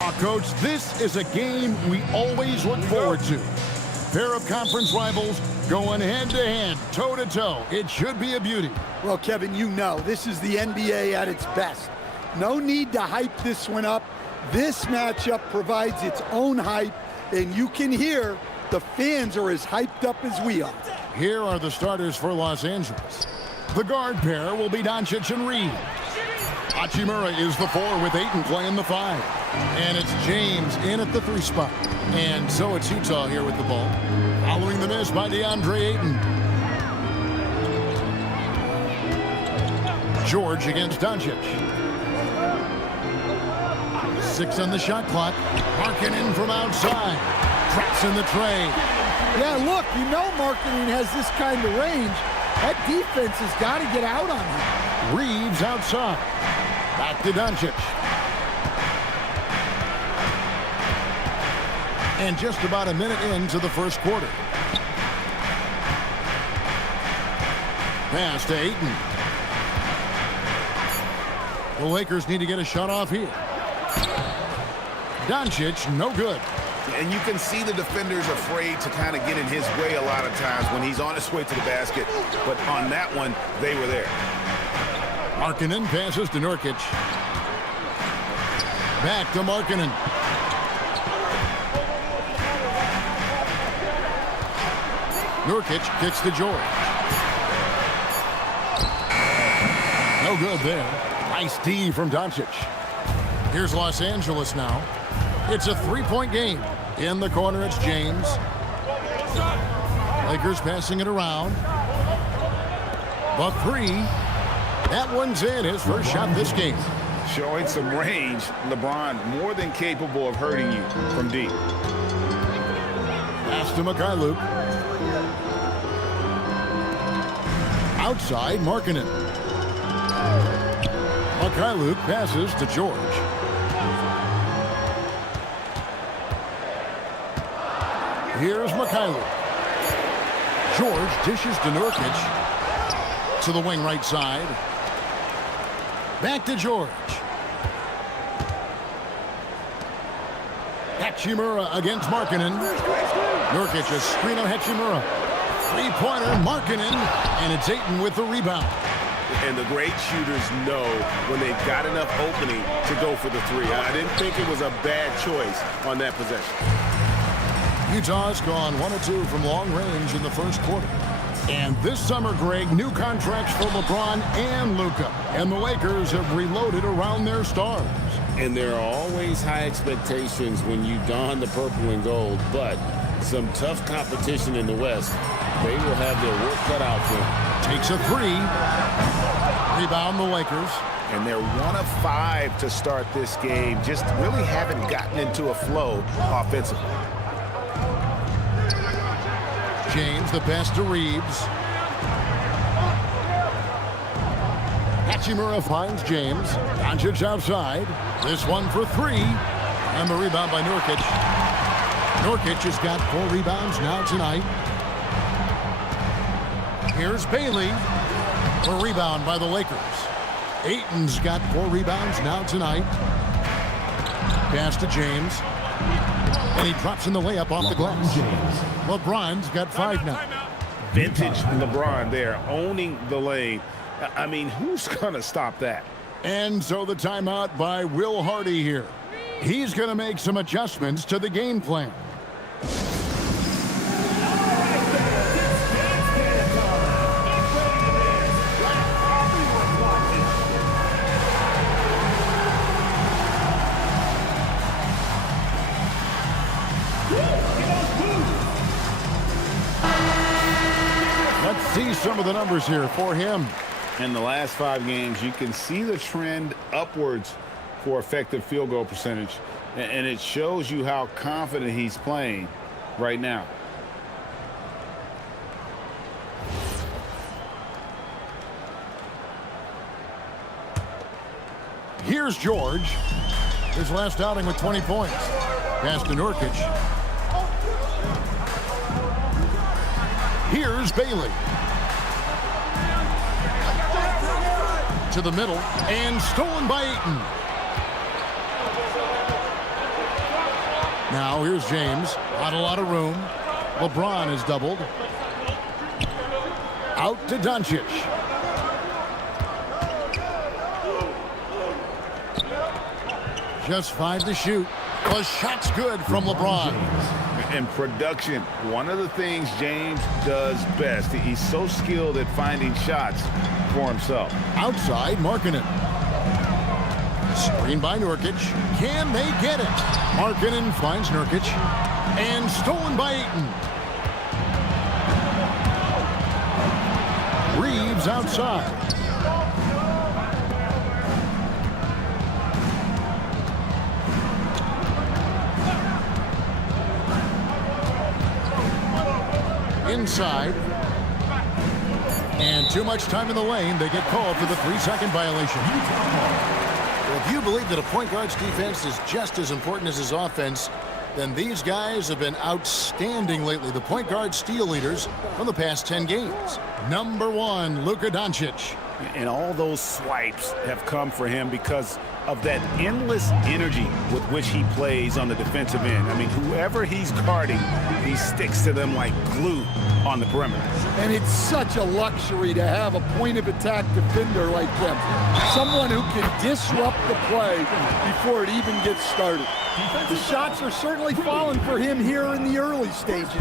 Coach, this is a game we always look forward to. Pair of conference rivals going head-to-head, toe-to-toe. It should be a beauty. Well, Kevin, you know, this is the NBA at its best. No need to hype this one up. This matchup provides its own hype, and you can hear the fans are as hyped up as we are. Here are the starters for Los Angeles. The guard pair will be Doncic and Reed. Hachimura is the 4 with Ayton playing the 5. And it's James in at the 3 spot. And so it's Utah here with the ball. Following the miss by DeAndre Ayton. George against Doncic. 6 on the shot clock. Markkanen from outside. Traps in the trade. Yeah, look, you know Markkanen has this kind of range. That defense has got to get out on him. Reeves outside. Back to Doncic. And just about a minute into the first quarter. Pass to Ayton. The Lakers need to get a shot off here. Doncic, no good. And you can see the defenders afraid to kind of get in his way a lot of times when he's on his way to the basket. But on that one, they were there. Markkanen passes to Nurkic. Back to Markkanen. Nurkic kicks to George. No good there. Nice D from Doncic. Here's Los Angeles now. It's a 3-point game. In the corner, it's James. Lakers passing it around. The 3. That one's in. His first shot this game. Showing some range. LeBron more than capable of hurting you from deep. Pass to Mikhailuk. Outside, Markkanen. Mikhailuk passes to George. Here's Mikhailuk. George dishes to Nurkic. To the wing right side. Back to George. Hachimura against Markkanen. Nurkic a screen on Hachimura. 3-pointer, Markkanen, and it's Ayton with the rebound. And the great shooters know when they've got enough opening to go for the 3. I didn't think it was a bad choice on that possession. Utah's gone 1 of 2 from long range in the first quarter. And this summer, Greg, new contracts for LeBron and Luka. And the Lakers have reloaded around their stars. And there are always high expectations when you don the purple and gold, but some tough competition in the West. They will have their work cut out for them. Takes a 3. Rebound the Lakers. And they're 1 of 5 to start this game. Just really haven't gotten into a flow offensively. James, the pass to Reeves. Hachimura finds James. Doncic outside. This one for 3. And the rebound by Nurkic. Nurkic has got 4 rebounds now tonight. Here's Bailey. A rebound by the Lakers. Ayton's got 4 rebounds now tonight. Pass to James. And he drops in the layup off the glass. LeBron's got 5 now. Vintage LeBron there, owning the lane. I mean, who's going to stop that? And so the timeout by Will Hardy here. He's going to make some adjustments to the game plan. Let's see some of the numbers here for him. In the last 5 games, you can see the trend upwards for effective field goal percentage. And it shows you how confident he's playing right now. Here's George. His last outing with 20 points. Pass to Nurkic. Here's Bailey. To the middle, and stolen by Ayton. Now here's James. Not a lot of room. LeBron is doubled. Out to Doncic. Just 5 to shoot. The shot's good from LeBron. And production, one of the things James does best. He's so skilled at finding shots for himself. Outside, Markkanen. Screen by Nurkic. Can they get it? Markkanen finds Nurkic. And stolen by Ayton. Reeves outside. Inside. And too much time in the lane. They get called for the 3-second violation. Well, if you believe that a point guard's defense is just as important as his offense, then these guys have been outstanding lately. The point guard steal leaders from the past 10 games. Number 1, Luka Doncic. And all those swipes have come for him because of that endless energy with which he plays on the defensive end. I mean, whoever he's guarding, he sticks to them like glue on the perimeter. And it's such a luxury to have a point-of-attack defender like him. Someone who can disrupt the play before it even gets started. The shots are certainly falling for him here in the early stages.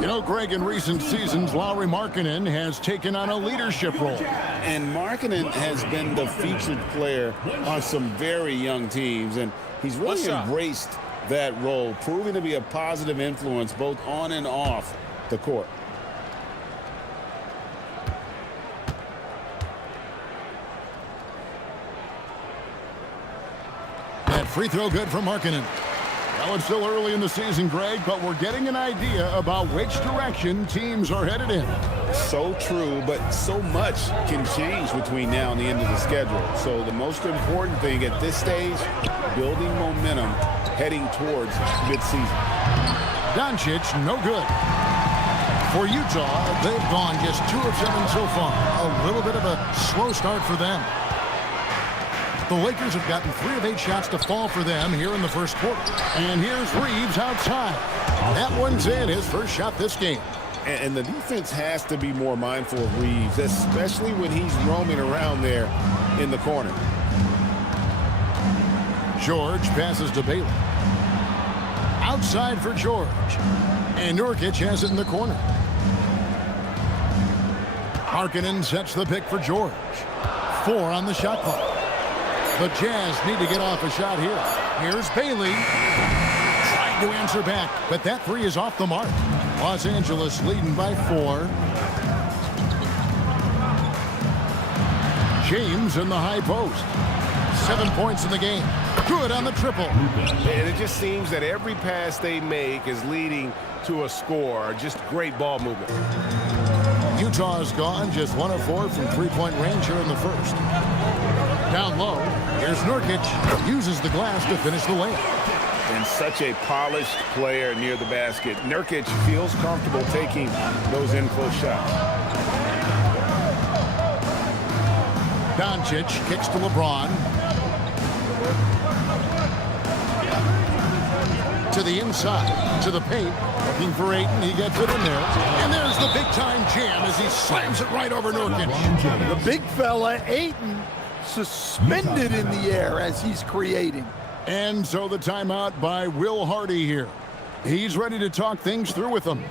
You know, Greg, in recent seasons, Lauri Markkanen has taken on a leadership role. And Markkanen has been the featured player on some very young teams, and he's really embraced that role, proving to be a positive influence both on and off the court. That free throw good from Markkanen. Well, it's still early in the season, Greg, but we're getting an idea about which direction teams are headed in. So true, but so much can change between now and the end of the schedule. So the most important thing at this stage, building momentum heading towards midseason. Doncic, no good. For Utah, they've gone just 2 of 7 so far. A little bit of a slow start for them. The Lakers have gotten 3 of 8 shots to fall for them here in the first quarter. And here's Reeves outside. That one's in, his first shot this game. And the defense has to be more mindful of Reeves, especially when he's roaming around there in the corner. George passes to Bailey. Outside for George. And Nurkic has it in the corner. Markkanen sets the pick for George. 4 on the shot clock. The Jazz need to get off a shot here. Here's Bailey. Trying to answer back, but that 3 is off the mark. Los Angeles leading by 4. James in the high post. 7 points in the game. Good on the triple. And it just seems that every pass they make is leading to a score. Just great ball movement. Utah's gone just 1 of 4 from 3-point range here in the first. Down low, here's Nurkic. Uses the glass to finish the layup. And such a polished player near the basket. Nurkic feels comfortable taking those in-close shots. Doncic kicks to LeBron. To the inside, to the paint. Looking for Ayton, he gets it in there. And there's the big-time jam as he slams it right over Nurkic. The big fella, Ayton, suspended in the air as he's creating. And so the timeout by Will Hardy here. He's ready to talk things through with them.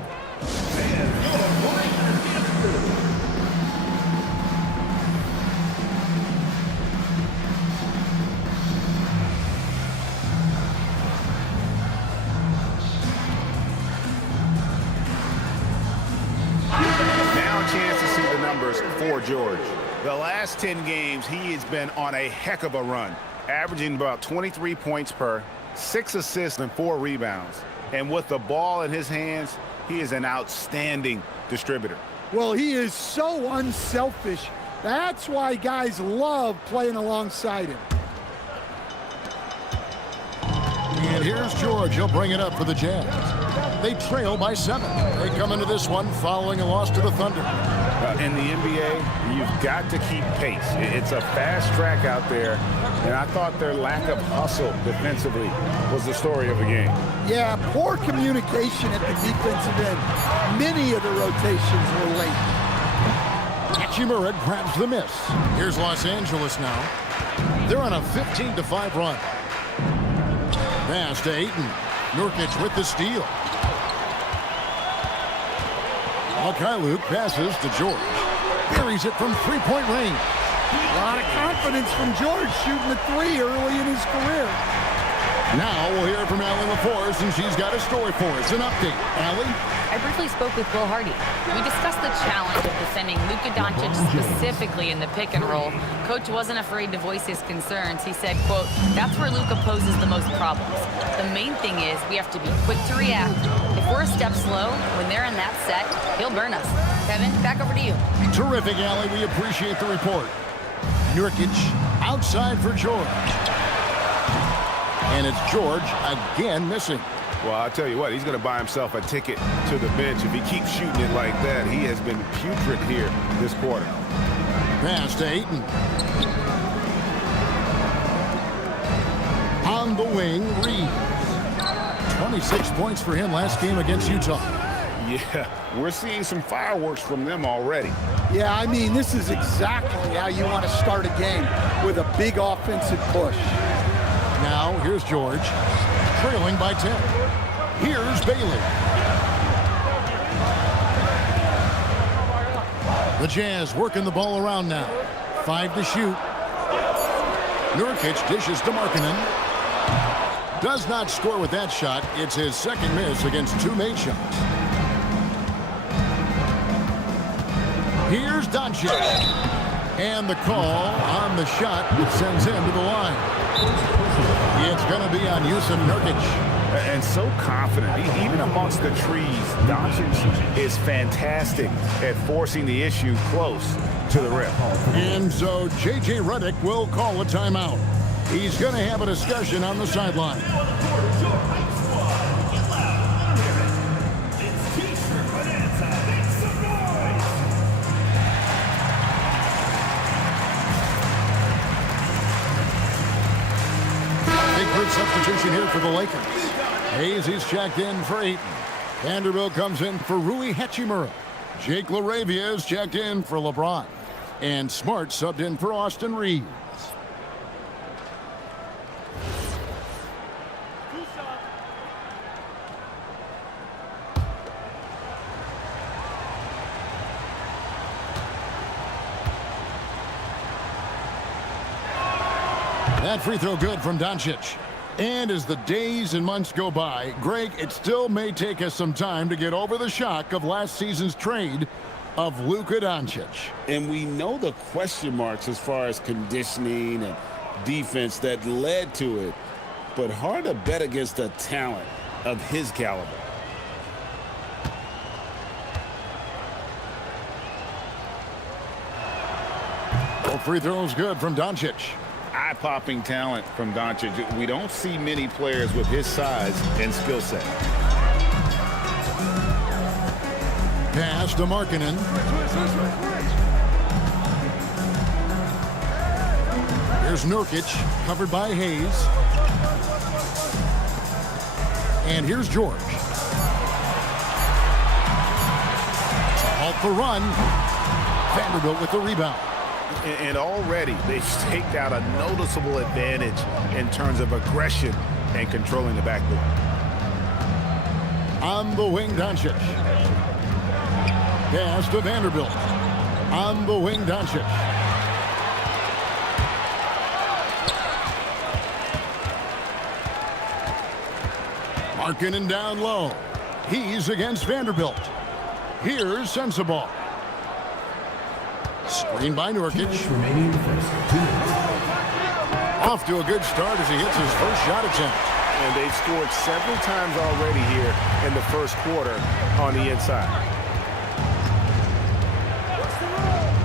Now a chance to see the numbers for George. The last 10 games, he has been on a heck of a run, averaging about 23 points per, 6 assists and 4 rebounds. And with the ball in his hands, he is an outstanding distributor. Well, he is so unselfish. That's why guys love playing alongside him. And here's George. He'll bring it up for the Jazz. They trail by 7. They come into this one following a loss to the Thunder. In the NBA, you've got to keep pace. It's a fast track out there, and I thought their lack of hustle defensively was the story of the game. Yeah, poor communication at the defensive end. Many of the rotations were late. Hachimura grabs the miss. Here's Los Angeles now. They're on a 15-5 run. Pass to Ayton. Nurkic with the steal. Luke passes to George. Buries it from three-point range. A lot of confidence from George shooting a 3 early in his career. Now we'll hear from Allie LaForce, and she's got a story for us. An update. Allie? I briefly spoke with Will Hardy. We discussed the challenge of defending Luka Doncic specifically in the pick and roll. Coach wasn't afraid to voice his concerns. He said, quote, "That's where Luka poses the most problems. The main thing is we have to be quick to react. If we're a step slow, when they're in that set, he'll burn us." Kevin, back over to you. Terrific, Allie. We appreciate the report. Nurkic outside for George. And it's George again missing. Well, I'll tell you what, he's going to buy himself a ticket to the bench. If he keeps shooting it like that, he has been putrid here this quarter. Pass to Ayton. On the wing, Reeves. 26 points for him last game against Utah. Yeah, we're seeing some fireworks from them already. Yeah, I mean, this is exactly how you want to start a game, with a big offensive push. Now, here's George, trailing by 10. Here's Bailey. The Jazz working the ball around now. 5 to shoot. Nurkic dishes to Markkanen. Does not score with that shot. It's his second miss against 2 made shots. Here's Doncic. And the call on the shot that sends him to the line. It's going to be on Yusuf Nurkic. And so confident. Even amongst the trees, Doncic is fantastic at forcing the issue close to the rim. And so J.J. Redick will call a timeout. He's going to have a discussion on the sideline. Substitution here for the Lakers. Hayes is checked in for Ayton. Vanderbilt comes in for Rui Hachimura. Jake LaRavia is checked in for LeBron. And Smart subbed in for Austin Reeves. That free throw good from Doncic. And as the days and months go by, Greg, it still may take us some time to get over the shock of last season's trade of Luka Doncic. And we know the question marks as far as conditioning and defense that led to it. But hard to bet against the talent of his caliber. Both free throws good from Doncic. Eye-popping talent from Doncic. We don't see many players with his size and skill set. Pass to Markkanen. Here's Nurkic, covered by Hayes. And here's George. To halt the run. Vanderbilt with the rebound. And already they've staked out a noticeable advantage in terms of aggression and controlling the backboard. On the wing, Doncic. Pass to Vanderbilt. On the wing, Doncic. Markkanen down low. He's against Vanderbilt. Here's Sensabaugh. Screen by Nurkic. Off to a good start as he hits his first shot attempt. And they've scored several times already here in the first quarter on the inside.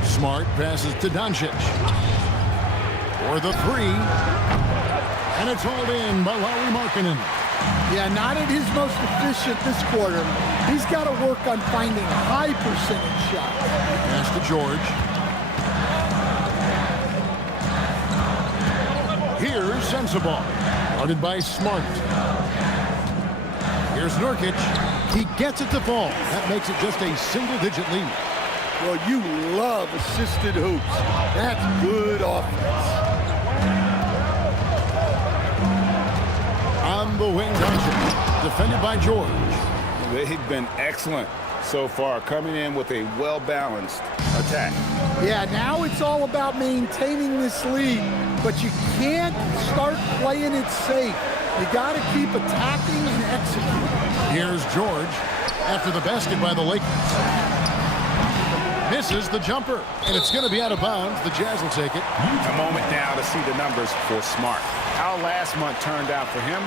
Smart passes to Doncic. For the 3. And it's hauled in by Lauri Markkanen. Yeah, not at his most efficient this quarter. He's got to work on finding high percentage shots. Pass to George. Here's Sensible. Guarded by Smart. Here's Nurkic. He gets it to fall. That makes it just a single-digit lead. Well, you love assisted hoops. That's good offense. On the wing, Doncic. Defended by George. They've been excellent so far, coming in with a well-balanced attack. Yeah, now it's all about maintaining this lead, but you can't start playing it safe. You got to keep attacking and executing. Here's George after the basket by the Lakers. Misses the jumper, and it's going to be out of bounds. The Jazz will take it. A moment now to see the numbers for Smart. How last month turned out for him.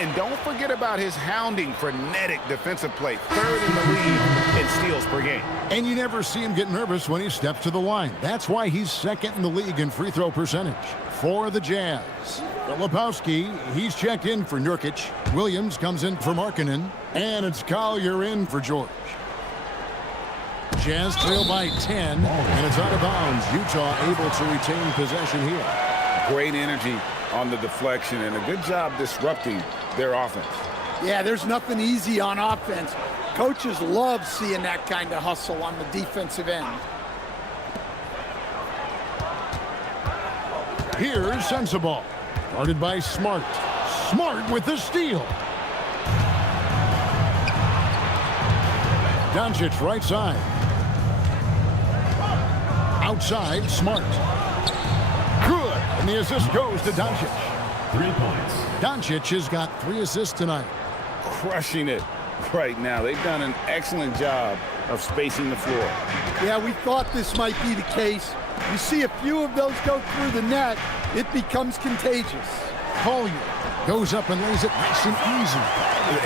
And don't forget about his hounding, frenetic defensive play. Third in the league in steals per game. And you never see him get nervous when he steps to the line. That's why he's second in the league in free throw percentage. For the Jazz, Filipowski, he's checked in for Nurkic. Williams comes in for Markkanen. And it's Collier in for George. Jazz trail by 10, and it's out of bounds. Utah able to retain possession here. Great energy on the deflection and a good job disrupting their offense. Yeah, there's nothing easy on offense. Coaches love seeing that kind of hustle on the defensive end. Here's Sensible. Guarded by Smart. Smart with the steal. Doncic right side. Outside, Smart. Good. And the assist goes to Doncic. 3 points. Doncic has got 3 assists tonight. Crushing it right now. They've done an excellent job of spacing the floor. Yeah, we thought this might be the case. You see a few of those go through the net, it becomes contagious. Collier goes up and lays it nice and easy.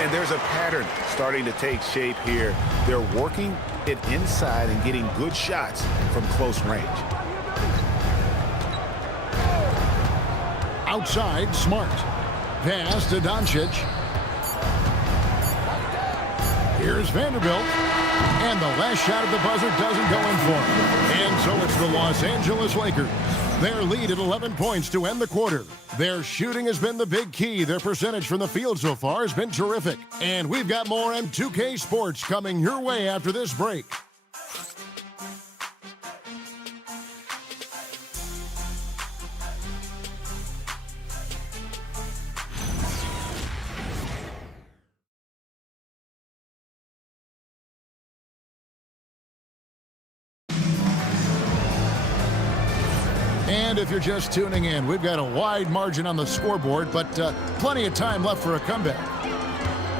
And there's a pattern starting to take shape here. They're working it inside and getting good shots from close range. Outside, Smart. Pass to Doncic. Here's Vanderbilt. And the last shot of the buzzer doesn't go in for him. And so it's the Los Angeles Lakers. Their lead at 11 points to end the quarter. Their shooting has been the big key. Their percentage from the field so far has been terrific. And we've got more M2K Sports coming your way after this break. And if you're just tuning in, we've got a wide margin on the scoreboard, but plenty of time left for a comeback.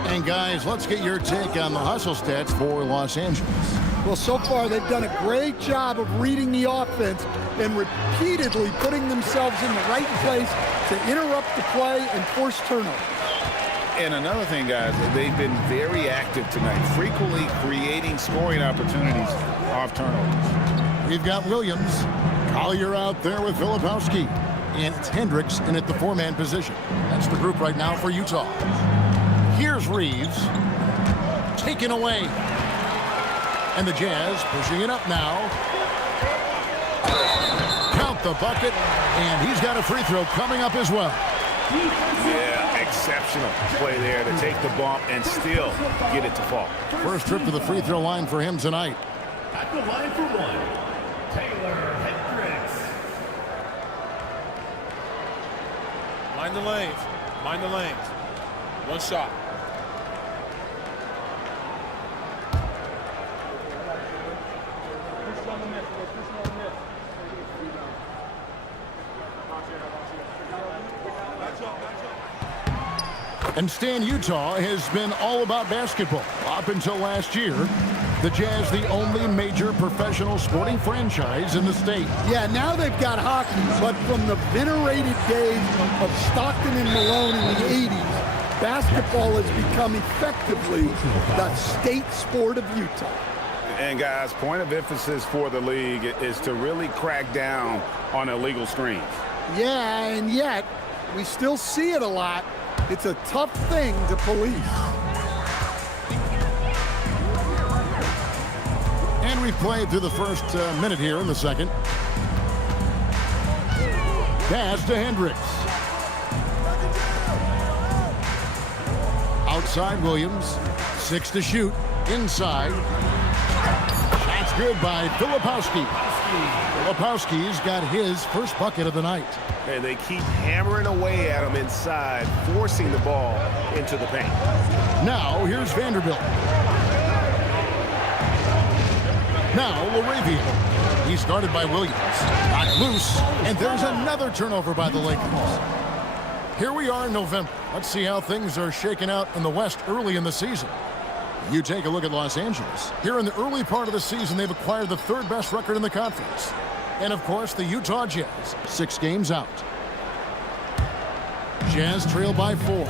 And guys, let's get your take on the hustle stats for Los Angeles. Well, so far they've done a great job of reading the offense and repeatedly putting themselves in the right place to interrupt the play and force turnovers. And another thing, guys, they've been very active tonight, frequently creating scoring opportunities off turnovers. We've got Williams. Collier out there with Filipowski. And it's Hendricks in at the 4-man position. That's the group right now for Utah. Here's Reeves. Taken away. And the Jazz pushing it up now. Count the bucket. And he's got a free throw coming up as well. Yeah, exceptional play there to take the bump and still get it to fall. First trip to the free throw line for him tonight. At the line for one, Taylor Hendricks. Mind the lanes. Mind the lanes. One shot. And Stan, Utah has been all about basketball up until last year. The Jazz, the only major professional sporting franchise in the state. Yeah, now they've got hockey, but from the venerated days of Stockton and Malone in the 80s, basketball has become effectively the state sport of Utah. And guys, point of emphasis for the league is to really crack down on illegal screens. Yeah, and yet We still see it a lot. It's a tough thing to police. And we've played through the first minute here in the second. Pass to Hendricks. Outside Williams. 6 to shoot. Inside. Shot's good by Filipowski. Filipowski's got his first bucket of the night. And they keep hammering away at him inside, forcing the ball into the paint. Now, here's Vanderbilt. Now, LaRavia. He's guarded by Williams. Knocked loose, and there's another turnover by the Lakers. Here we are in November. Let's see how things are shaking out in the West early in the season. You take a look at Los Angeles. Here in the early part of the season, they've acquired the third best record in the conference. And, of course, the Utah Jazz, 6 games out. Jazz trail by 4.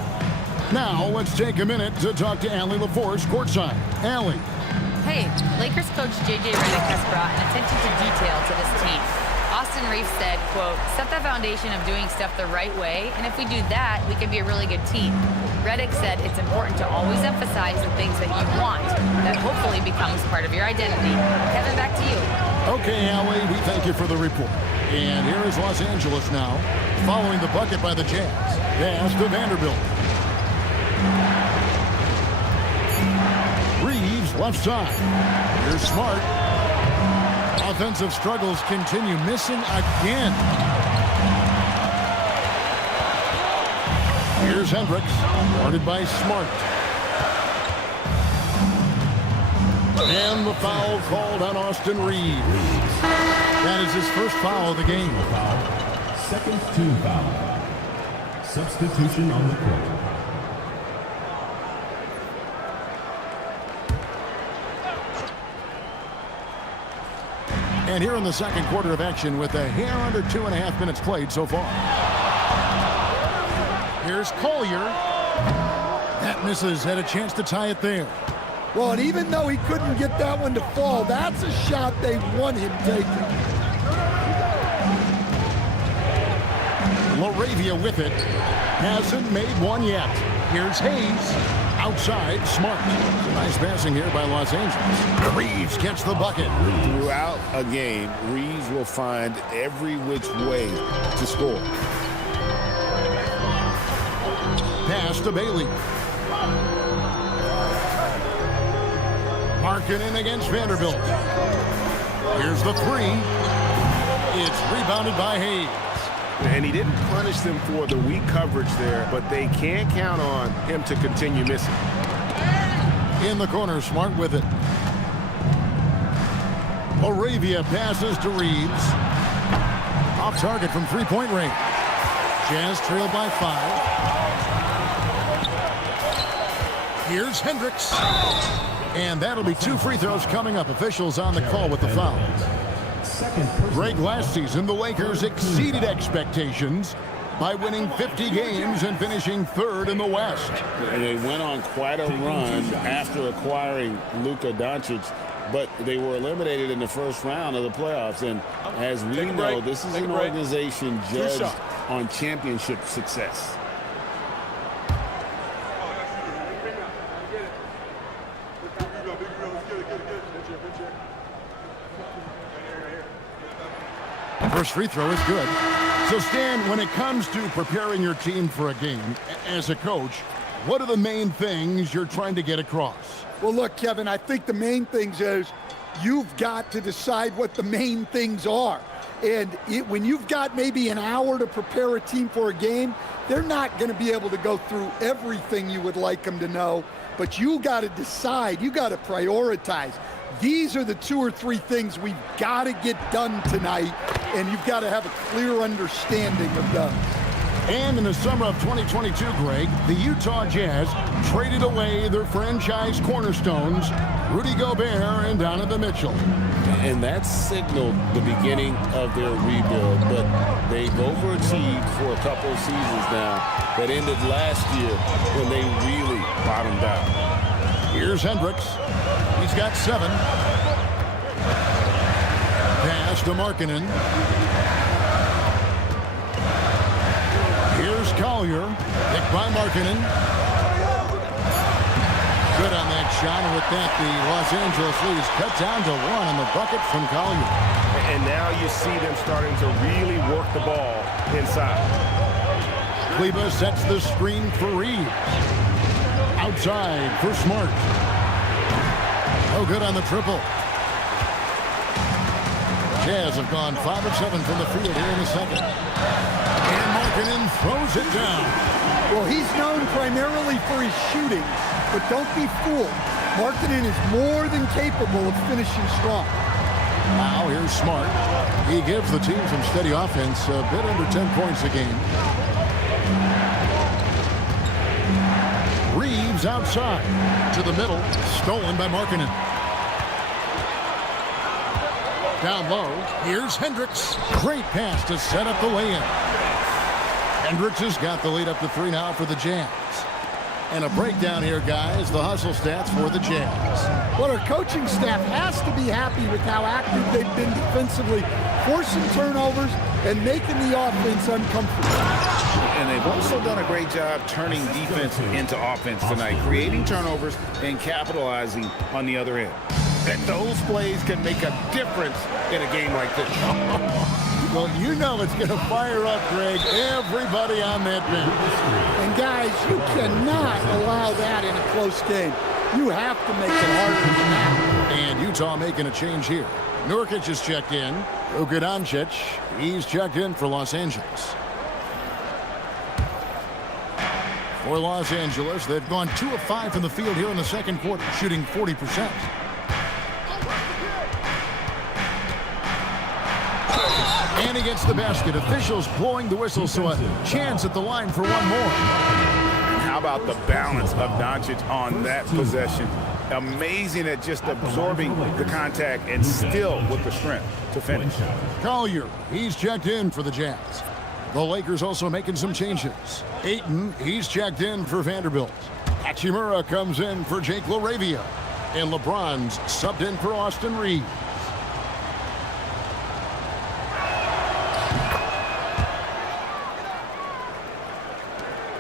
Now, let's take a minute to talk to Allie LaForce courtside. Allie. Hey, Lakers coach J.J. Redick has brought an attention to detail to this team. Austin Reeves said, quote, set the foundation of doing stuff the right way, and if we do that, we can be a really good team. Redick said it's important to always emphasize the things that you want. That hopefully becomes part of your identity. Kevin, back to you. Okay, Allie, we thank you for the report. And here is Los Angeles now, following the bucket by the Jazz. Pass to Vanderbilt. Reeves, left side. Here's Smart. Offensive struggles continue, missing again. Here's Hendricks, guarded by Smart. And the foul called on Austin Reeves. That is his first foul of the game. Second team foul. Substitution on the court. And here in the second quarter of action with a hair under 2.5 minutes played so far. Here's Collier. That misses, had a chance to tie it there. Well, and even though he couldn't get that one to fall, that's a shot they want him taking. LaRavia with it. Hasn't made one yet. Here's Hayes. Outside, Smart. Nice passing here by Los Angeles. Reeves gets the bucket. Throughout a game, Reeves will find every which way to score. Pass to Bailey. Markkanen against Vanderbilt. Here's the 3. It's rebounded by Hayes. And he didn't punish them for the weak coverage there, but they can't count on him to continue missing. In the corner, Smart with it. LaRavia passes to Reeves. Off target from three-point range. Jazz trail by 5. Here's Hendricks. And that'll be 2 free throws coming up. Officials on the call with the foul. Greg, last season, the Lakers exceeded expectations by winning 50 games and finishing 3rd in the West. And they went on quite a run after acquiring Luka Doncic, but they were eliminated in the first round of the playoffs. And as we know, this is an organization judged on championship success. First free throw is good. So, Stan, when it comes to preparing your team for a game, as a coach, what are the main things you're trying to get across? Well, look, Kevin, I think the main things is you've got to decide what the main things are. And when you've got maybe an hour to prepare a team for a game, they're not going to be able to go through everything you would like them to know. But you got to decide. You got to prioritize. These are the 2 or 3 things we've got to get done tonight, and you've got to have a clear understanding of those. And in the summer of 2022, Greg, the Utah Jazz traded away their franchise cornerstones, Rudy Gobert and Donovan Mitchell. And that signaled the beginning of their rebuild, but they've overachieved for a couple of seasons now that ended last year when they really bottomed out. Here's Hendricks. He's got 7. Pass to Markkanen. Here's Collier, picked by Markkanen. Good on that shot, and with that, the Los Angeles leads cut down to 1 on the bucket from Collier. And now you see them starting to really work the ball inside. Kleba sets the screen for Reed. Outside for Smart. No good on the triple. Jazz have gone 5 of 7 from the field here in the second. And Markkanen throws it down. Well, he's known primarily for his shooting, but don't be fooled. Markkanen is more than capable of finishing strong. Now here's Smart. He gives the team some steady offense, a bit under 10 points a game. Reeves outside to the middle, stolen by Markkanen. Down low, here's Hendricks. Great pass to set up the lay-in. Hendricks has got the lead up to 3 now for the Jazz. And a breakdown here, guys, the hustle stats for the Jazz. Well, our coaching staff has to be happy with how active they've been defensively, forcing turnovers and making the offense uncomfortable. And they've also done a great job turning defense into offense tonight, creating turnovers and capitalizing on the other end. And those plays can make a difference in a game like this. Well, you know it's going to fire up, Greg, everybody on that bench. And guys, you cannot allow that in a close game. You have to make it harder than that. And Utah making a change here. Nurkic is checked in. Luka Doncic, he's checked in for Los Angeles. For Los Angeles, they've gone 2 of 5 from the field here in the second quarter, shooting 40%. And he gets the basket. Officials blowing the whistle, so a chance at the line for one more. How about the balance of Doncic on that possession? Amazing at just absorbing the contact and still with the strength to finish. Collier, he's checked in for the Jazz. The Lakers also making some changes. Ayton, he's checked in for Vanderbilt. Hachimura comes in for Jake LaRavia. And LeBron's subbed in for Austin Reeves.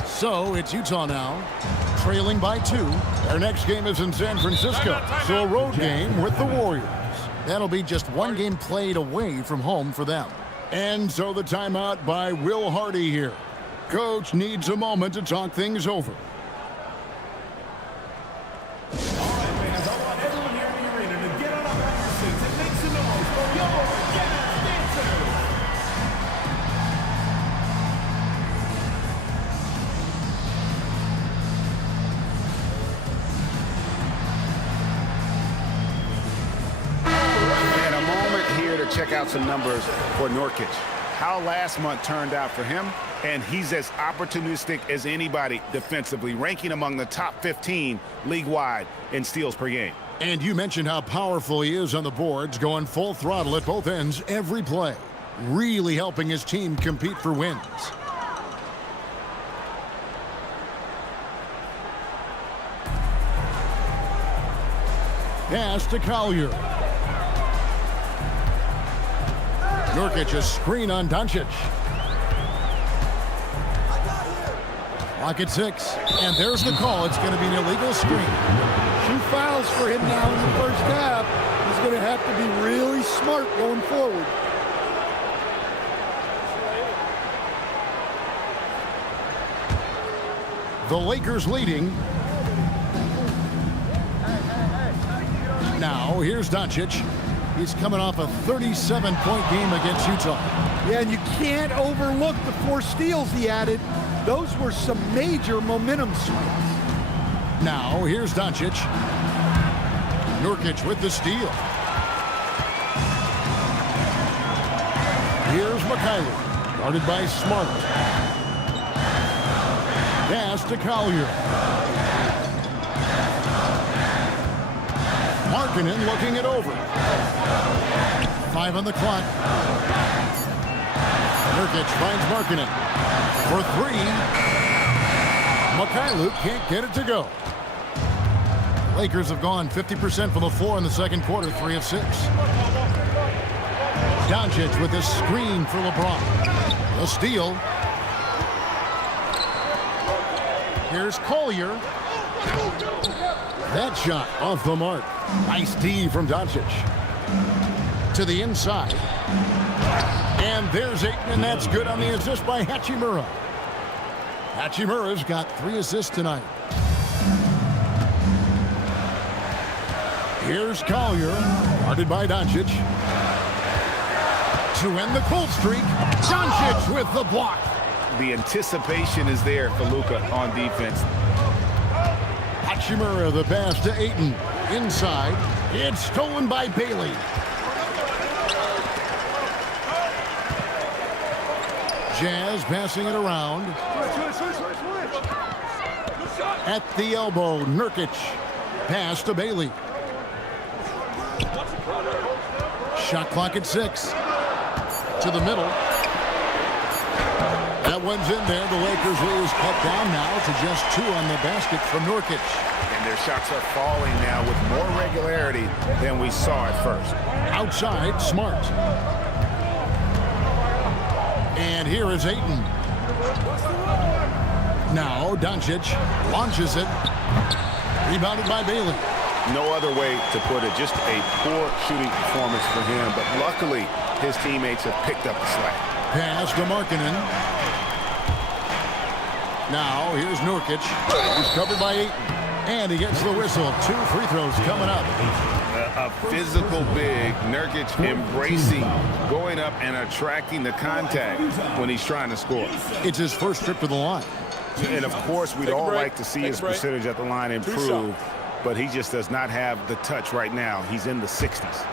So it's Utah now, trailing by 2. Their next game is in San Francisco, so a road game with the Warriors. That'll be just one game played away from home for them. And so the timeout by Will Hardy here. Coach needs a moment to talk things over. Fans, I want everyone here in the arena to get on up out of your seats and make some noise for your Jazz dancers. And a moment here to check out some numbers for Nurkic. How last month turned out for him, and he's as opportunistic as anybody defensively, ranking among the top 15 league-wide in steals per game. And you mentioned how powerful he is on the boards, going full throttle at both ends every play. Really helping his team compete for wins. Pass to Collier. Nurkic, a screen on Doncic. Clock at 6. And there's the call. It's going to be an illegal screen. 2 fouls for him now in the first half. He's going to have to be really smart going forward. The Lakers leading. Now, here's Doncic. He's coming off a 37-point game against Utah. Yeah, and you can't overlook the 4 steals he added. Those were some major momentum swings. Now, here's Doncic. Nurkic with the steal. Here's Mikhailuk, guarded by Smart. Pass to Collier. Markkanen looking it over. 5 on the clock. Nurkic finds Markkanen for 3. Mikhailuk can't get it to go. Lakers have gone 50% from the floor in the second quarter, 3 of 6. Doncic with a screen for LeBron. The steal. Here's Collier. That shot off the mark. Nice D from Doncic. To the inside. And there's Ayton, and that's good on the assist by Hachimura. Hachimura's got 3 assists tonight. Here's Collier, guarded by Doncic. To end the cold streak, Doncic with the block. The anticipation is there for Luka on defense. Hachimura, the pass to Ayton. Inside, it's stolen by Bailey. Jazz passing it around. At the elbow, Nurkic. Pass to Bailey. Shot clock at 6. To the middle. That one's in there. The Lakers lead is cut down now to just 2 on the basket from Nurkic. And their shots are falling now with more regularity than we saw at first. Outside, Smart. And here is Ayton. Now Doncic launches it. Rebounded by Bailey. No other way to put it. Just a poor shooting performance for him. But luckily, his teammates have picked up the slack. Pass to Markkanen. Now here's Nurkic. He's covered by Ayton. And he gets the whistle. 2 free throws coming up. A physical big. Nurkic embracing, going up and attracting the contact when he's trying to score. It's his first trip to the line. And of course, we'd all like to see his percentage at the line improve, but he just does not have the touch right now. He's in the 60s.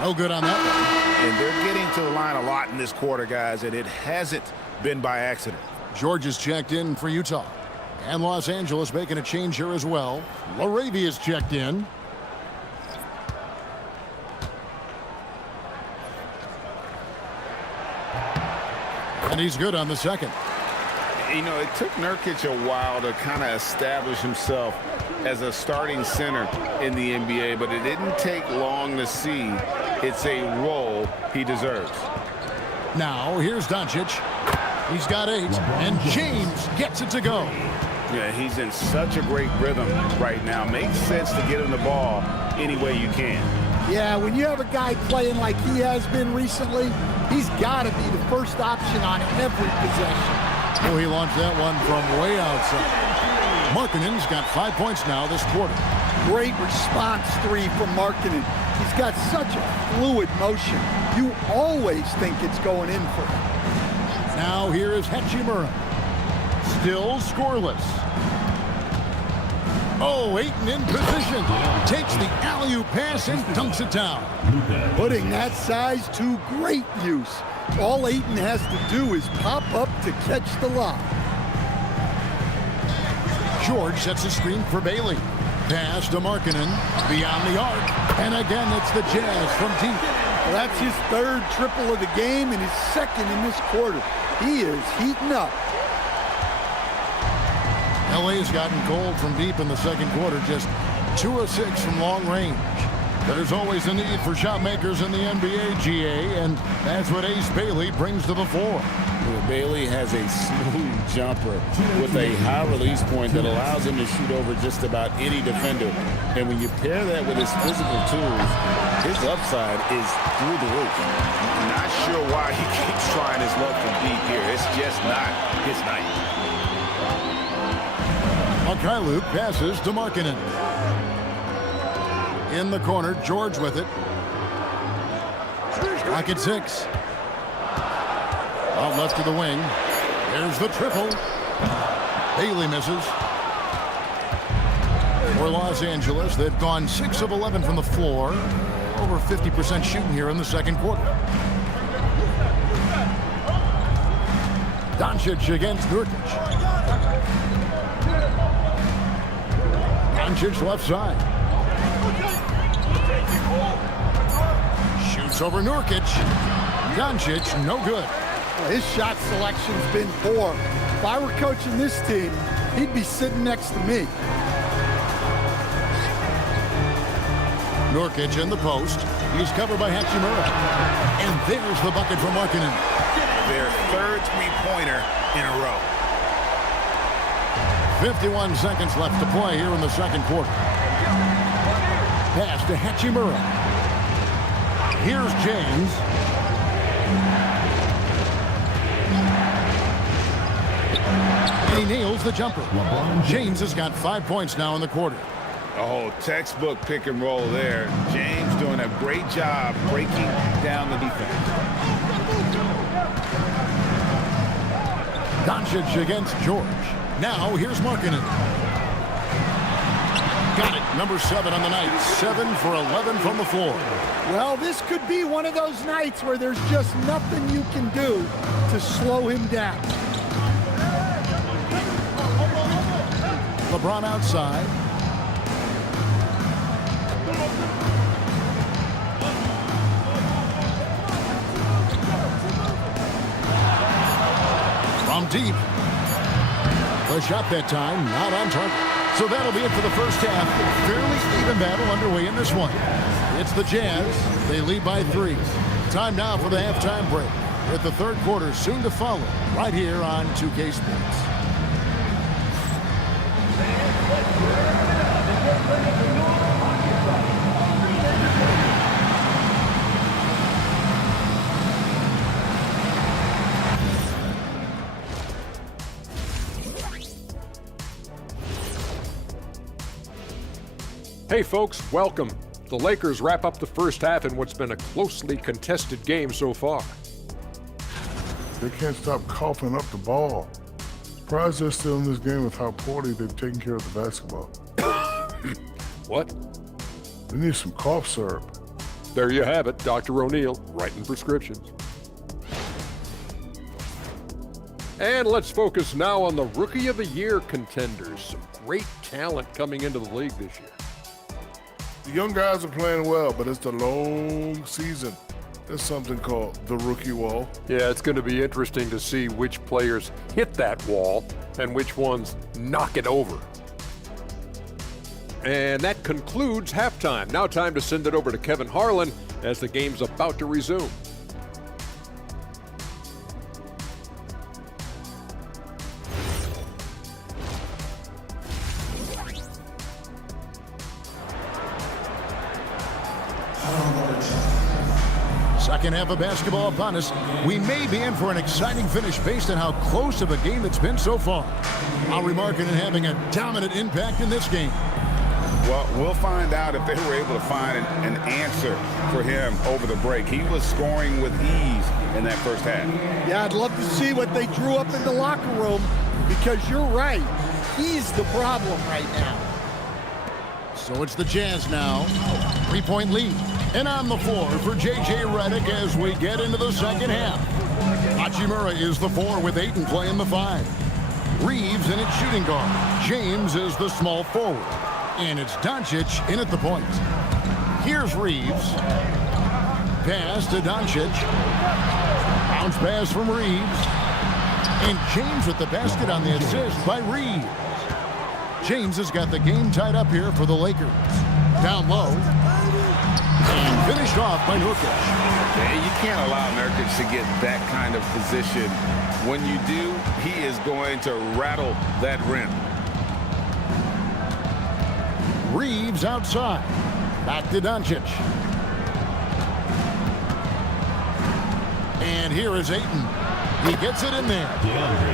No good on that one. And they're getting to the line a lot in this quarter, guys, and it hasn't been by accident. George is checked in for Utah. And Los Angeles making a change here as well. Laravia's checked in. And he's good on the second. You know, it took Nurkic a while to kind of establish himself as a starting center in the NBA, but it didn't take long to see it's a role he deserves. Now, here's Doncic. He's got 8, and James gets it to go. Yeah, he's in such a great rhythm right now. Makes sense to get him the ball any way you can. Yeah, when you have a guy playing like he has been recently, he's got to be the first option on every possession. Oh, he launched that one from way outside. Markkanen's got 5 points now this quarter. Great response 3 from Markkanen. He's got such a fluid motion. You always think it's going in for him. Now here is Hachimura. Still scoreless. Oh, Ayton in position. Takes the alley-oop pass and dunks it down. Putting that size to great use. All Ayton has to do is pop up to catch the lob. George sets a screen for Bailey. Pass to Markkanen. Beyond the arc. And again, it's the Jazz from deep. Well, that's his 3rd triple of the game and his 2nd in this quarter. He is heating up. LA's gotten cold from deep in the second quarter, just 2 of 6 from long range. There's always a need for shot makers in the NBA, GA, and that's what Ace Bailey brings to the floor. Bailey has a smooth jumper with a high release point that allows him to shoot over just about any defender. And when you pair that with his physical tools, his upside is through the roof. Not sure why he keeps trying his luck from deep here. It's just not his night. Mikhailuk passes to Markkanen. In the corner, George with it. Clock at 6. Out left to the wing. There's the triple. Bailey misses. For Los Angeles, they've gone 6 of 11 from the floor. Over 50% shooting here in the second quarter. Doncic against Nurkic. Doncic left side. Shoots over Nurkic. Doncic, no good. Well, his shot selection's been poor. If I were coaching this team, he'd be sitting next to me. Nurkic in the post. He's covered by Hachimura. And there's the bucket from Markkanen. Their third three-pointer in a row. 51 seconds left to play here in the second quarter. Pass to Hachimura. Here's James. And he nails the jumper. James has got 5 points now in the quarter. Oh, textbook pick and roll there. James doing a great job breaking down the defense. Doncic against George. Now here's Markkanen. Got it. Number 7 on the night. 7 for 11 from the floor. Well, this could be one of those nights where there's just nothing you can do to slow him down. LeBron outside. From deep. The shot that time, not on target. So that'll be it for the first half. Fairly even battle underway in this one. It's the Jazz. They lead by 3. Time now for the halftime break, with the third quarter soon to follow, right here on 2K Sports. Hey folks, welcome. The Lakers wrap up the first half in what's been a closely contested game so far. They can't stop coughing up the ball. Surprised they're still in this game with how poorly they've taken care of the basketball. What? They need some cough syrup. There you have it, Dr. O'Neill, writing prescriptions. And let's focus now on the Rookie of the Year contenders. Some great talent coming into the league this year. The young guys are playing well, but it's the long season. There's something called the rookie wall. Yeah, it's going to be interesting to see which players hit that wall and which ones knock it over. And that concludes halftime. Now time to send it over to Kevin Harlan as the game's about to resume. Second half of basketball upon us. We may be in for an exciting finish based on how close of a game it's been so far. Lowry Markkanen having a dominant impact in this game. Well, we'll find out if they were able to find an answer for him over the break. He was scoring with ease in that first half. Yeah, I'd love to see what they drew up in the locker room, because you're right. He's the problem right now. So it's the Jazz now. 3-point lead. And on the floor for J.J. Redick as we get into the second half. Hachimura is the 4 with Ayton playing the 5. Reeves in its shooting guard. James is the small forward. And it's Doncic in at the point. Here's Reeves. Pass to Doncic. Bounce pass from Reeves. And James with the basket on the assist by Reeves. James has got the game tied up here for the Lakers. Down low. And finished off by Nurkic. You can't allow Nurkic to get that kind of position. When you do, he is going to rattle that rim. Reeves outside. Back to Doncic. And here is Ayton. He gets it in there.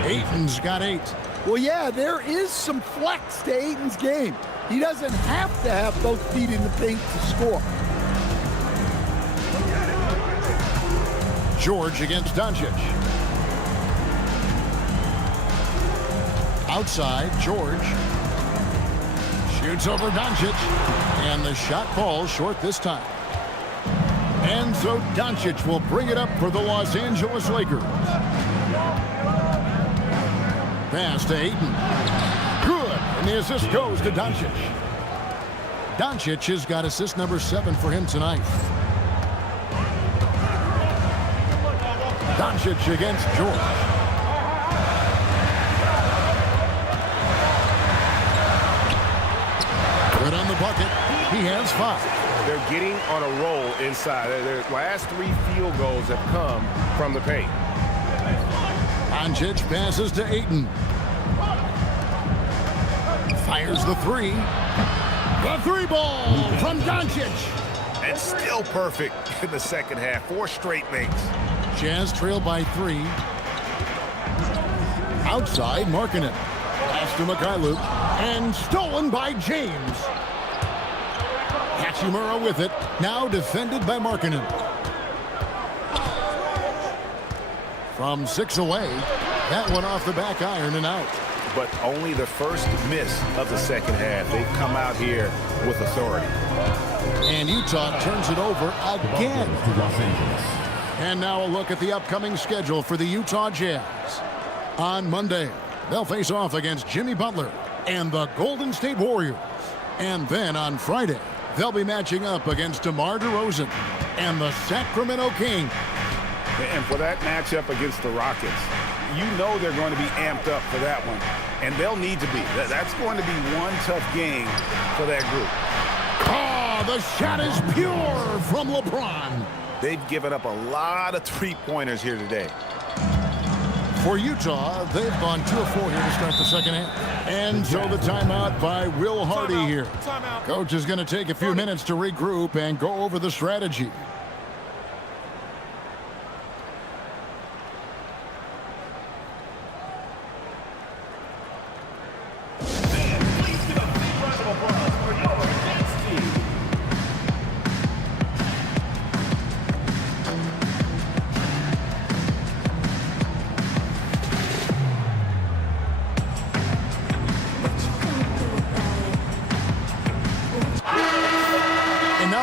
Ayton's got 8. Well, yeah, there is some flex to Ayton's game. He doesn't have to have both feet in the paint to score. George against Doncic. Outside, George. Shoots over Doncic. And the shot falls short this time. And so Doncic will bring it up for the Los Angeles Lakers. Pass to Ayton. Good. And the assist goes to Doncic. Doncic has got assist number 7 for him tonight. Doncic against George. Good on the bucket. He has 5. They're getting on a roll inside. Their last 3 field goals have come from the paint. Doncic passes to Ayton. Fires the 3. The 3 ball from Doncic. And still perfect in the second half. 4 straight makes. Jazz trail by 3. Outside, Markkanen. Pass to Mikhailuk. And stolen by James. Hachimura with it. Now defended by Markkanen. From 6 away. That one off the back iron and out. But only the first miss of the second half. They've come out here with authority. And Utah turns it over again. And now a look at the upcoming schedule for the Utah Jazz. On Monday, they'll face off against Jimmy Butler and the Golden State Warriors. And then on Friday, they'll be matching up against DeMar DeRozan and the Sacramento Kings. And for that matchup against the Rockets, you know they're going to be amped up for that one. And they'll need to be. That's going to be one tough game for that group. Oh, the shot is pure from LeBron. They've given up a lot of three-pointers here today. For Utah, they've gone 2 of 4 here to start the second half. And so the timeout by Will Hardy here. Coach is going to take a few minutes to regroup and go over the strategy.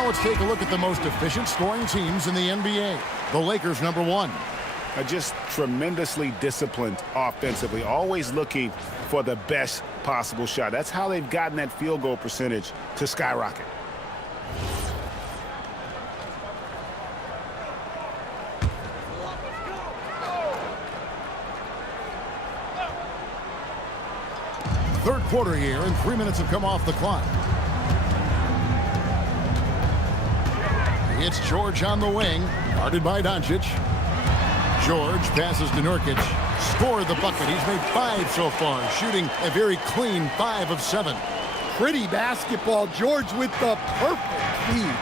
Let's take a look at the most efficient scoring teams in the NBA. The Lakers, number 1. Are just tremendously disciplined offensively, always looking for the best possible shot. That's how they've gotten that field goal percentage to skyrocket. Third quarter here, and 3 minutes have come off the clock. It's George on the wing, guarded by Doncic. George passes to Nurkic. Scored the bucket. He's made 5 so far, shooting a very clean 5 of 7. Pretty basketball. George with the perfect feed.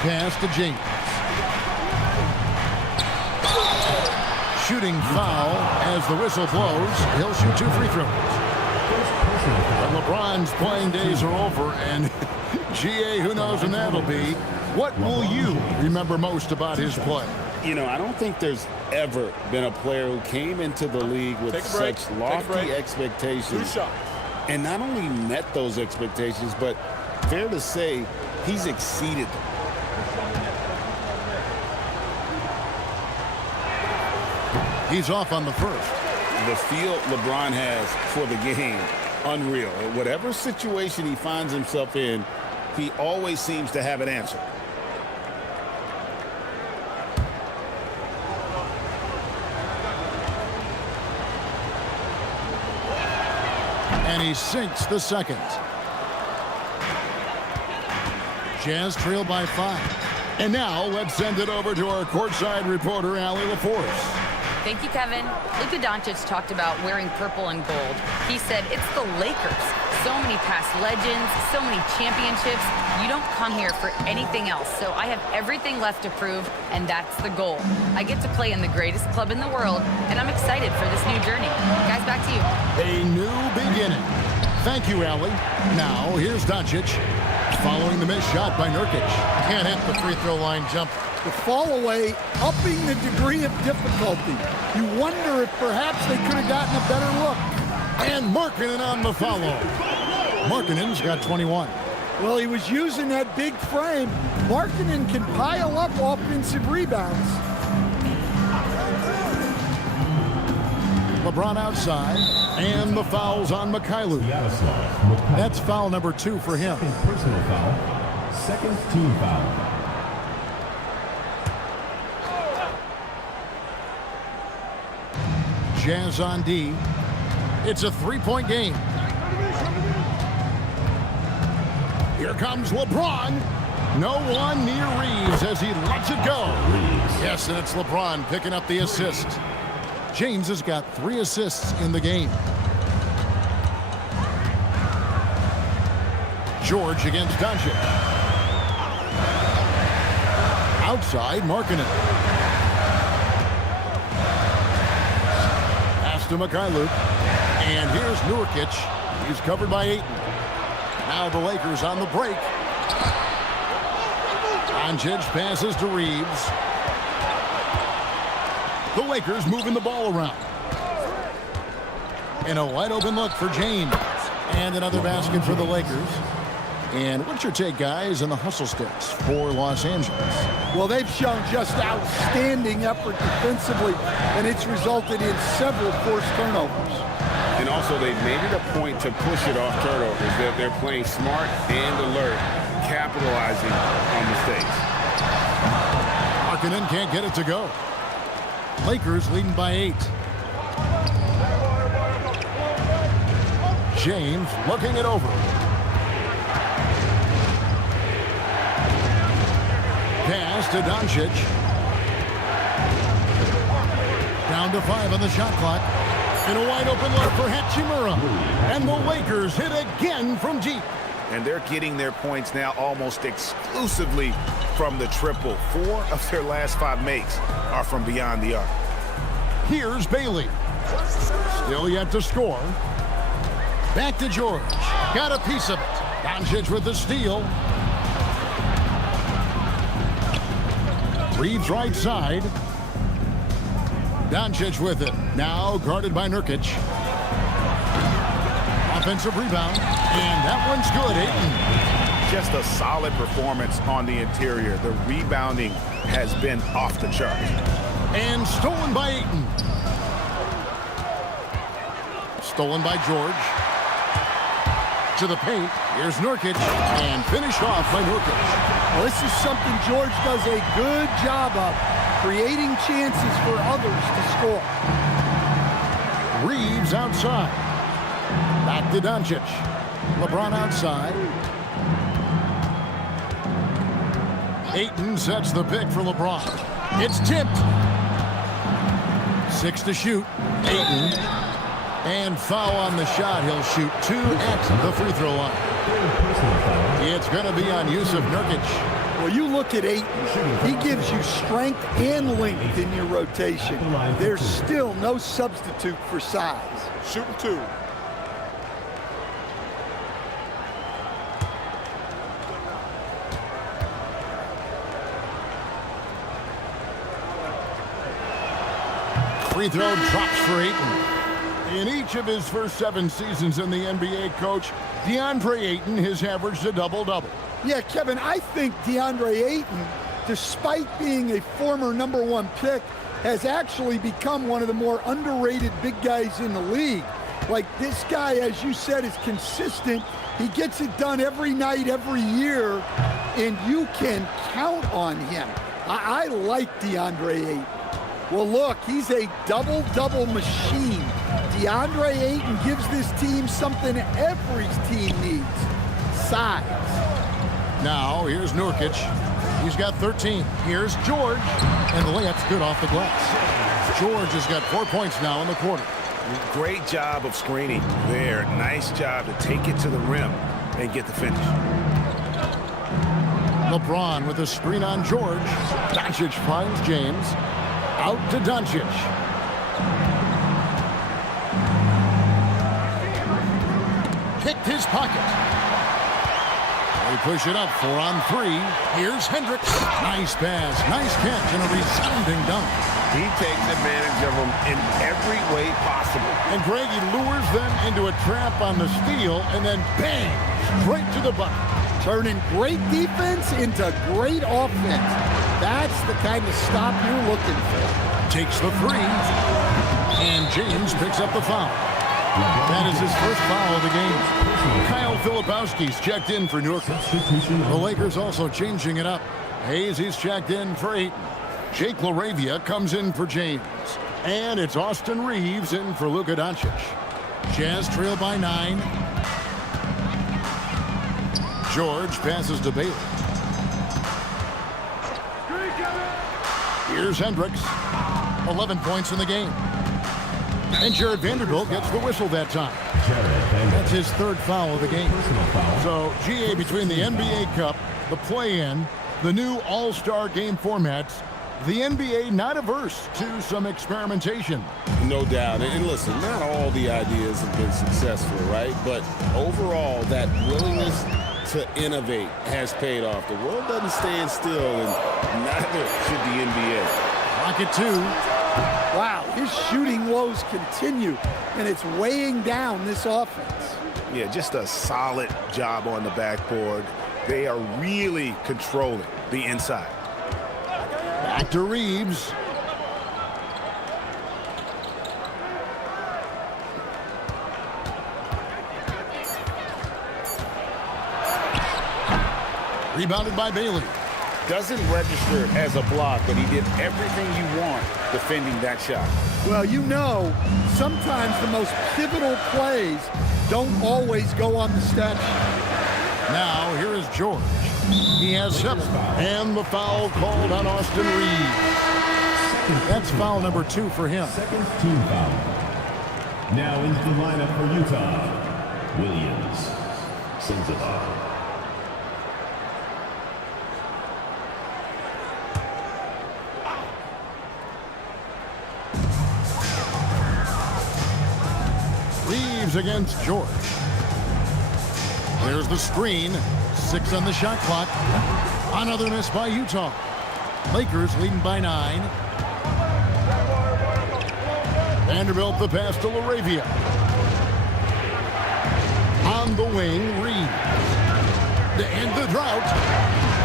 Pass to James. Shooting foul as the whistle blows. He'll shoot 2 free throws. But LeBron's playing days are over, and GA, who knows when that'll be. What will you remember most about his play? You know, I don't think there's ever been a player who came into the league with such lofty expectations and not only met those expectations, but fair to say, he's exceeded them. He's off on the first. The feel LeBron has for the game, unreal. Whatever situation he finds himself in, he always seems to have an answer. And he sinks the second. Jazz trail by 5. And now let's send it over to our courtside reporter, Allie LaForce. Thank you, Kevin. Luka Doncic talked about wearing purple and gold. He said, it's the Lakers. So many past legends, so many championships. You don't come here for anything else. So I have everything left to prove, and that's the goal. I get to play in the greatest club in the world, and I'm excited for this new journey. Guys, back to you. A new beginning. Thank you, Allie. Now, here's Doncic. Following the missed shot by Nurkic. Can't hit the free throw line jump. The fall away, upping the degree of difficulty. You wonder if perhaps they could have gotten a better look. And Markkanen on the follow. Markkanen's got 21. Well, he was using that big frame. Markkanen can pile up offensive rebounds. LeBron outside, and the foul's on Mikhailuk. That's foul number 2 for him. Personal foul. Second team foul. Jazz on D. It's a 3-point game. Here comes LeBron. No one near Reeves as he lets it go. Yes, and it's LeBron picking up the assist. James has got 3 assists in the game. George against Doncic. Outside, marking it. Pass to Mikhailuk. And here's Nurkic. He's covered by Ayton. Now the Lakers on the break. Doncic passes to Reeves. The Lakers moving the ball around. And a wide open look for James. And another basket for the Lakers. And what's your take, guys, on the hustle sticks for Los Angeles? Well, they've shown just outstanding effort defensively, and it's resulted in several forced turnovers. And also, they've made it a point to push it off turnovers. They're playing smart and alert, capitalizing on mistakes. Markkanen can't get it to go. Lakers leading by 8. James looking it over. Pass to Doncic. Down to 5 on the shot clock. And a wide open look for Hachimura. And the Lakers hit again from deep. And they're getting their points now almost exclusively from the triple. 4 of their last 5 makes are from beyond the arc. Here's Bailey. Still yet to score. Back to George. Got a piece of it. Doncic with the steal. Reeves right side. Doncic with it. Now guarded by Nurkic. Offensive rebound. And that one's good, Ayton. Just a solid performance on the interior. The rebounding has been off the charts. And stolen by Ayton. Stolen by George. To the paint. Here's Nurkic. And finished off by Nurkic. Well, this is something George does a good job of, creating chances for others to score. Reeves outside. Back to Doncic. LeBron outside. Ayton sets the pick for LeBron. It's tipped. 6 to shoot. Ayton. And foul on the shot. He'll shoot 2 at the free throw line. It's going to be on Yusuf Nurkic. Well, you look at Ayton. He gives you strength and length in your rotation. There's still no substitute for size. Shooting 2. Free throw drops for Ayton. In each of his first 7 seasons in the NBA, Coach, DeAndre Ayton has averaged a double-double. Yeah, Kevin, I think DeAndre Ayton, despite being a former #1 pick, has actually become one of the more underrated big guys in the league. Like, this guy, as you said, is consistent. He gets it done every night, every year, and you can count on him. I like DeAndre Ayton. Well, look, he's a double-double machine. DeAndre Ayton gives this team something every team needs: size. Now, here's Nurkic. He's got 13. Here's George. And the layup's good off the glass. George has got 4 points now in the quarter. Great job of screening there. Nice job to take it to the rim and get the finish. LeBron with a screen on George. Doncic finds James. Out to Doncic. Picked his pocket. They push it up 4 on 3. Here's Hendricks. Nice pass, nice catch, and a resounding dunk. He takes advantage of them in every way possible. And Greg, he lures them into a trap on the steal, and then bang, straight to the bucket. Turning great defense into great offense. That's the kind of stop you're looking for. Takes the 3, and James picks up the foul. That is his first foul of the game. Kyle Filipowski's checked in for Nurkic. The Lakers also changing it up. Hayes, he's checked in for Ayton. Jake LaRavia comes in for James. And it's Austin Reeves in for Luka Doncic. Jazz trail by 9. George passes to Bailey. Here's Hendricks. 11 points in the game. And Jared Vanderbilt gets the whistle that time. That's his third foul of the game. So, GA, between the NBA Cup, the play-in, the new All-Star game formats, the NBA not averse to some experimentation. No doubt. And listen, not all the ideas have been successful, right? But overall, that willingness to innovate has paid off. The world doesn't stand still, and neither should the NBA. Rocket 2. Wow, his shooting woes continue, and it's weighing down this offense. Yeah, just a solid job on the backboard. They are really controlling the inside. Back to Reeves. Rebounded by Bailey. Doesn't register as a block, but he did everything you want defending that shot. Well, you know, sometimes the most pivotal plays don't always go on the stat sheet. Now, here is George. He has 7. And the foul called on Austin Reeves. That's foul number 2 for him. Second team foul. Now into the lineup for Utah, Williams, Sensabaugh. Reeves against George. There's the screen. 6 on the shot clock. Another miss by Utah. Lakers leading by 9. Vanderbilt the pass to LaRavia. On the wing, Reeves. To end the drought.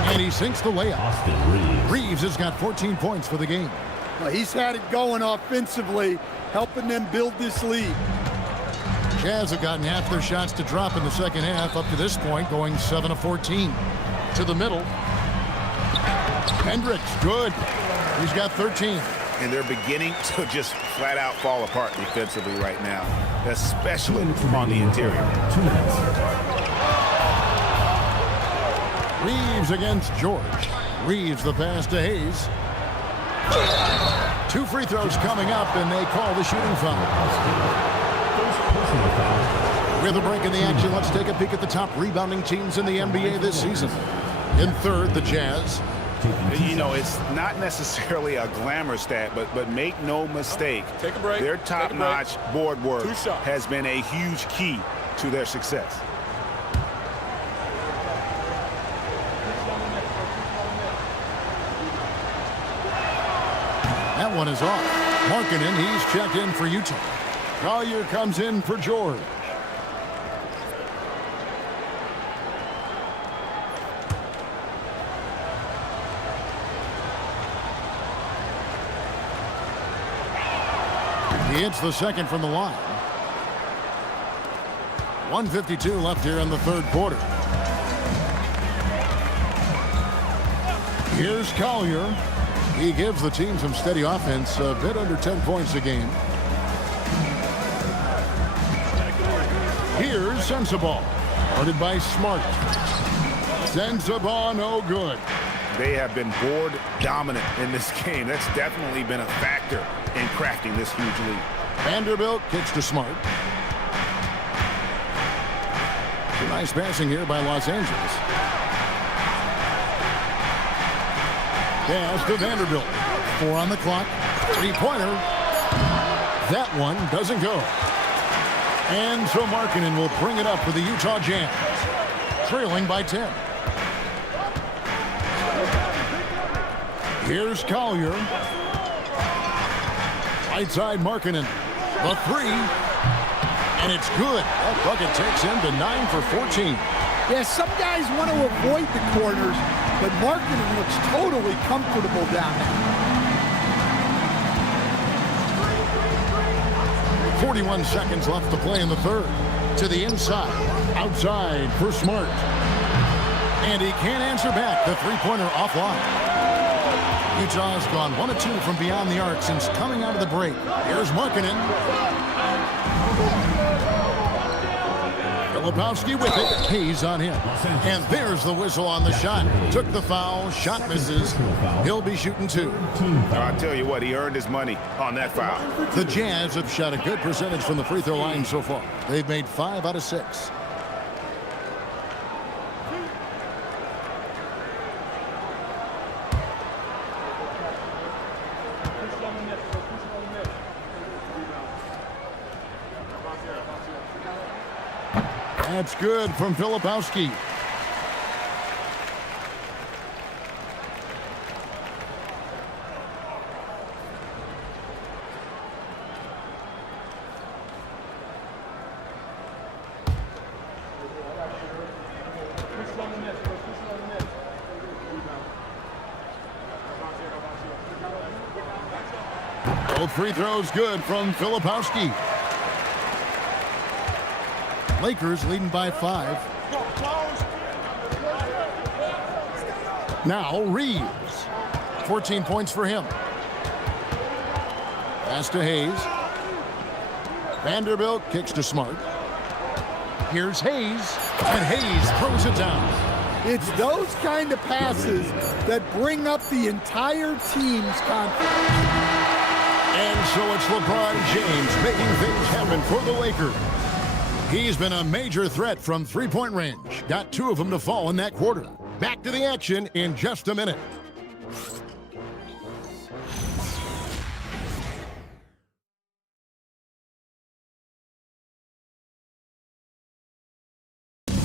And he sinks the layup. Reeves has got 14 points for the game. Well, he's had it going offensively, helping them build this lead. Jazz have gotten half their shots to drop in the second half up to this point, going 7 of 14. To the middle. Hendricks, good. He's got 13. And they're beginning to just flat out fall apart defensively right now, especially on the interior. Reeves against George. Reeves the pass to Hayes. 2 free throws coming up, and they call the shooting foul. With a break in the action, let's take a peek at the top rebounding teams in the NBA this season. In third, the Jazz. You know, it's not necessarily a glamour stat, but make no mistake, Take a break. their top-notch board work 2 shots. has been a huge key to their success. That one is off. Markkanen, he's checked in for Utah. Collier comes in for George. He hits the second from the line. 1:52 left here in the third quarter. Here's Collier. He gives the team some steady offense, a bit under 10 points a game. Here's Sensabaugh, guarded by Smart. Sensabaugh, no good. They have been board dominant in this game. That's definitely been a factor in crafting this huge lead. Vanderbilt kicks to Smart. Nice passing here by Los Angeles. Pass to Vanderbilt. 4 on the clock. 3-pointer. That one doesn't go. And so Markkanen will bring it up for the Utah Jazz. Trailing by 10. Here's Collier. Right side Markkanen. The 3. And it's good. That bucket takes him to 9 for 14. Yeah, some guys want to avoid the corners, but Markkanen looks totally comfortable down there. 41 seconds left to play in the third. To the inside. Outside for Smart. And he can't answer back. The 3-pointer offline. Utah's gone 1 of 2 from beyond the arc since coming out of the break. Here's Markkanen. Filipowski with it. Hayes on him. And there's the whistle on the shot. Took the foul. Shot misses. He'll be shooting 2. I'll tell you what, he earned his money on that foul. The Jazz have shot a good percentage from the free throw line so far. They've made 5 out of 6. That's good from Filipowski. Both free throws good from Filipowski. Lakers leading by 5. Now Reeves. 14 points for him. Pass to Hayes. Vanderbilt kicks to Smart. Here's Hayes. And Hayes throws it down. It's those kind of passes that bring up the entire team's confidence. And so it's LeBron James making things happen for the Lakers. He's been a major threat from three-point range. Got 2 of them to fall in that quarter. Back to the action in just a minute.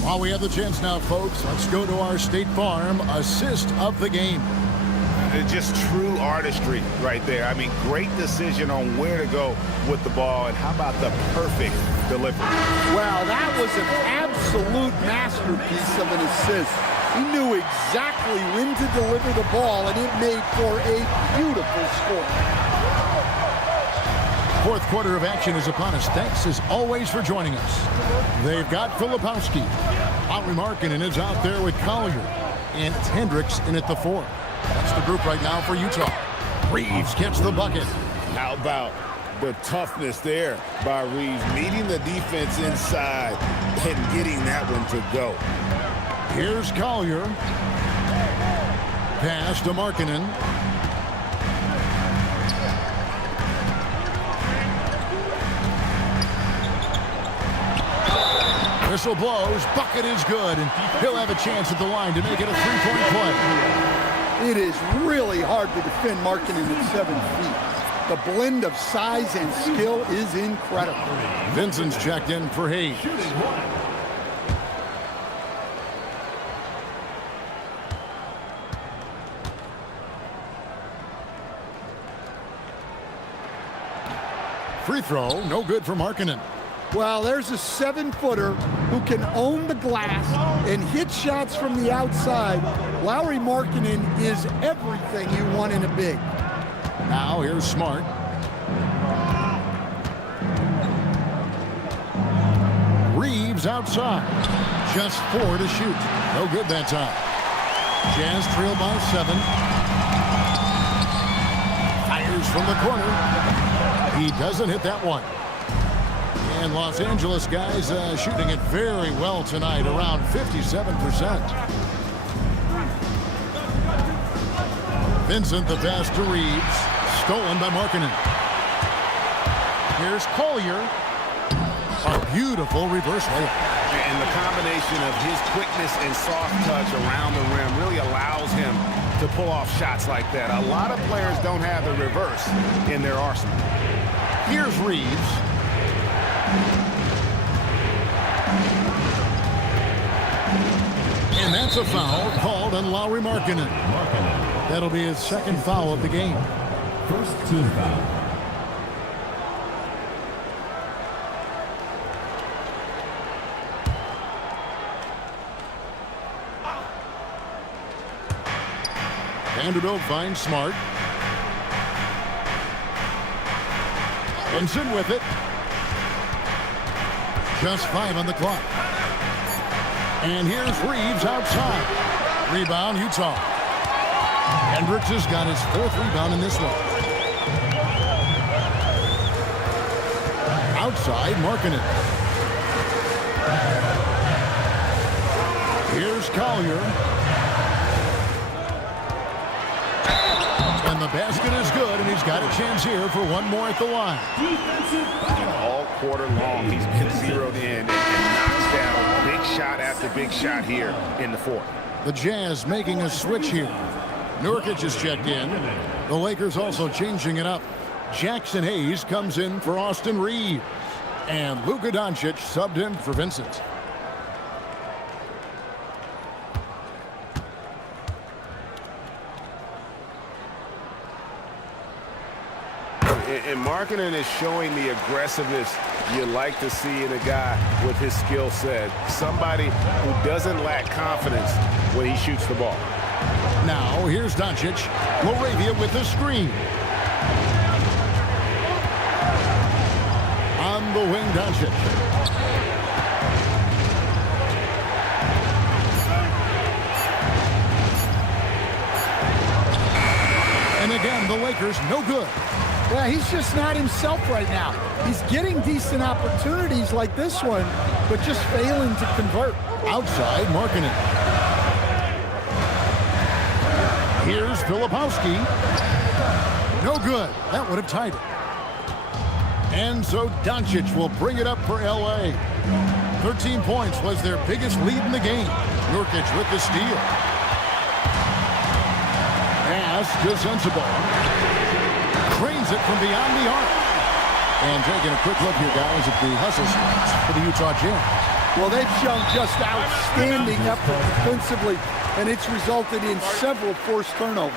While we have the chance now, folks, let's go to our State Farm assist of the game. It's just true artistry right there. I mean, great decision on where to go with the ball, and how about the perfect delivery? Well, that was an absolute masterpiece of an assist. He knew exactly when to deliver the ball, and it made for a beautiful score. Fourth quarter of action is upon us. Thanks, as always, for joining us. They've got Filipowski. Lauri Markkanen is out there with Collier. And Hendricks in at the 4. That's the group right now for Utah. Reeves gets the bucket. How about the toughness there by Reeves, meeting the defense inside and getting that one to go. Here's Collier. Pass to Markkanen. Whistle blows. Bucket is good, and he'll have a chance at the line to make it a three-point play. It is really hard to defend Markkanen at 7 feet. The blend of size and skill is incredible. Vincent's checked in for Hayes. Free throw, no good for Markkanen. Well, there's a 7-footer who can own the glass and hit shots from the outside. Lauri Markkanen is everything you want in a big. Now here's Smart. Reeves outside. Just 4 to shoot. No good that time. Jazz trail by 7. Fires from the corner. He doesn't hit that one. And Los Angeles guys shooting it very well tonight, around 57%. Vincent, the pass to Reeves. Stolen by Markkanen. Here's Collier. A beautiful reverse layup. And the combination of his quickness and soft touch around the rim really allows him to pull off shots like that. A lot of players don't have the reverse in their arsenal. Here's Reeves. And that's a foul called on Lauri Markkanen. That'll be his second foul of the game. First team foul. Vanderbilt finds Smart. Benson with it. Just 5 on the clock. And here's Reeves outside. Rebound, Utah. Hendricks has got his 4th rebound in this one. Outside, Markkanen. Here's Collier. And the basket is good, and he's got a chance here for one more at the line. All quarter long, he's been zeroed in and knocks down big shot after big shot here in the fourth. The Jazz making a switch here. Nurkic is checked in. The Lakers also changing it up. Jackson Hayes comes in for Austin Reeves. And Luka Doncic subbed in for Vincent. And Markkanen is showing the aggressiveness you like to see in a guy with his skill set. Somebody who doesn't lack confidence when he shoots the ball. Now, here's Doncic. Laravia with the screen. On the wing, Doncic. And again, the Lakers no good. Yeah, he's just not himself right now. He's getting decent opportunities like this one, but just failing to convert. Outside, Markkanen. Here's Filipowski. No good. That would have tied it. And so Doncic will bring it up for L.A. 13 points was their biggest lead in the game. Nurkic with the steal. Pass to Sensible. Cranes it from beyond the arc. And taking a quick look here, guys, at the hustle stats for the Utah Jazz. Well, they've shown just outstanding effort defensively, and it's resulted in several forced turnovers.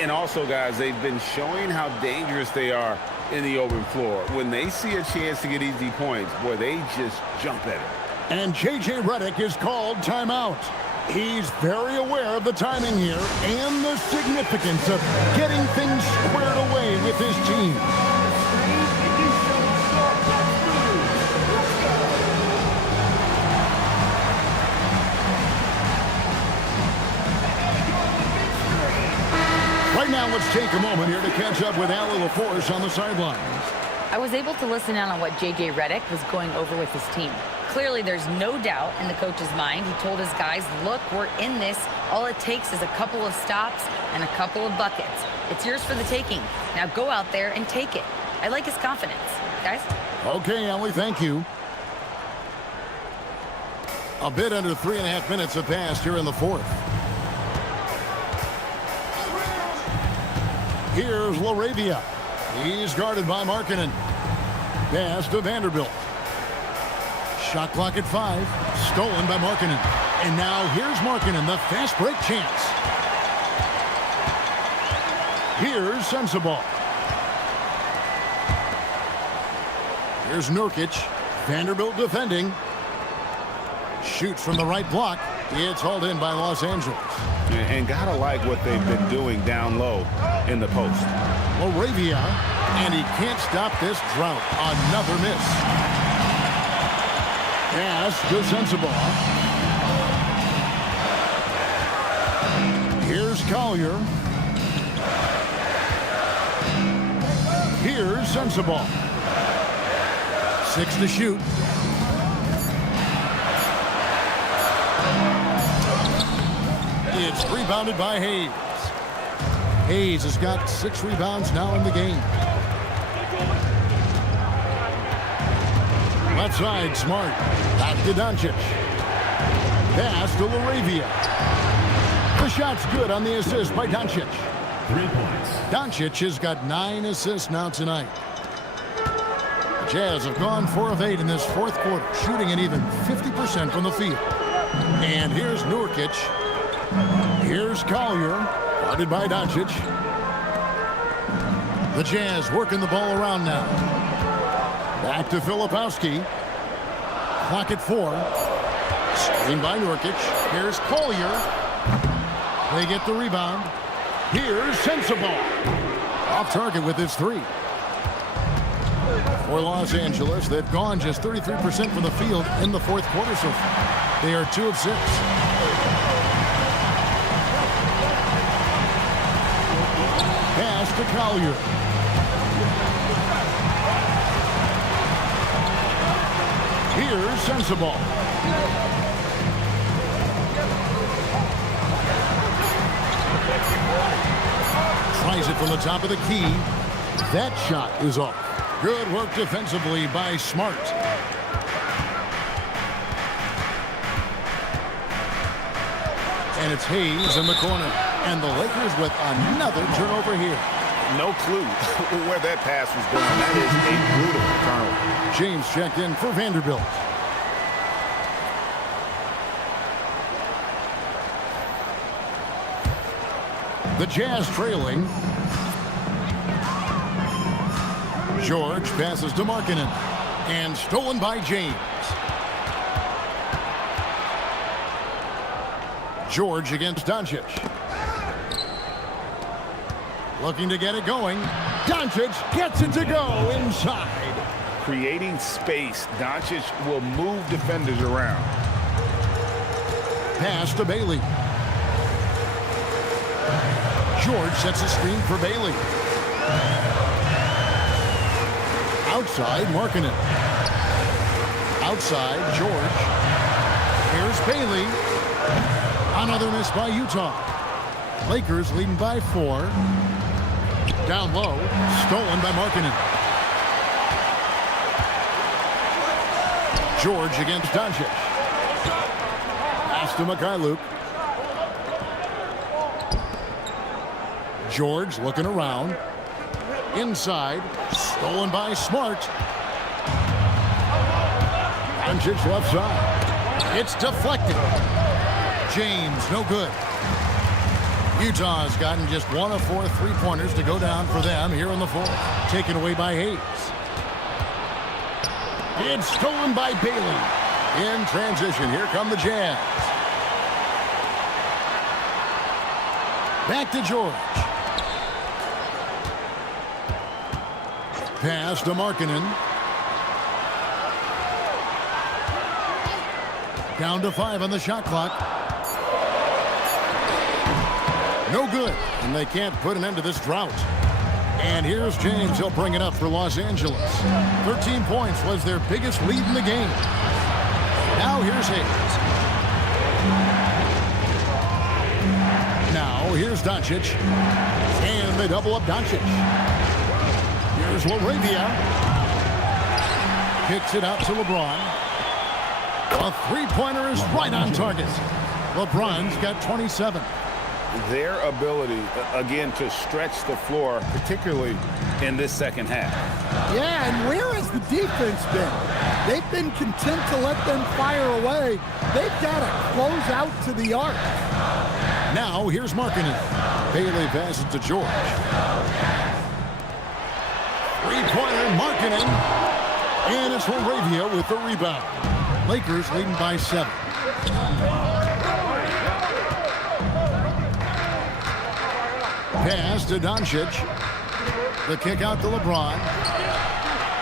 And also, guys, they've been showing how dangerous they are in the open floor. When they see a chance to get easy points, boy, they just jump at it. And J.J. Redick is called timeout. He's very aware of the timing here and the significance of getting things squared away with his team. Right now, let's take a moment here to catch up with Allie LaForce on the sidelines. I was able to listen in on what J.J. Redick was going over with his team. Clearly, there's no doubt in the coach's mind. He told his guys, look, we're in this. All it takes is a couple of stops and a couple of buckets. It's yours for the taking. Now go out there and take it. I like his confidence. Guys? Okay, Allie, thank you. A bit under 3.5 minutes have passed here in the fourth. Here's Laravia. He's guarded by Markkanen. Pass to Vanderbilt. Shot clock at 5. Stolen by Markkanen. And now here's Markkanen, the fast break chance. Here's Sensible. Here's Nurkic. Vanderbilt defending. Shoots from the right block. It's hauled in by Los Angeles. And gotta like what they've been doing down low in the post. Laravia, and he can't stop this drought. Another miss. Pass to Sensible. Here's Collier. Here's Sensible. 6 to shoot. It's rebounded by Hayes. Hayes has got 6 rebounds now in the game. Left side, Smart. Back to Doncic. Pass to Laravia. The shot's good on the assist by Doncic. 3 points. Doncic has got 9 assists now tonight. The Jazz have gone 4 of 8 in this fourth quarter, shooting an even 50% from the field. And here's Nurkic. Here's Collier, guarded by Doncic. The Jazz working the ball around now. Back to Filipowski. Clock at 4. Screen by Nurkic. Here's Collier. They get the rebound. Here's Sensible. Off target with his 3. For Los Angeles, they've gone just 33% from the field in the fourth quarter so far. They are 2 of 6. Pass to Collier. Here's Sensible. Fires it from the top of the key. That shot is off. Good work defensively by Smart. And it's Hayes in the corner. And the Lakers with another turnover here. No clue where that pass was going. That is a brutal turnover. James checked in for Vanderbilt. The Jazz trailing. George passes to Markkanen. And stolen by James. George against Doncic. Looking to get it going. Doncic gets it to go inside. Creating space. Doncic will move defenders around. Pass to Bailey. George sets a screen for Bailey. Outside, Markkanen. Outside, George. Here's Bailey. Another miss by Utah. Lakers leading by 4. Down low, stolen by Markkanen. George against Doncic. Pass to Mikhailuk. George looking around. Inside, stolen by Smart. Doncic left side. It's deflected. James, no good. Utah's gotten just 1 of 4 3-pointers to go down for them here in the fourth. Taken away by Hayes. It's stolen by Bailey. In transition, here come the Jazz. Back to George. Pass to Markkanen. Down to 5 on the shot clock. No good, and they can't put an end to this drought. And here's James. He'll bring it up for Los Angeles. 13 points was their biggest lead in the game. Now here's Hayes. Now here's Doncic. And they double up Doncic. Here's LaRavia. Kicks it out to LeBron. A three-pointer is right on target. LeBron's got 27. Their ability, again, to stretch the floor, particularly in this second half. Yeah, and where has the defense been? They've been content to let them fire away. They've got to close out to the arc. Now, here's Markkanen. Bailey passes to George. Three-pointer, Markkanen. And it's LaRavia with the rebound. Lakers leading by 7. Pass to Doncic. The kick out to LeBron.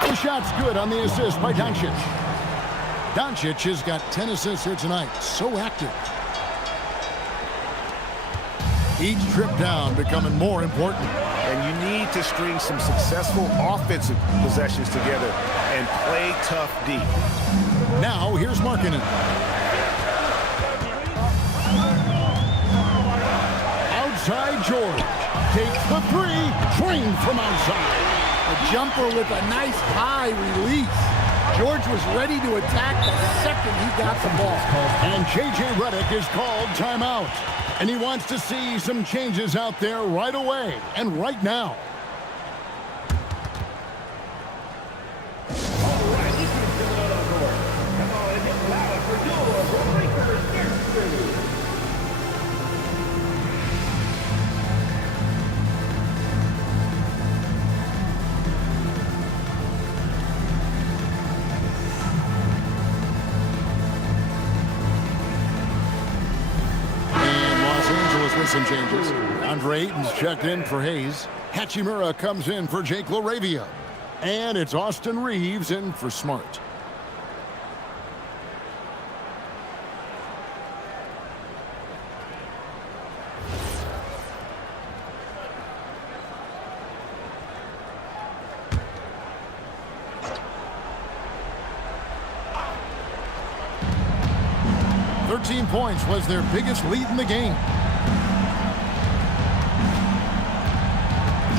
The shot's good on the assist by Doncic. Doncic has got 10 assists here tonight. So active. Each trip down becoming more important. And you need to string some successful offensive possessions together and play tough deep. Now, here's Markkanen. Outside George. Takes the 3. Trained from outside. A jumper with a nice high release. George was ready to attack the second he got the ball. And J.J. Redick is called timeout. And he wants to see some changes out there right away and right now. Some changes. Andre Ayton's checked in for Hayes. Hachimura comes in for Jake LaRavia. And it's Austin Reeves in for Smart. Points was their biggest lead in the game.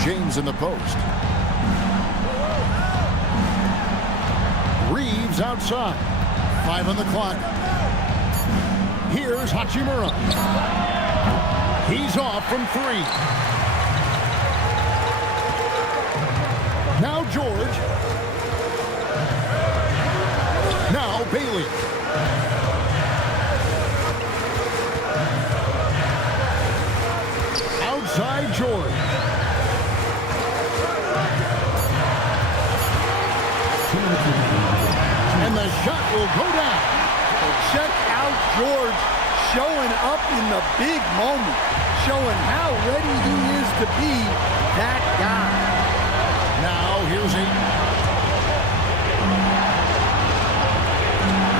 James in the post. Reeves outside. 5 on the clock. Here's Hachimura. He's off from 3. Now George. Now Bailey. Outside George. And the shot will go down. Well, check out George showing up in the big moment, showing how ready he is to be that guy. Now here's Ayton.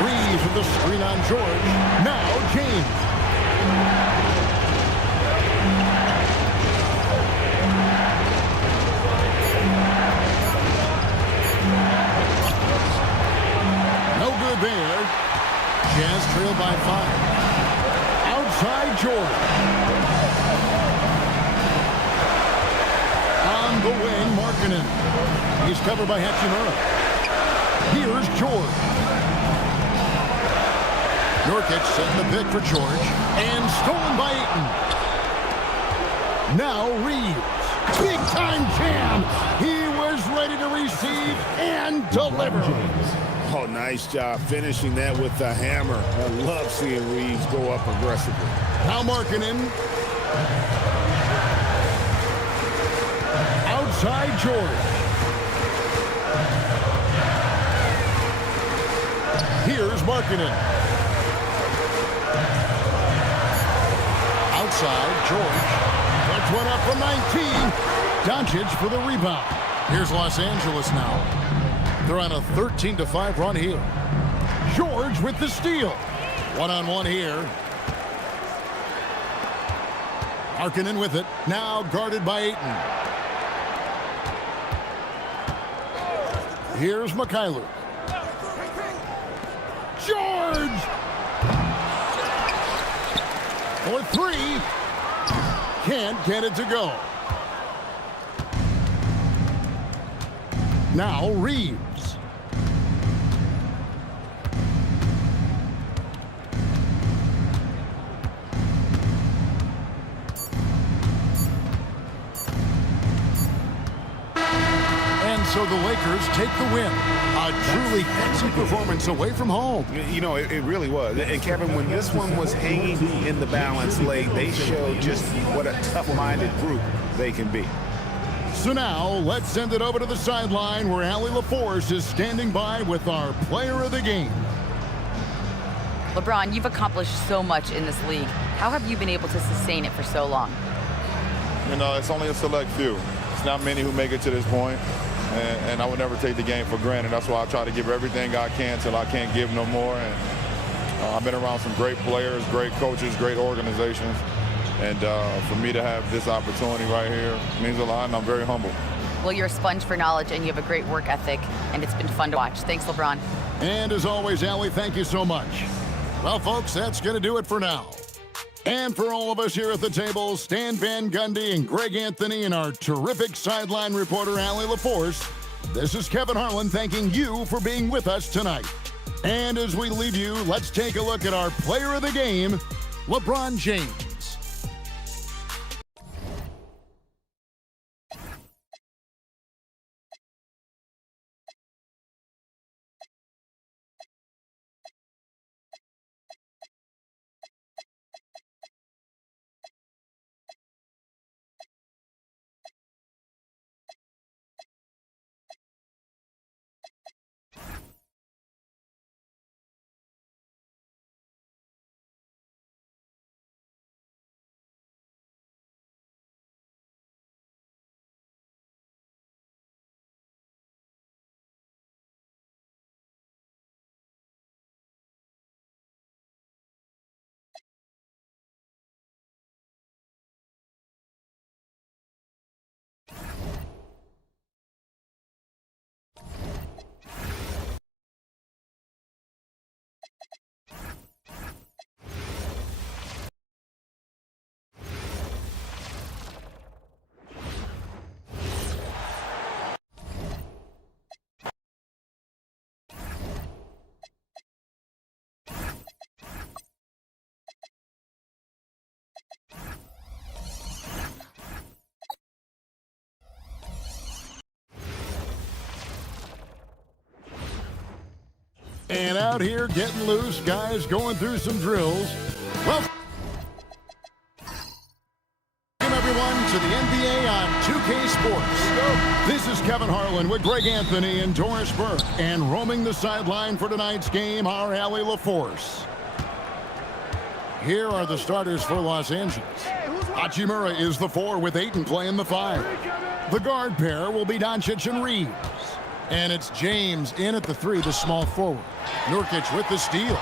Reeves with the screen on George. Now James. No good there. Jazz trail by 5. Outside George. On the wing, Markkanen. He's covered by Hachimura. Here's George. Nurkic setting the pick for George. And stolen by Ayton. Now Reeves. Big time jam. He was ready to receive and deliver. Oh, nice job finishing that with the hammer. I love seeing Reeves go up aggressively. Now Markkanen. Outside George. Here's Markkanen. Outside George. That's one up from 19. Doncic for the rebound. Here's Los Angeles now. They're on a 13-5 run here. George with the steal. One-on-one here. Markkanen with it. Now guarded by Ayton. Here's Mikhailuk. George! For 3. Can't get it to go. Now Reeves. And so the Lakers take the win. A truly excellent performance away from home. You know, it really was. And Kevin, when this one was hanging in the balance late, they showed just what a tough-minded group they can be. So now, let's send it over to the sideline where Allie LaForce is standing by with our player of the game. LeBron, you've accomplished so much in this league. How have you been able to sustain it for so long? You know, it's only a select few. It's not many who make it to this point, and I would never take the game for granted. That's why I try to give everything I can till I can't give no more. And I've been around some great players, great coaches, great organizations. And for me to have this opportunity right here means a lot, and I'm very humble. Well, you're a sponge for knowledge, and you have a great work ethic, and it's been fun to watch. Thanks, LeBron. And as always, Allie, thank you so much. Well, folks, that's going to do it for now. And for all of us here at the table, Stan Van Gundy and Greg Anthony and our terrific sideline reporter, Allie LaForce, this is Kevin Harlan thanking you for being with us tonight. And as we leave you, let's take a look at our player of the game, LeBron James. out here getting loose, guys going through some drills. Welcome everyone to the NBA on 2K Sports. This is Kevin Harlan with Greg Anthony and Doris Burke. And roaming the sideline for tonight's game, our Allie LaForce. Here are the starters for Los Angeles. Hachimura is the 4 with Ayton playing the 5. The guard pair will be Doncic and Reeves. And it's James in at the 3, the small forward. Nurkic with the steal.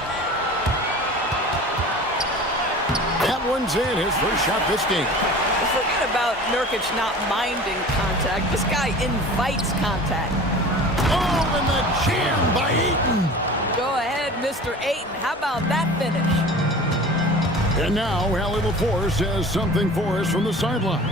That one's in, his first shot this game. Forget about Nurkic not minding contact. This guy invites contact. Oh, and the jam by Ayton. Go ahead, Mr. Ayton. How about that finish? And now, Allie LaForce has something for us from the sideline.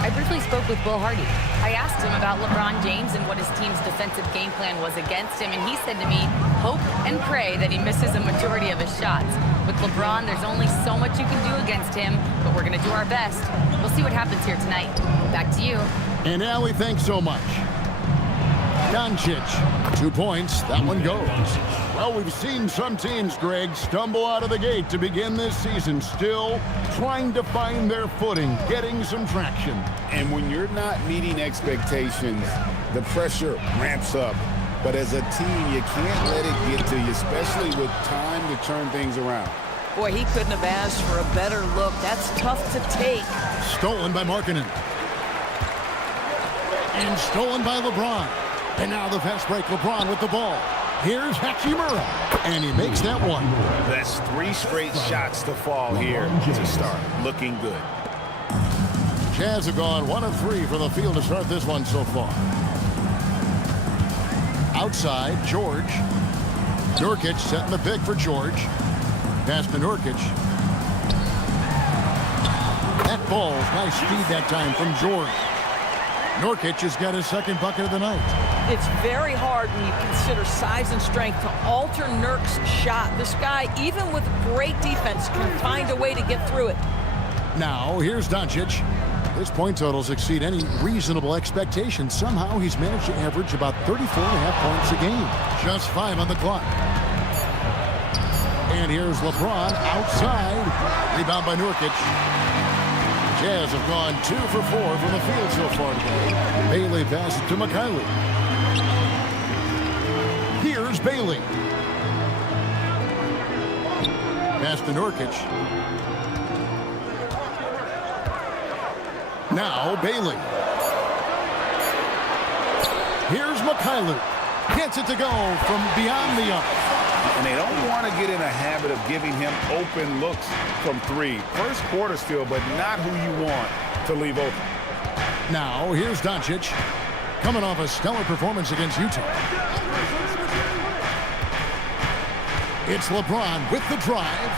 I briefly spoke with Will Hardy. I asked him about LeBron James and what his team's defensive game plan was against him, and he said to me, hope and pray that he misses a majority of his shots. With LeBron, there's only so much you can do against him, but we're going to do our best. We'll see what happens here tonight. Back to you. And Allie, thanks so much. Doncic, 2 points. That one goes. Well, we've seen some teams, Greg, stumble out of the gate to begin this season, still trying to find their footing, getting some traction. And when you're not meeting expectations, the pressure ramps up. But as a team, you can't let it get to you, especially with time to turn things around. Boy, he couldn't have asked for a better look. That's tough to take. Stolen by Markkanen. And stolen by LeBron. And now the fast break, LeBron with the ball. Here's Hachimura. And he makes that one. That's 3 straight shots to fall here to start. Looking good. Jazz have gone 1 of 3 from the field to start this one so far. Outside, George. Nurkic setting the pick for George. Pass to Nurkic. That ball, nice speed that time from George. Nurkic has got his second bucket of the night. It's very hard when you consider size and strength to alter Nurk's shot. This guy, even with great defense, can find a way to get through it. Now, here's Doncic. His point totals exceed any reasonable expectation. Somehow, he's managed to average about 34.5 points a game. Just 5 on the clock. And here's LeBron outside. Rebound by Nurkic. Jazz have gone 2 for 4 from the field so far today. Bailey passes to Mikhailuk. Here's Bailey. Pass to Nurkic. Now Bailey. Here's Mikhailuk. Gets it to go from beyond the arc. And they don't want to get in a habit of giving him open looks from 3. First quarter still, but not who you want to leave open. Now, here's Doncic, coming off a stellar performance against Utah. It's LeBron with the drive.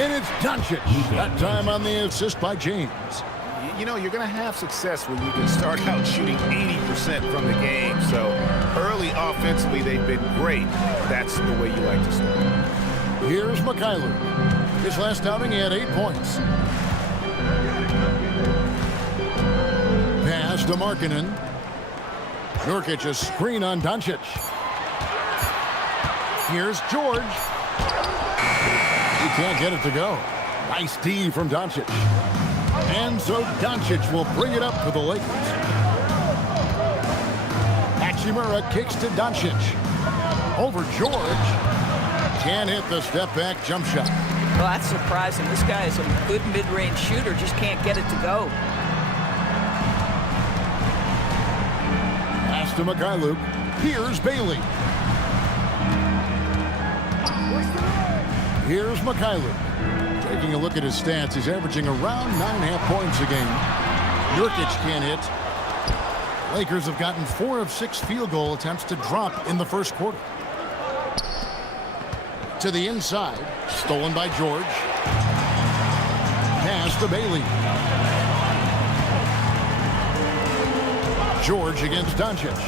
And it's Doncic. That time on the assist by James. You know, you're going to have success when you can start out shooting 80% from the game. So early offensively, they've been great. That's the way you like to start. Here's Mikhailuk. His last outing, he had 8 points. Pass to Markkanen. Nurkic, a screen on Doncic. Here's George. He can't get it to go. Nice D from Doncic. And so Doncic will bring it up for the Lakers. Hachimura kicks to Doncic. Over George. Can't hit the step-back jump shot. Well, that's surprising. This guy is a good mid-range shooter, just can't get it to go. Pass to Mikhailuk. Here's Bailey. Here's Mikhailuk. Taking a look at his stats, he's averaging around 9.5 points a game. Nurkic can't hit. Lakers have gotten 4 of 6 field goal attempts to drop in the first quarter. To the inside, stolen by George. Pass to Bailey. George against Doncic.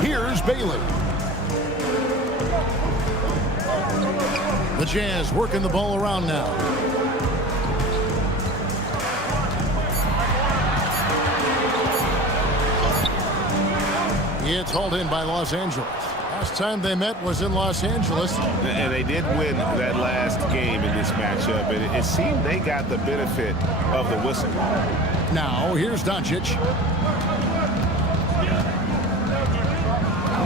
Here's Bailey. The Jazz working the ball around now. It's hauled in by Los Angeles. Last time they met was in Los Angeles. And they did win that last game in this matchup. And it seemed they got the benefit of the whistle. Now, here's Doncic.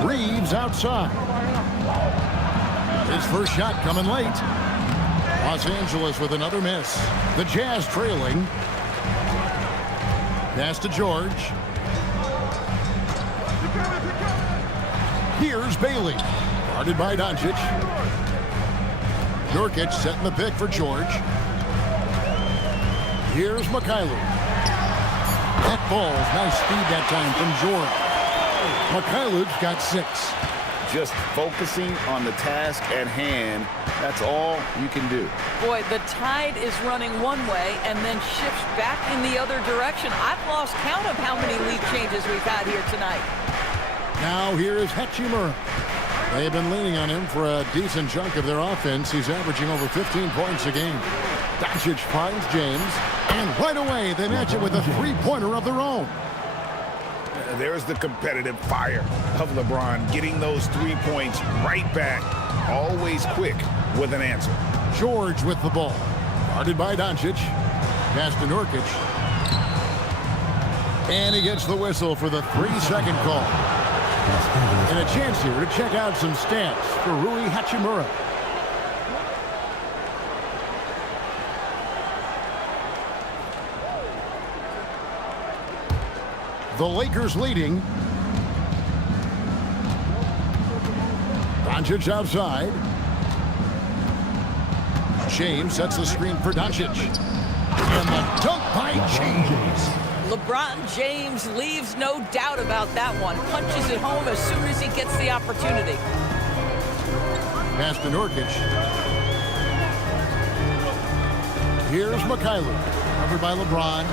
Reeves outside. His first shot coming late. Los Angeles with another miss. The Jazz trailing. Pass to George. Here's Bailey. Guarded by Doncic. Nurkic setting the pick for George. Here's Mikhailuk. That ball's nice speed that time from George. Mikhailuk's got 6. Just focusing on the task at hand, that's all you can do. Boy, the tide is running one way and then shifts back in the other direction. I've lost count of how many lead changes we've had here tonight. Now here is Hachimura. They've been leaning on him for a decent chunk of their offense. He's averaging over 15 points a game. Doncic finds James, and right away they match it with a three-pointer of their own. There's the competitive fire of LeBron, getting those 3 points right back, always quick with an answer. George with the ball. Guarded by Doncic. Pass to Nurkic. And he gets the whistle for the 3-second call. And a chance here to check out some stats for Rui Hachimura. The Lakers leading. Doncic outside. James sets the screen for Doncic. And the dunk by James. LeBron James leaves no doubt about that one. Punches it home as soon as he gets the opportunity. Pass to Nurkic. Here's Mikhailuk. Covered by LeBron.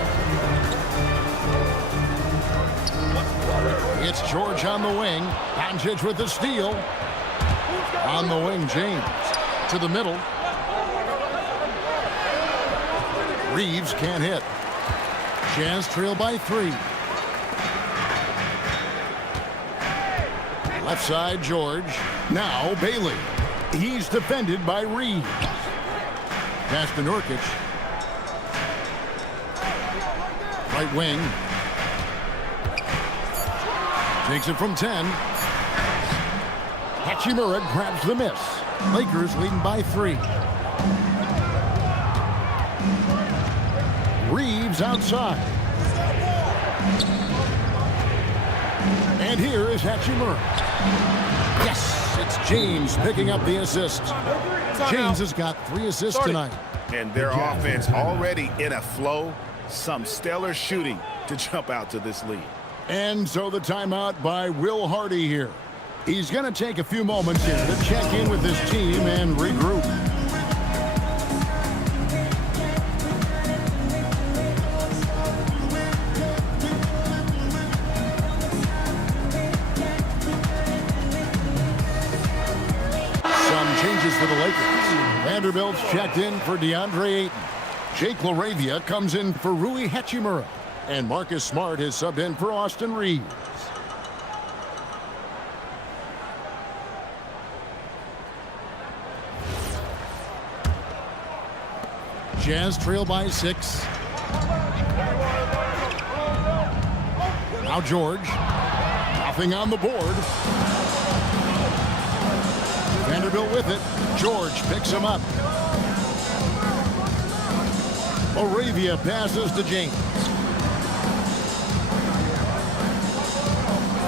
It's George on the wing. Doncic with the steal. On the wing, James. To the middle. Reeves can't hit. Jazz trail by 3. Left side, George. Now Bailey. He's defended by Reeves. Pass to Nurkic. Right wing. Takes it from 10. Hachimura grabs the miss. Lakers leading by 3. Reeves outside. And here is Hachimura. Yes, it's James picking up the assist. James has got 3 assists tonight. And their offense already in a flow. Some stellar shooting to jump out to this lead. And so the timeout by Will Hardy here. He's going to take a few moments here to check in with his team and regroup. Some changes for the Lakers. Vanderbilt's checked in for DeAndre Ayton. Jake LaRavia comes in for Rui Hachimura. And Marcus Smart has subbed in for Austin Reeves. Jazz trail by 6. Now George. Nothing on the board. Vanderbilt with it. George picks him up. LaRavia passes to James.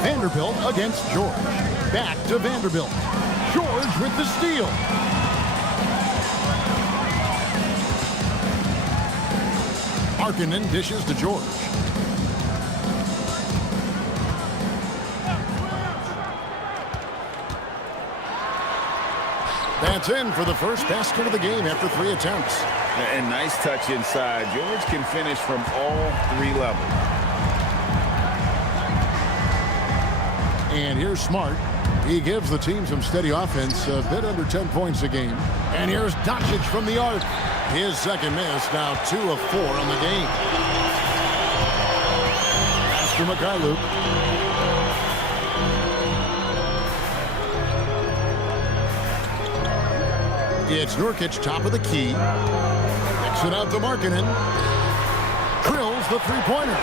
Vanderbilt against George. Back to Vanderbilt. George with the steal. Markkanen dishes to George. That's in for the first basket of the game after 3 attempts. And nice touch inside. George can finish from all 3 levels. And here's Smart. He gives the team some steady offense, a bit under 10 points a game. And here's Doncic from the arc. His second miss, now 2 of 4 on the game. Pass to Mikhailuk. It's Nurkic, top of the key. Kicks it out to Markkanen. Drills the three-pointer.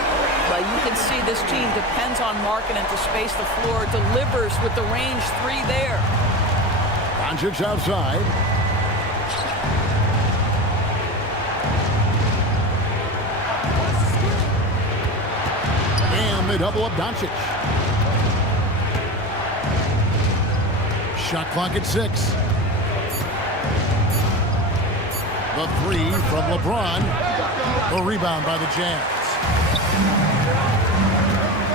But you can see this team depends on Markkanen to space the floor, delivers with the range three there. Doncic outside. And they double up Doncic. Shot clock at 6. The three from LeBron. The rebound by the Jazz.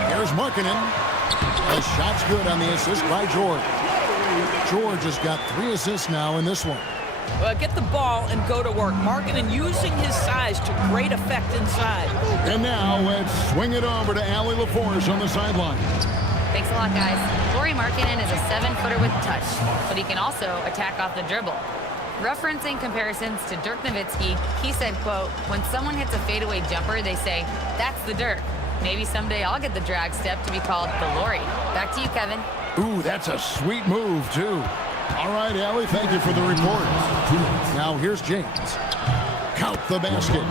Here's Markkanen. The shot's good on the assist by George. George has got 3 assists now in this one. Well, get the ball and go to work. Markkanen using his size to great effect inside. And now let's swing it over to Allie LaForce on the sideline. Thanks a lot, guys. Lauri Markkanen is a 7-footer with touch, but he can also attack off the dribble. Referencing comparisons to Dirk Nowitzki, he said, quote, when someone hits a fadeaway jumper, they say, that's the Dirk. Maybe someday I'll get the drag step to be called the Lauri. Back to you, Kevin. Ooh, that's a sweet move, too. All right, Allie, thank you for the report. Now here's James. Count the basket.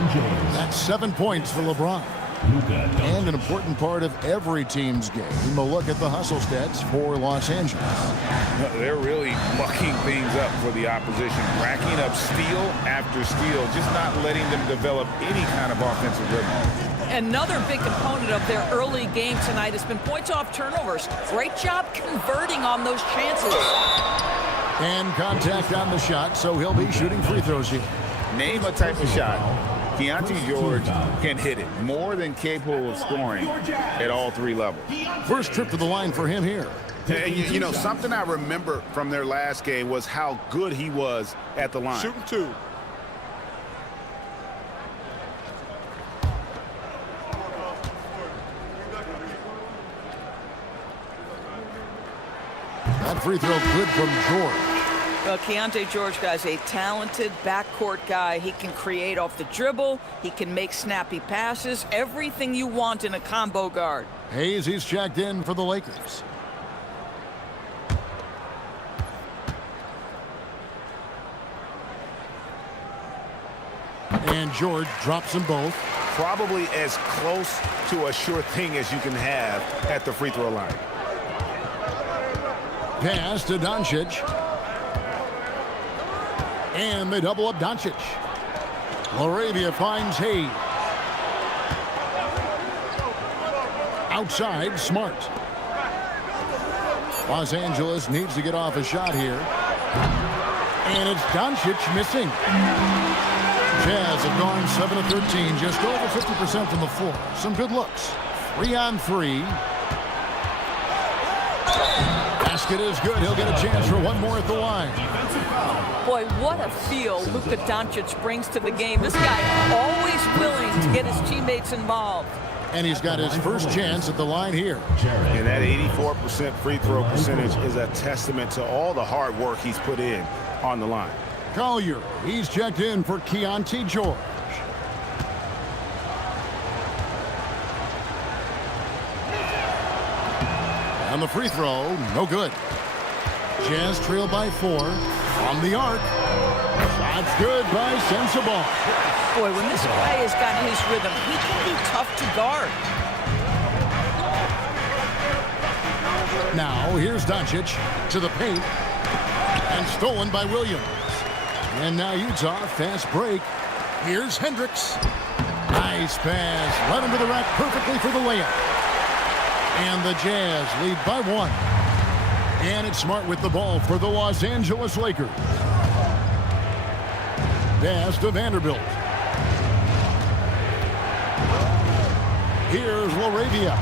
That's 7 points for LeBron. And an important part of every team's game, a look at the hustle stats for Los Angeles. They're really mucking things up for the opposition, racking up steal after steal, just not letting them develop any kind of offensive rhythm. Another big component of their early game tonight has been points off turnovers. Great job converting on those chances. And contact on the shot, so he'll be shooting free throws here. Name a type of shot Keontae George can hit it, more than capable of scoring at all 3 levels. First trip to the line for him here. You know, something I remember from their last game was how good he was at the line. Shooting 2. That free throw good from George. Well, Keontae George, guys, a talented backcourt guy. He can create off the dribble. He can make snappy passes. Everything you want in a combo guard. Hayes, he's checked in for the Lakers. And George drops them both. Probably as close to a sure thing as you can have at the free throw line. Pass to Doncic. And they double up Doncic. Laravia finds Hayes. Outside, Smart. Los Angeles needs to get off a shot here. And it's Doncic missing. Jazz have gone 7 of 13, just over 50% from the floor. Some good looks. 3 on 3. Basket is good. He'll get a chance for one more at the line. Boy, what a feel Luka Doncic brings to the game. This guy always willing to get his teammates involved. And he's got his first chance at the line here. And that 84% free throw percentage is a testament to all the hard work he's put in on the line. Collier, he's checked in for Keontae George. And the free throw, no good. Jazz trail by 4 from the arc. Shot's good by Sensabaugh. Boy, when this guy has got his rhythm, he can be tough to guard. Now here's Doncic to the paint. And stolen by Williams. And now Utah, fast break. Here's Hendricks. Nice pass. Led him to the rack perfectly for the layup. And the Jazz lead by 1. And it's Smart with the ball for the Los Angeles Lakers. Pass to Vanderbilt. Here's Laravia.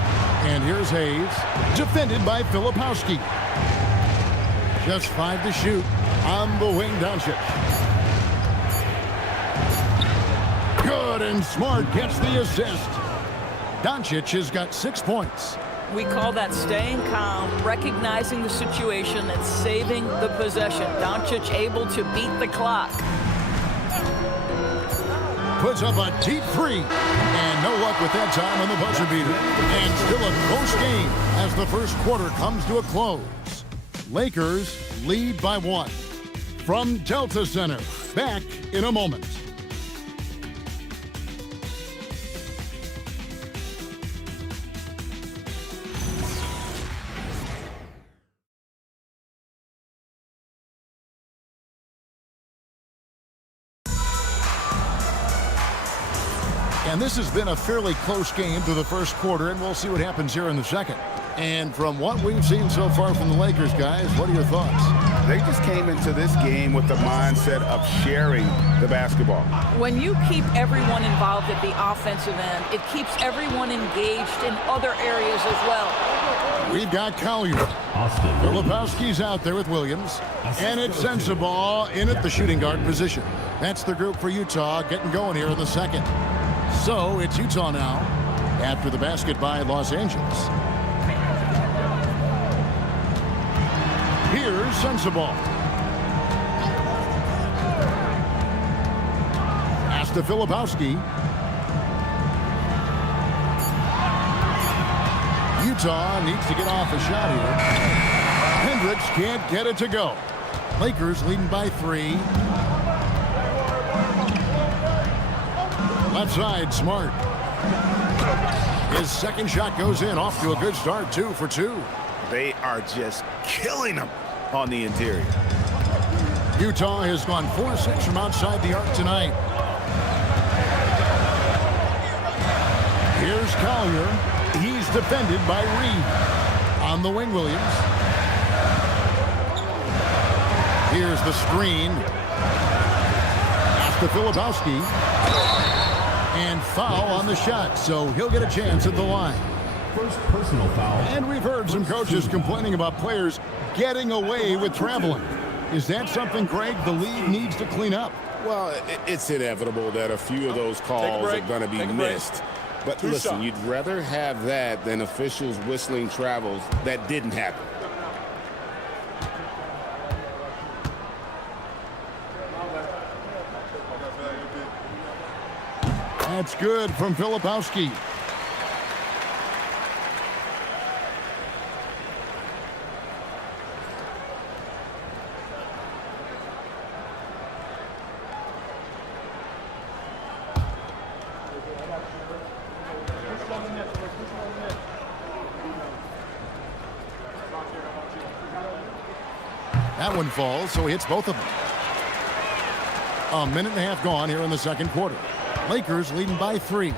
And here's Hayes. Defended by Filipowski. Just 5 to shoot on the wing, Doncic. Good, and Smart gets the assist. Doncic has got 6 points. We call that staying calm, recognizing the situation, and saving the possession. Doncic able to beat the clock. Puts up a deep 3. And no luck with that time on the buzzer beater. And still a close game as the first quarter comes to a close. Lakers lead by 1. from Delta Center. Back in a moment. And this has been a fairly close game through the first quarter, and we'll see what happens here in the second. And from what we've seen so far from the Lakers, guys, what are your thoughts? They just came into this game with the mindset of sharing the basketball. When you keep everyone involved at the offensive end, it keeps everyone engaged in other areas as well. We've got Collier. Filipowski's out there with Williams. And it's Sensabaugh in at the shooting guard position. That's the group for Utah getting going here in the second. So it's Utah now after the basket by Los Angeles. Here's Sensabaugh. Pass to Filipowski. Utah needs to get off a shot here. Hendricks can't get it to go. Lakers leading by 3. Left side, Smart. His second shot goes in, off to a good start, 2 for 2. They are just killing them on the interior. Utah has gone 4-6 from outside the arc tonight. Here's Collier. He's defended by Reed. On the wing, Williams. Here's the screen. Pass to Filipowski. And foul on the shot, so he'll get a chance at the line. First personal foul. And we've heard some coaches complaining about players getting away with traveling. Is that something, Greg, the league needs to clean up? Well, it's inevitable that a few of those calls are going to be missed. But listen, you'd rather have that than officials whistling travels that didn't happen. That's good from Filipowski. That one falls, so he hits both of them. A minute and a half gone here in the second quarter. Lakers leading by 3.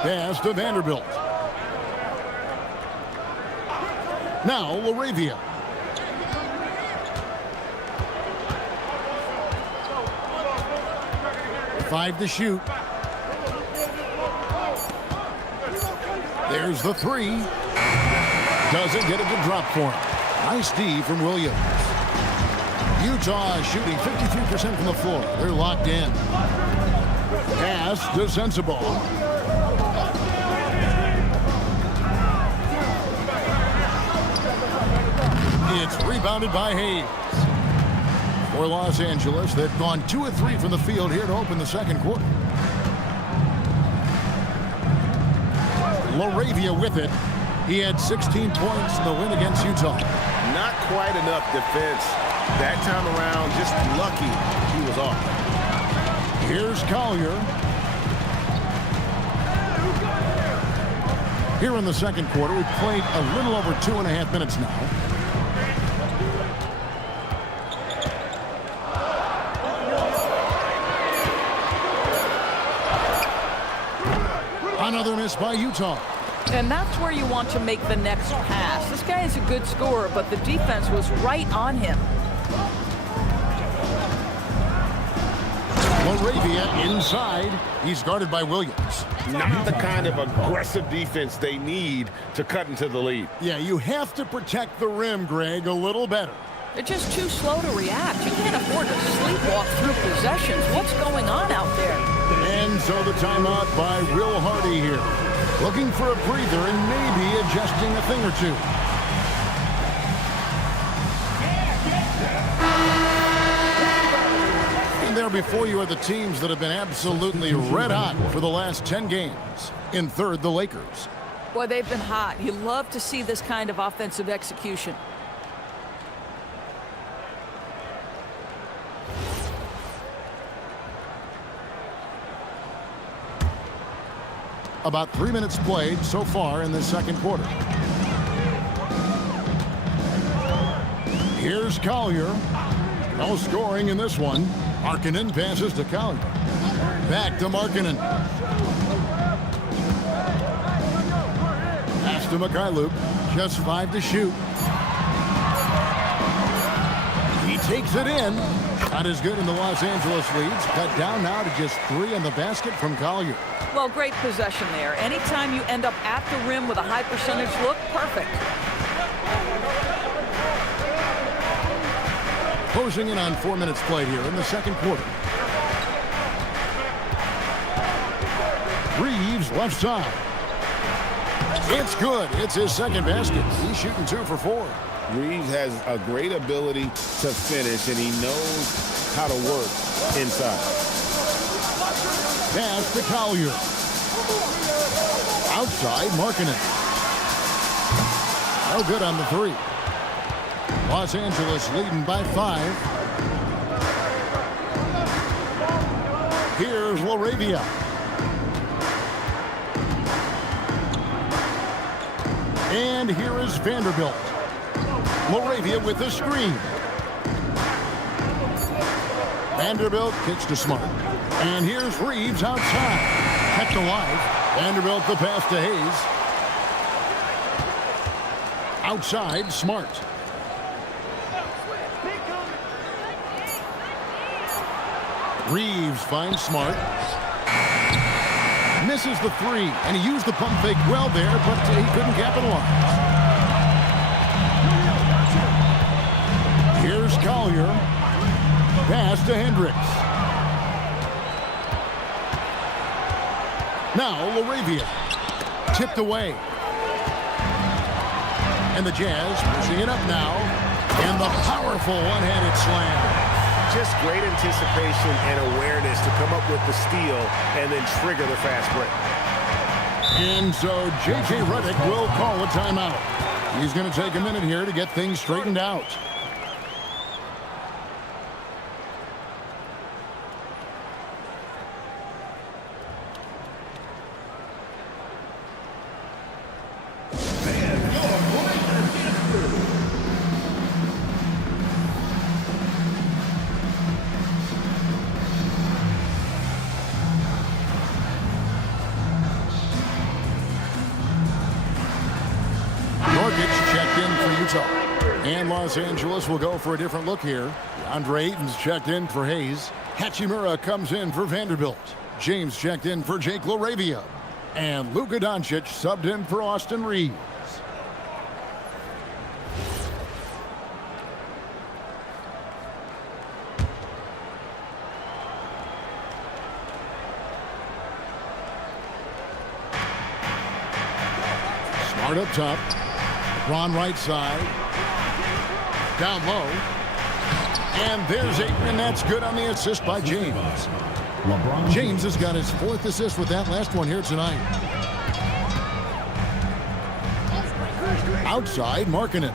Pass to Vanderbilt. Now LaRavia. Five to shoot. There's the 3. Doesn't get it to drop for him. Nice D from Williams. Utah shooting 53% from the floor. They're locked in. Pass to Sensabaugh. It's rebounded by Hayes. For Los Angeles, they've gone 2 of 3 from the field here to open the second quarter. LaRavia with it. He had 16 points in the win against Utah. Not quite enough defense. That time around, just lucky he was off. Here's Collier. Here in the second quarter, we've played a little over 2.5 minutes now. Another miss by Utah. And that's where you want to make the next pass. This guy is a good scorer, but the defense was right on him. LaRavia inside. He's guarded by Williams. Not the kind of aggressive defense they need to cut into the lead. Yeah, you have to protect the rim, Greg, a little better. They're just too slow to react. You can't afford to sleepwalk through possessions. What's going on out there? And so the timeout by Will Hardy here. Looking for a breather and maybe adjusting a thing or two. And there before you are the teams that have been absolutely red hot for the last 10 games. In third, the Lakers. Boy, they've been hot. You love to see this kind of offensive execution. About 3 minutes played so far in the second quarter. Here's Collier. No scoring in this one. Markkanen passes to Collier. Back to Markkanen. Pass to Mikhailuk. Just 5 to shoot. He takes it in. Not as good in the Los Angeles leads. Cut down now to just 3 in the basket from Collier. Well, great possession there. Anytime you end up at the rim with a high percentage look, perfect. Closing in on 4 minutes played here in the second quarter. Reeves left side. It's good. It's his second basket. He's shooting 2 for 4. Reeves has a great ability to finish, and he knows how to work inside. Pass to Collier. Outside, Markkanen. No good on the 3. Los Angeles leading by 5. Here's LaRavia. And here is Vanderbilt. LaRavia with the screen. Vanderbilt kicks to Smart. And here's Reeves outside. Kept alive. Vanderbilt the pass to Hayes. Outside, Smart. Reeves finds Smart. Misses the 3, and he used the pump fake well there, but he couldn't capitalize. Here's Collier. Pass to Hendricks. Now LaRavia. Tipped away. And the Jazz pushing it up now. And the powerful one-handed slam. Just great anticipation and awareness to come up with the steal and then trigger the fast break. And so J.J. Redick will call a timeout. He's going to take a minute here to get things straightened out. And Los Angeles will go for a different look here. Andre Ayton's checked in for Hayes. Hachimura comes in for Vanderbilt. James checked in for Jake LaRavia. And Luka Doncic subbed in for Austin Reeves. Smart up top. LeBron right side. Down low. And there's Ayton, and that's good on the assist by James. James has got his 4th assist with that last one here tonight. Outside, Markkanen.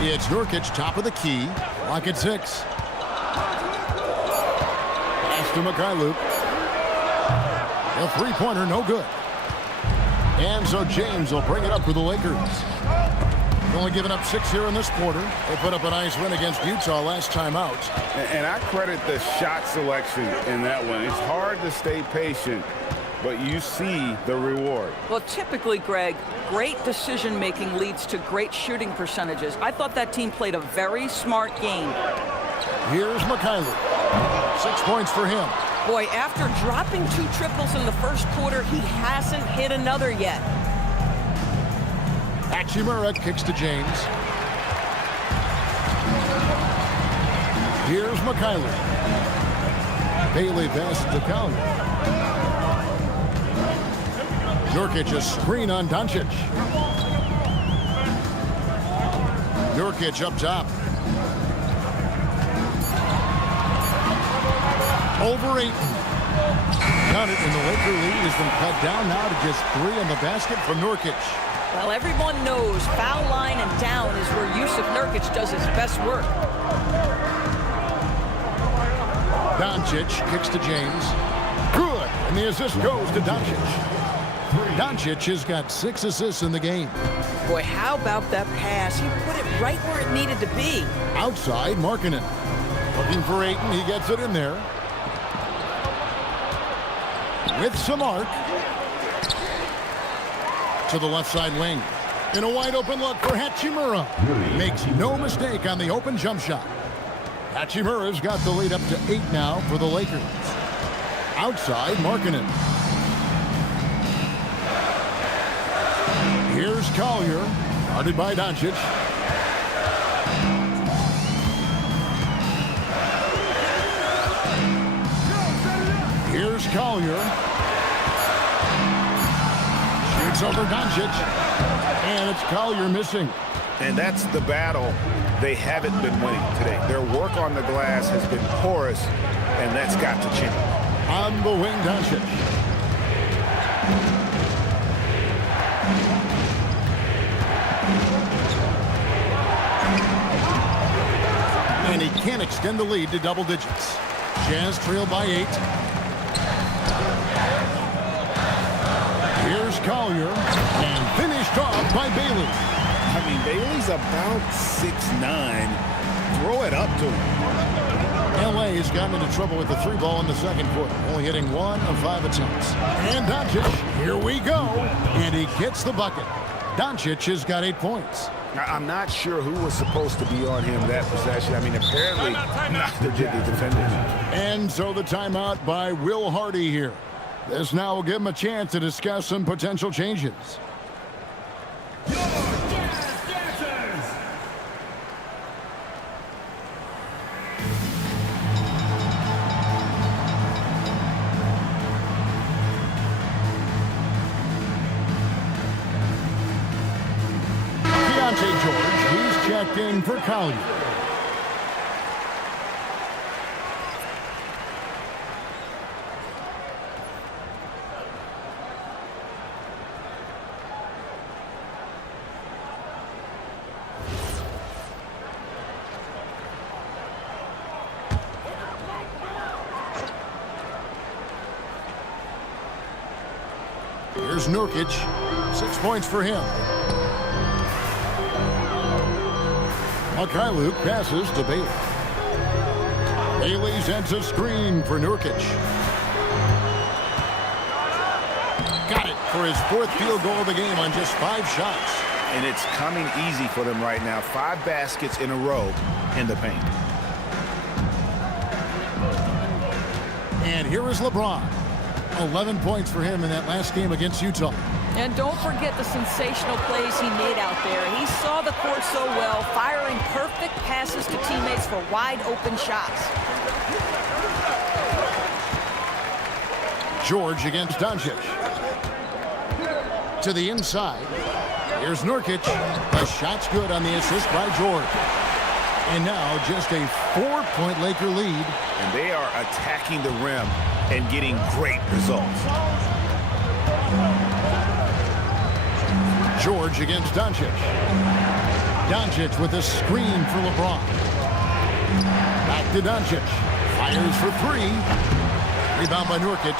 It's Nurkic, top of the key. Lock at 6. Pass to Mikhailuk. A three-pointer, no good. And so James will bring it up for the Lakers. They've only given up 6 here in this quarter. They put up a nice win against Utah last time out. And I credit the shot selection in that one. It's hard to stay patient, but you see the reward. Well, typically, Greg, great decision-making leads to great shooting percentages. I thought that team played a very smart game. Here's Mikhailuk. 6 points for him. Boy, after dropping 2 triples in the first quarter, he hasn't hit another yet. Hachimura kicks to James. Here's Mikhailuk. Bailey passes to Collier. Nurkic a screen on Doncic. Nurkic up top. Over Ayton. Got it, and the Laker lead has been cut down now to just 3 in the basket for Nurkic. Well, everyone knows foul line and down is where Yusuf Nurkic does his best work. Doncic kicks to James. Good. And the assist goes to Doncic. Doncic has got 6 assists in the game. Boy, how about that pass? He put it right where it needed to be. Outside, Markkanen. Looking for Ayton. He gets it in there. With some arc. To the left side wing. In a wide open look for Hachimura. Makes no mistake on the open jump shot. Hachimura's got the lead up to 8 now for the Lakers. Outside, Markkanen. Here's Collier, guarded by Doncic. Here's Collier. Shoots over Doncic. And it's Collier missing. And that's the battle they haven't been winning today. Their work on the glass has been porous, and that's got to change. On the wing, Doncic. And he can't extend the lead to double digits. Jazz trail by 8. Here's Collier. And finished off by Bailey. I mean, Bailey's about 6'9". Throw it up to him. LA has gotten into trouble with the 3 ball in the second quarter, only hitting 1 of 5 attempts. And Doncic, here we go. And he gets the bucket. Doncic has got 8 points. I'm not sure who was supposed to be on him that possession. I mean, apparently neither did the defenders. And so the timeout by Will Hardy here. This now will give him a chance to discuss some potential changes. George, he's checked in for Collier. Here's Nurkic, 6 points for him. Luke passes to Bailey. Bailey sends a screen for Nurkic. Got it for his 4th field goal of the game on just 5 shots. And it's coming easy for them right now. 5 baskets in a row in the paint. And here is LeBron. 11 points for him in that last game against Utah. And don't forget the sensational plays he made out there. He saw the court so well, firing perfect passes to teammates for wide open shots. George against Doncic. To the inside. Here's Nurkic. The shot's good on the assist by George. And now just a 4-point Laker lead. And they are attacking the rim and getting great results. George against Doncic. Doncic with a screen for LeBron. Back to Doncic. Fires for 3. Rebound by Nurkic.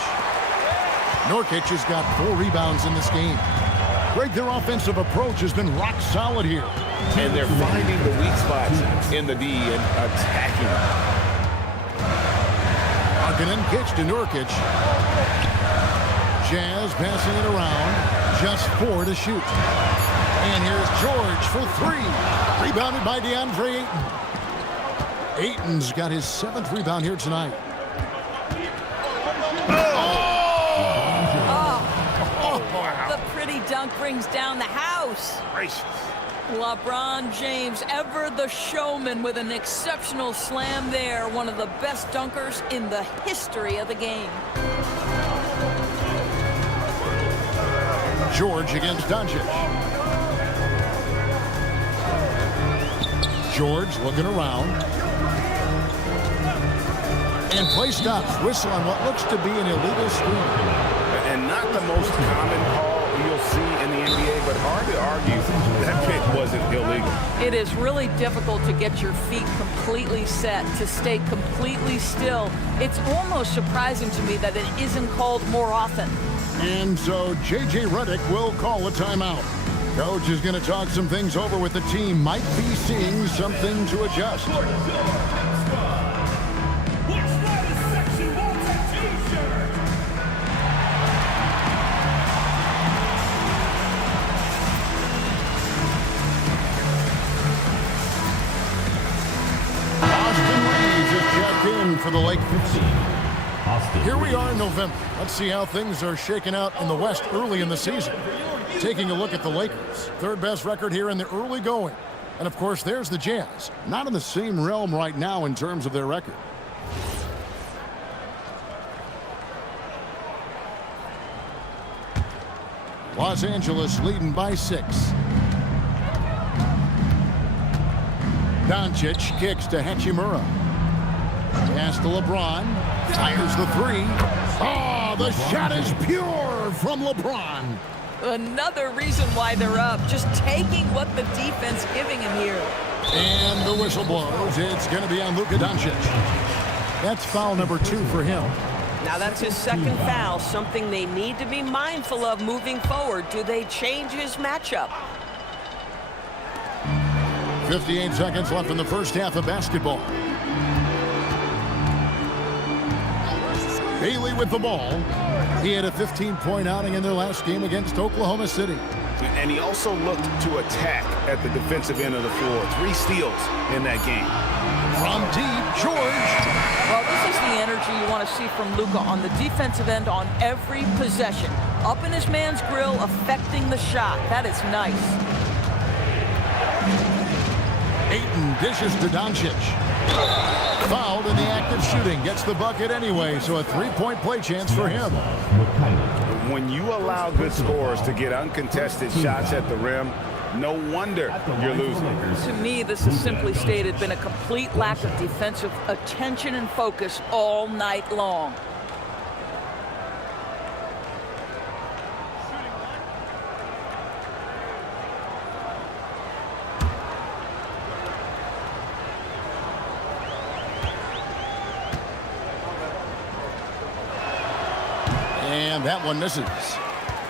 Nurkic has got 4 rebounds in this game. Greg, their offensive approach has been rock solid here. And they're finding the weak spots in the D and attacking them. Markkanen kicks to Nurkic. Jazz passing it around. Just 4 to shoot. And here's George for 3. Rebounded by DeAndre Ayton. Ayton's got his 7th rebound here tonight. The pretty dunk brings down the house. Gracious. LeBron James, ever the showman, with an exceptional slam there. One of the best dunkers in the history of the game. George against Doncic. George looking around. And play stops. Whistle on what looks to be an illegal screen. And not the most common call you'll see in the NBA, but hard to argue that wasn't illegal. It is really difficult to get your feet completely set, to stay completely still. It's almost surprising to me that it isn't called more often. And so J.J. Redick will call a timeout. Coach is going to talk some things over with the team. Might be seeing something to adjust. For the LAKERS. Here we are in November. Let's see how things are shaking out in the West early in the season. Taking a look at the LAKERS. Third best record here in the early going. And of course, there's the Jazz. Not in the same realm right now in terms of their record. Los Angeles leading by 6. Doncic kicks to Hachimura. Pass to LeBron. Fires the 3. Oh, the shot is pure from LeBron. Another reason why they're up. Just taking what the defense giving him here. And the whistle blows. It's going to be on Luka Doncic. That's foul number 2 for him. Now that's his second foul, something they need to be mindful of moving forward. Do they change his matchup? 58 seconds left in the first half of basketball. Bailey with the ball. He had a 15-point outing in their last game against Oklahoma City. And he also looked to attack at the defensive end of the floor. 3 steals in that game. From deep, George. Well, this is the energy you want to see from Luka on the defensive end on every possession. Up in his man's grill, affecting the shot. That is nice. Ayton dishes to Doncic. Fouled in the act of shooting. Gets the bucket anyway, so a 3-point play chance for him. When you allow good scorers to get uncontested shots at the rim, no wonder you're losing. To me, this has simply stated been a complete lack of defensive attention and focus all night long. And that one misses.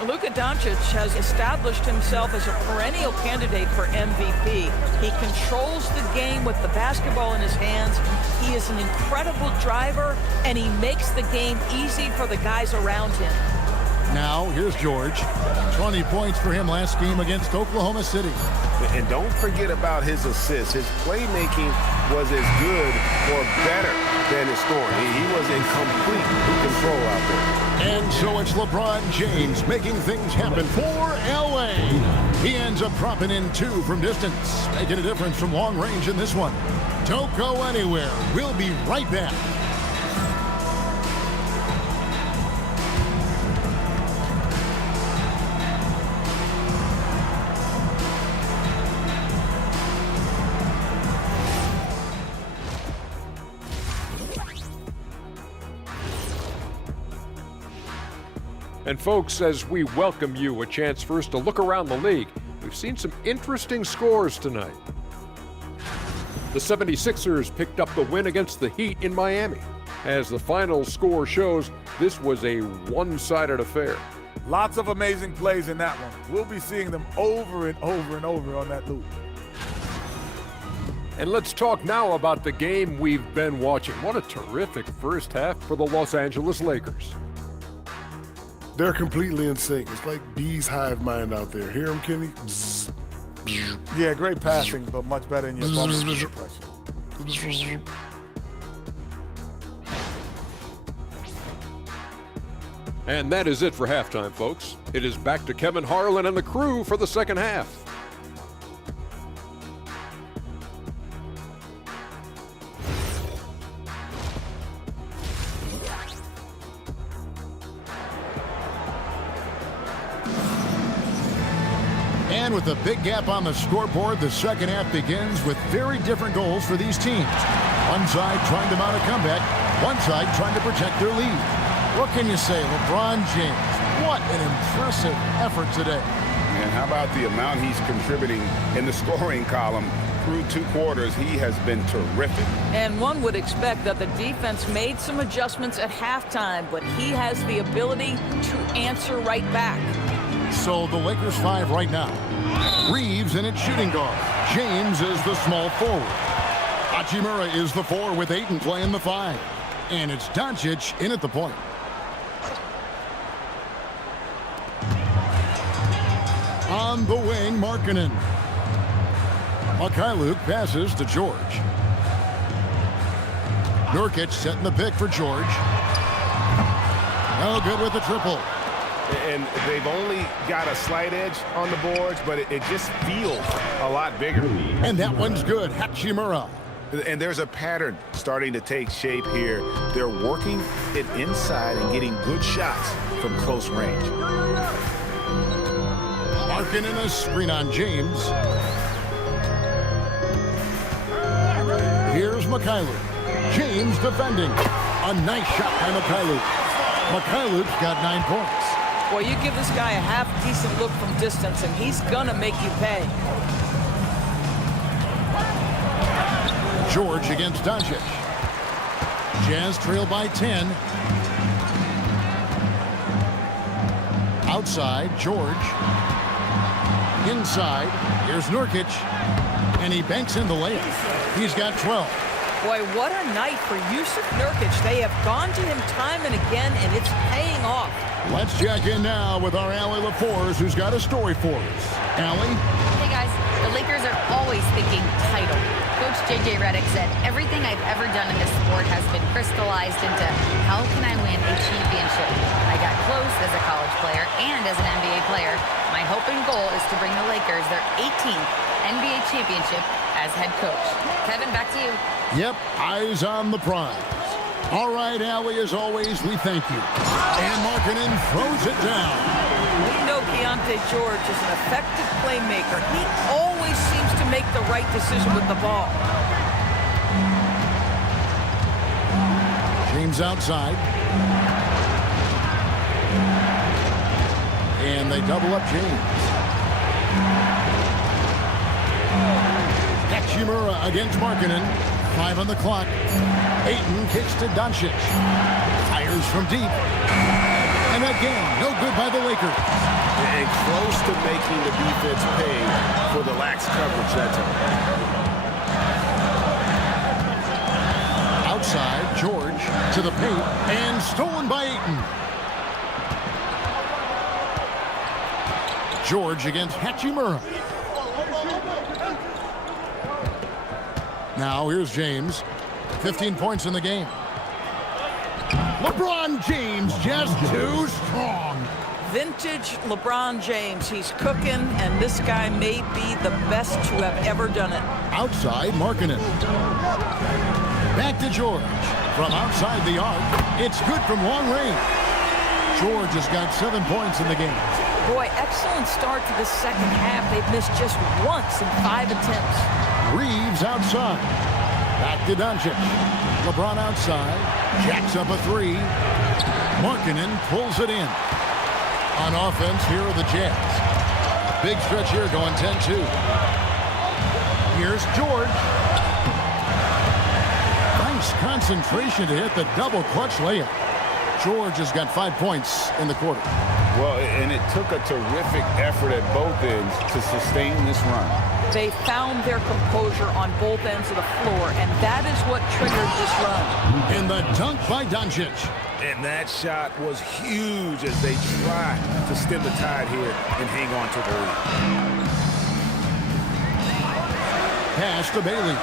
Luka Doncic has established himself as a perennial candidate for MVP. He controls the game with the basketball in his hands. He is an incredible driver, and he makes the game easy for the guys around him. Now, here's George. 20 points for him last game against Oklahoma City. And don't forget about his assists. His playmaking was as good or better than his scoring. He was in complete control out there. And so it's LeBron James making things happen for L.A. He ends up dropping in 2 from distance, making a difference from long range in this one. Don't go anywhere. We'll be right back. And folks, as we welcome you a chance first to look around the league, we've seen some interesting scores tonight. The 76ers picked up the win against the Heat in Miami. As the final score shows, this was a one-sided affair. Lots of amazing plays in that one. We'll be seeing them over and over and over on that loop. And let's talk now about the game we've been watching. What a terrific first half for the Los Angeles Lakers. They're completely in sync. It's like bees hive mind out there. Hear them, Kenny? Bzz, bzz. Yeah, great passing, but much better in your bubble pressure. And that is it for halftime, folks. It is back to Kevin Harlan and the crew for the second half. And with a big gap on the scoreboard, the second half begins with very different goals for these teams. One side trying to mount a comeback, one side trying to protect their lead. What can you say, LeBron James? What an impressive effort today. And how about the amount he's contributing in the scoring column? Through 2 quarters, he has been terrific. And one would expect that the defense made some adjustments at halftime, but he has the ability to answer right back. So the Lakers 5 right now. Reeves in its shooting guard. James is the small forward. Hachimura is the 4 with Ayton playing the 5. And it's Doncic in at the point. On the wing, Markkanen. Mikhailuk passes to George. Nurkic setting the pick for George. No good with the triple. And they've only got a slight edge on the boards, but it just feels a lot bigger. And that one's good. Hachimura. And there's a pattern starting to take shape here. They're working it inside and getting good shots from close range. Markkanen a screen on James. Here's Mikhailuk. James defending. A nice shot by Mikhailuk. Mikhailuk's got 9 points. Well, you give this guy a half-decent look from distance, and he's gonna make you pay. George against Doncic. Jazz trail by 10. Outside, George. Inside, here's Nurkic. And he banks in the layup. He's got 12. Boy, what a night for Yusuf Nurkic. They have gone to him time and again, and it's paying off. Let's check in now with our Allie LaForce, who's got a story for us. Allie? Hey guys, the Lakers are always thinking title. Coach J.J. Redick said, everything I've ever done in this sport has been crystallized into how can I win a championship? I got close as a college player and as an NBA player. My hope and goal is to bring the Lakers their 18th NBA championship as head coach. Kevin, back to you. Yep, eyes on the prize. All right, Allie, as always, we thank you. And Markkanen throws it down. We know Keontae George is an effective playmaker. He always seems to make the right decision with the ball. James outside. And they double up James. Hachimura against Markkanen. 5 on the clock. Ayton kicks to Doncic. Fires from deep. And again, no good by the Lakers. And close to making the defense pay for the lax coverage that time. Outside, George to the paint. And stolen by Ayton. George against Hachimura. Now here's James. 15 points in the game. LeBron James just too strong. Vintage LeBron James. He's cooking, and this guy may be the best to have ever done it. Outside, Markkanen. Back to George. From outside the arc, it's good from long range. George has got 7 points in the game. Boy, excellent start to the second half. They've missed just once in 5 attempts. Reeves outside. Back to Doncic. LeBron outside. Jacks up a 3. Markkanen pulls it in. On offense, here are the Jazz. Big stretch here going 10-2. Here's George. Nice concentration to hit the double clutch layup. George has got 5 points in the quarter. Well, and it took a terrific effort at both ends to sustain this run. They found their composure on both ends of the floor, and that is what triggered this run. In the dunk by Doncic. And that shot was huge as they try to stem the tide here and hang on to the lead. Pass to Bailey.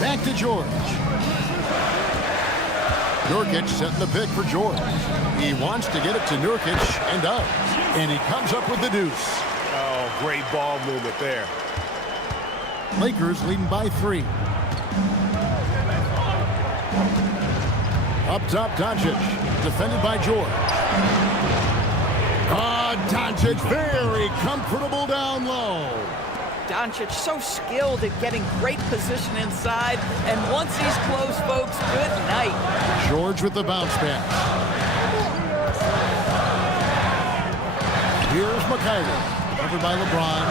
Back to George. Nurkic setting the pick for George. He wants to get it to Nurkic and does. And he comes up with the deuce. Oh, great ball movement there. Lakers leading by 3. Up top, Doncic. Defended by George. Doncic very comfortable down low. Doncic so skilled at getting great position inside. And once he's close, folks, good night. George with the bounce pass. Here's Mikhailuk. Covered by LeBron.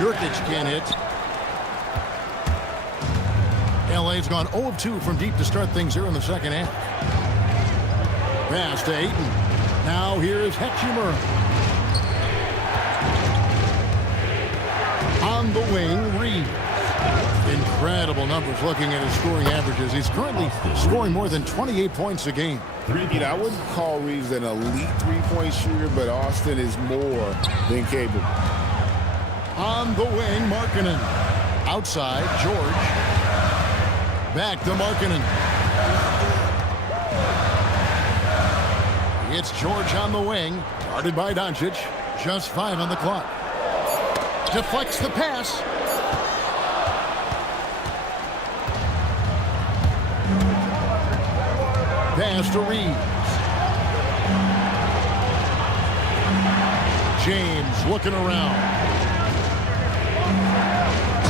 Nurkic can't hit. LA's gone 0 of 2 from deep to start things here in the second half. Pass to Ayton. Now here is Hachimura. On the wing, Reed. Incredible numbers looking at his scoring averages. He's currently scoring more than 28 points a game. You know, I wouldn't call Reeves an elite three-point shooter, but Austin is more than capable. On the wing, Markkanen. Outside, George. Back to Markkanen. It's George on the wing. Guarded by Doncic. Just 5 on the clock. Deflects the pass. Pass to Reeves. James looking around.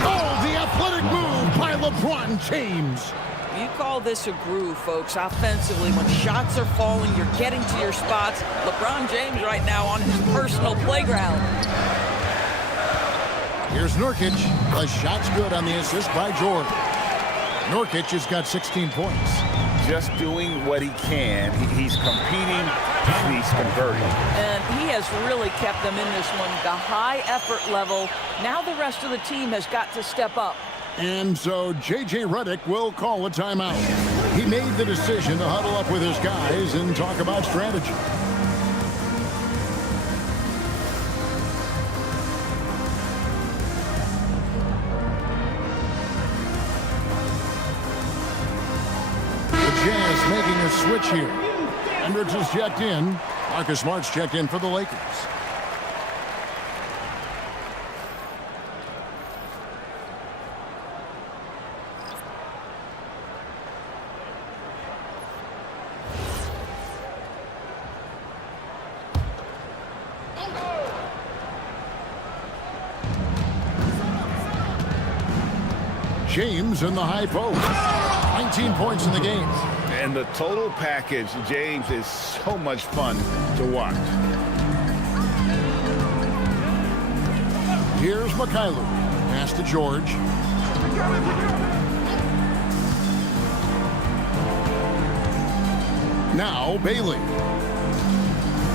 Oh, the athletic move by LeBron James. You call this a groove, folks, offensively. When shots are falling, you're getting to your spots. LeBron James right now on his personal playground. Here's Nurkic. The shot's good on the assist by George. Nurkic has got 16 points. Just doing what he can. He's competing, he's converting. And he has really kept them in this one. The high effort level. Now the rest of the team has got to step up. And so J.J. Redick will call a timeout. He made the decision to huddle up with his guys and talk about strategy. Jazz making a switch here. Hendricks is checked in. Marcus Smart's checked in for the Lakers. James in the high post. 19 points in the game. And the total package, James, is so much fun to watch. Here's Mikhailuk. Pass to George. Now Bailey.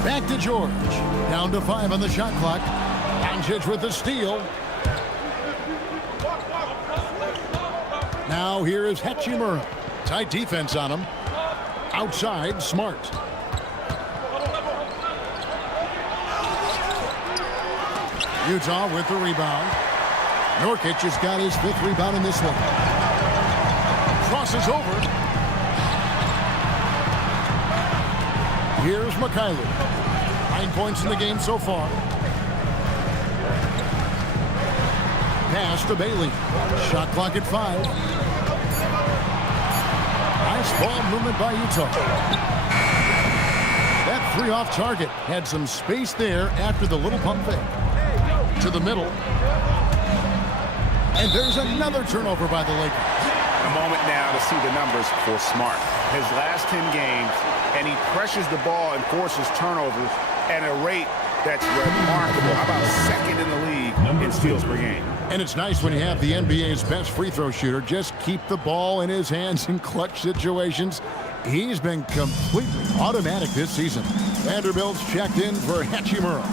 Back to George. Down to 5 on the shot clock. Doncic with the steal. Now here is Hachimura. Tight defense on him. Outside, Smart. Utah with the rebound. Nurkic has got his 5th rebound in this one. Crosses over. Here's Mikhailuk. 9 points in the game so far. Pass to Bailey. Shot clock at 5. Nice ball movement by Utah. That 3 off target had some space there after the little pump fake. To the middle. And there's another turnover by the Lakers. A moment now to see the numbers for Smart. His last 10 games, and he pressures the ball and forces turnovers at a rate that's remarkable. How about 2nd in the league in steals per game? And it's nice when you have the NBA's best free throw shooter just keep the ball in his hands in clutch situations. He's been completely automatic this season. Vanderbilt's checked in for Hachimura.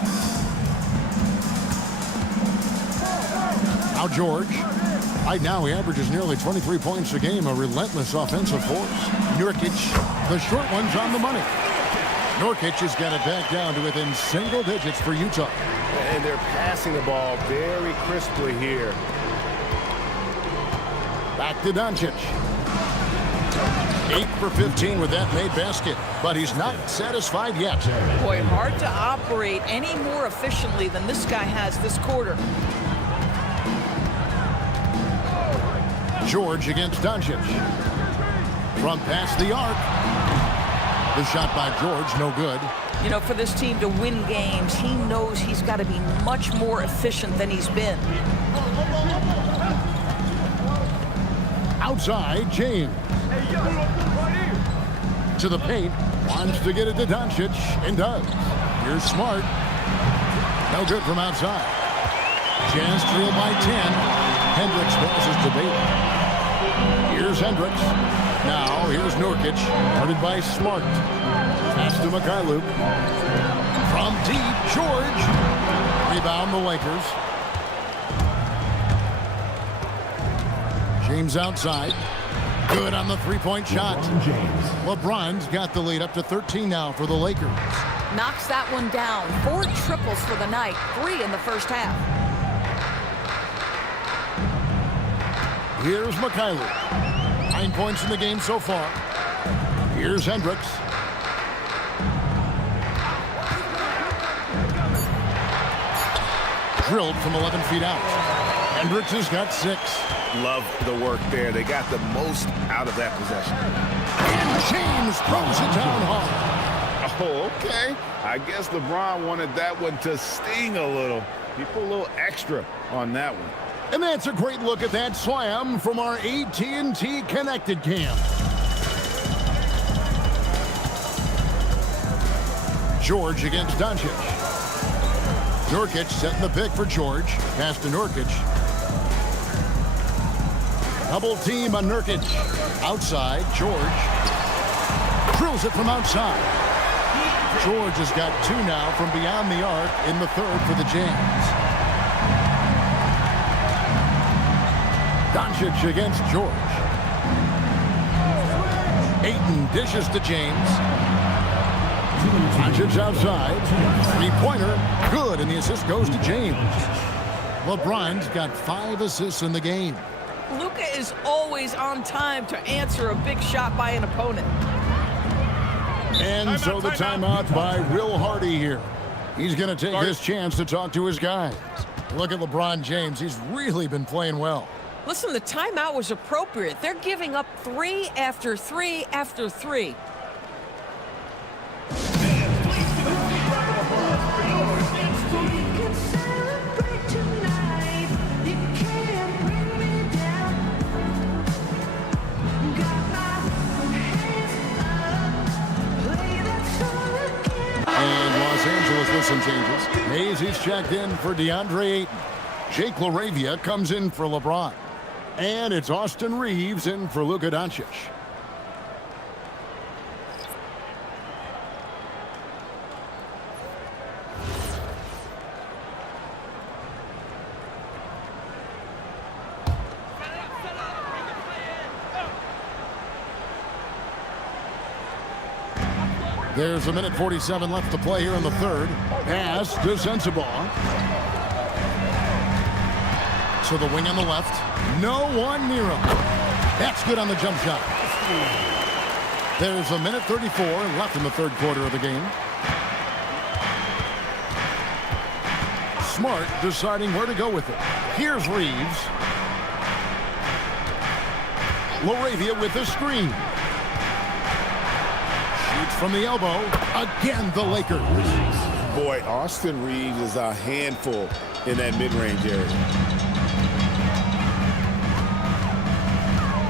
Now George. Right now he averages nearly 23 points a game, a relentless offensive force. Nurkic, the short one's on the money. Nurkic has got it back down to within single digits for Utah. And they're passing the ball very crisply here. Back to Doncic. 8 for 15 with that made basket, but he's not satisfied yet. Boy, hard to operate any more efficiently than this guy has this quarter. George against Doncic. From past the arc. The shot by George, no good. You know, for this team to win games, he knows he's got to be much more efficient than he's been. Outside, James. To the paint. Wants to get it to Doncic, and does. Here's Smart. No good from outside. Jazz trail by 10. Hendricks passes to Bailey. Here's Hendricks. Now here's Nurkic, guarded by Smart. Pass to Mikhailuk. From deep, George. Rebound the Lakers. James outside. Good on the three-point shot. LeBron's got the lead up to 13 now for the Lakers. Knocks that one down. 4 triples for the night. 3 in the first half. Here's Mikhailuk. 9 points in the game so far. Here's Hendricks. Drilled from 11 feet out. Hendricks has got 6. Love the work there. They got the most out of that possession. And James throws it down hard. Oh, okay. I guess LeBron wanted that one to sting a little. He put a little extra on that one. And that's a great look at that slam from our AT&T Connected Cam. George against Doncic. Nurkic setting the pick for George. Pass to Nurkic. Double team on Nurkic. Outside, George. Drills it from outside. George has got 2 now from beyond the arc in the third for the Jazz. Doncic against George. Ayton dishes to James. Doncic outside. Three-pointer. Good, and the assist goes to James. LeBron's got 5 assists in the game. Luka is always on time to answer a big shot by an opponent. And so the timeout by Will Hardy here. He's going to take his chance to talk to his guys. Look at LeBron James. He's really been playing well. Listen, the timeout was appropriate. They're giving up 3 after 3 after 3. And Los Angeles with some changes. Mays checked in for DeAndre Ayton. Jake LaRavia comes in for LeBron. And it's Austin Reeves in for Luka Doncic. There's a minute 47 left to play here in the third. Pass to Sensabaugh. So the wing on the left. No one near him. That's good on the jump shot. There's a minute 34 left in the third quarter of the game. Smart deciding where to go with it. Here's Reeves. LaRavia with the screen. Shoots from the elbow. Again, the Lakers. Boy, Austin Reeves is a handful in that mid-range area.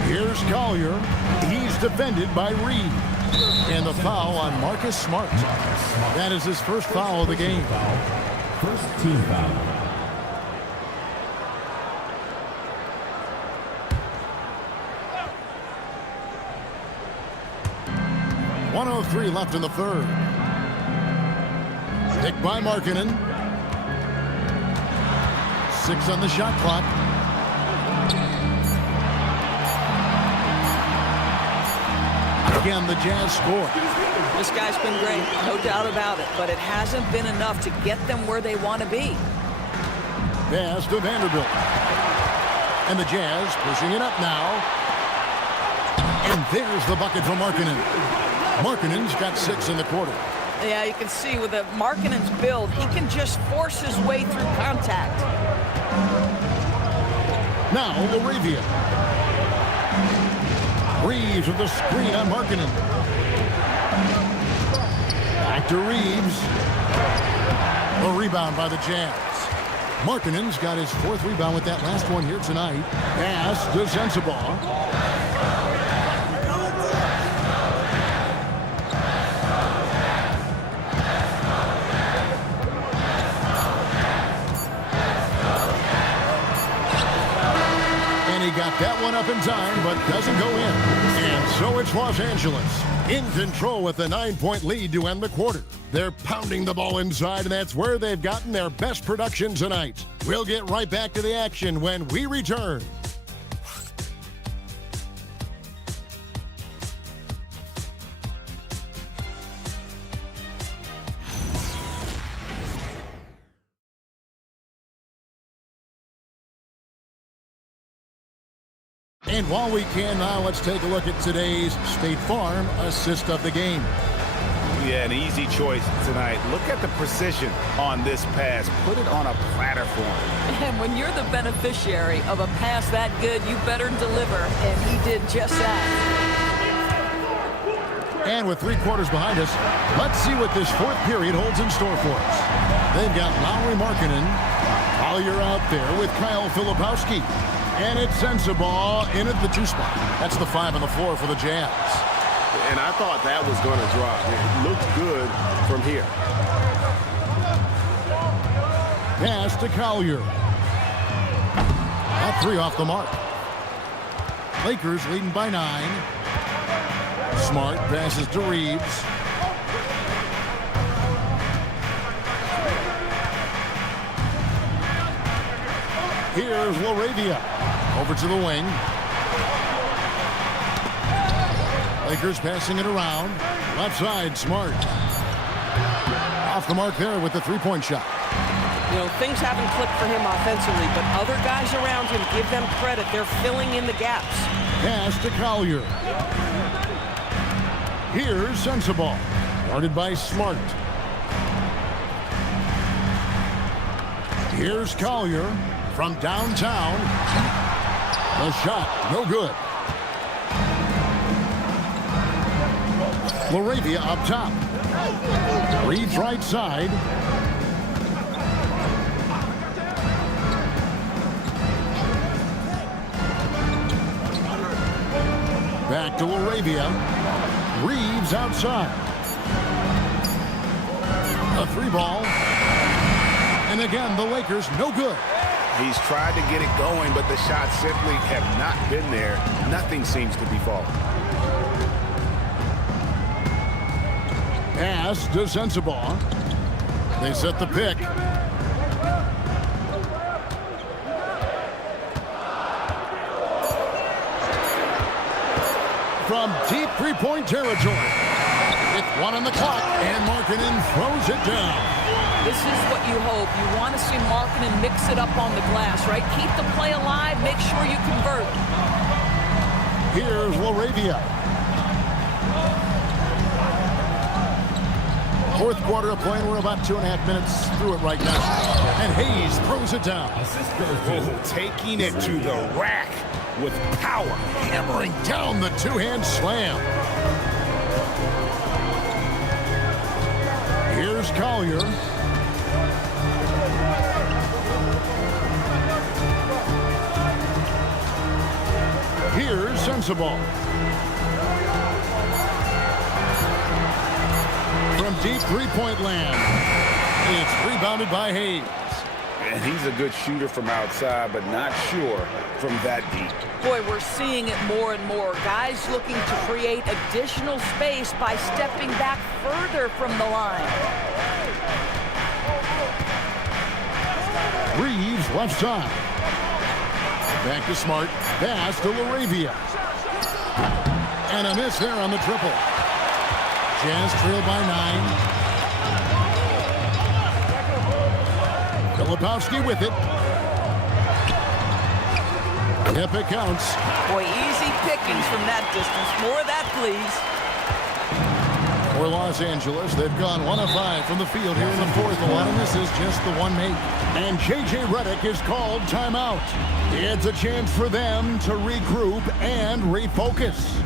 Here's Collier. He's defended by Reed. And the foul on Marcus Smart. That is his first foul of the game. First team foul. 1:03 left in the third. Picked by Markkanen. 6 on the shot clock. Again, the Jazz score. This guy's been great, no doubt about it, but it hasn't been enough to get them where they want to be. Pass to Vanderbilt. And the Jazz pushing it up now. And there's the bucket from Markkanen. Markkanen's got 6 in the quarter. Yeah, you can see with Markkanen's build, he can just force his way through contact. Now, LaRavia. Reeves with the screen on Markkanen. Back to Reeves. A rebound by the Jazz. Markkanen's got his 4th rebound with that last one here tonight. Pass to Sensabaugh. And he got that one up in time, but doesn't go in. And so it's Los Angeles in control with a 9-point lead to end the quarter. They're pounding the ball inside, and that's where they've gotten their best production tonight. We'll get right back to the action when we return. And while we can now, let's take a look at today's State Farm assist of the game. Yeah, an easy choice tonight. Look at the precision on this pass. Put it on a platter for him. And when you're the beneficiary of a pass that good, you better deliver, and he did just that. And with 3 quarters behind us, let's see what this fourth period holds in store for us. They've got Lowry Markkanen, Collier out there with Kyle Filipowski. And it's Sensabaugh in at the 2 spot. That's the 5 on the floor for the Jazz. And I thought that was going to drop. It looked good from here. Pass to Collier. That 3 off the mark. Lakers leading by 9. Smart passes to Reeves. Here's LaRavia. Over to the wing. Lakers passing it around. Left side, Smart. Off the mark there with the 3-point shot. You know, things haven't clicked for him offensively, but other guys around him, give them credit. They're filling in the gaps. Pass to Collier. Here's Sensabaugh. Guarded by Smart. Here's Collier from downtown. The shot, no good. LaRavia up top. Reeves right side. Back to LaRavia. Reeves outside. A 3 ball. And again, the Lakers no good. He's tried to get it going, but the shots simply have not been there. Nothing seems to be falling. Pass to Sensabaugh. They set the pick. From deep 3-point territory. With 1 on the clock, and Markkanen throws it down. This is what you hope. You want to see Markkanen mix it up on the glass, right? Keep the play alive. Make sure you convert. Here's LaRavia. Fourth quarter of play, and we're about 2.5 minutes through it right now. And Hayes throws it down. Oh, taking it to the rack with power. Hammering down the 2-hand slam. Here's Collier. Here's Sensabaugh. From deep 3-point land. It's rebounded by Hayes. And he's a good shooter from outside, but not sure from that deep. Boy, we're seeing it more and more. Guys looking to create additional space by stepping back further from the line. Reeves left side. Back to Smart. Pass to LaRavia. And a miss there on the triple. Jazz trail by 9. Filipowski with it. If it counts. Boy, easy pickings from that distance. More of that, please. For Los Angeles, they've gone 1 of 5 from the field here in the fourth. A lot of misses, just the 1 made. And J.J. Redick is called timeout. It's a chance for them to regroup and refocus.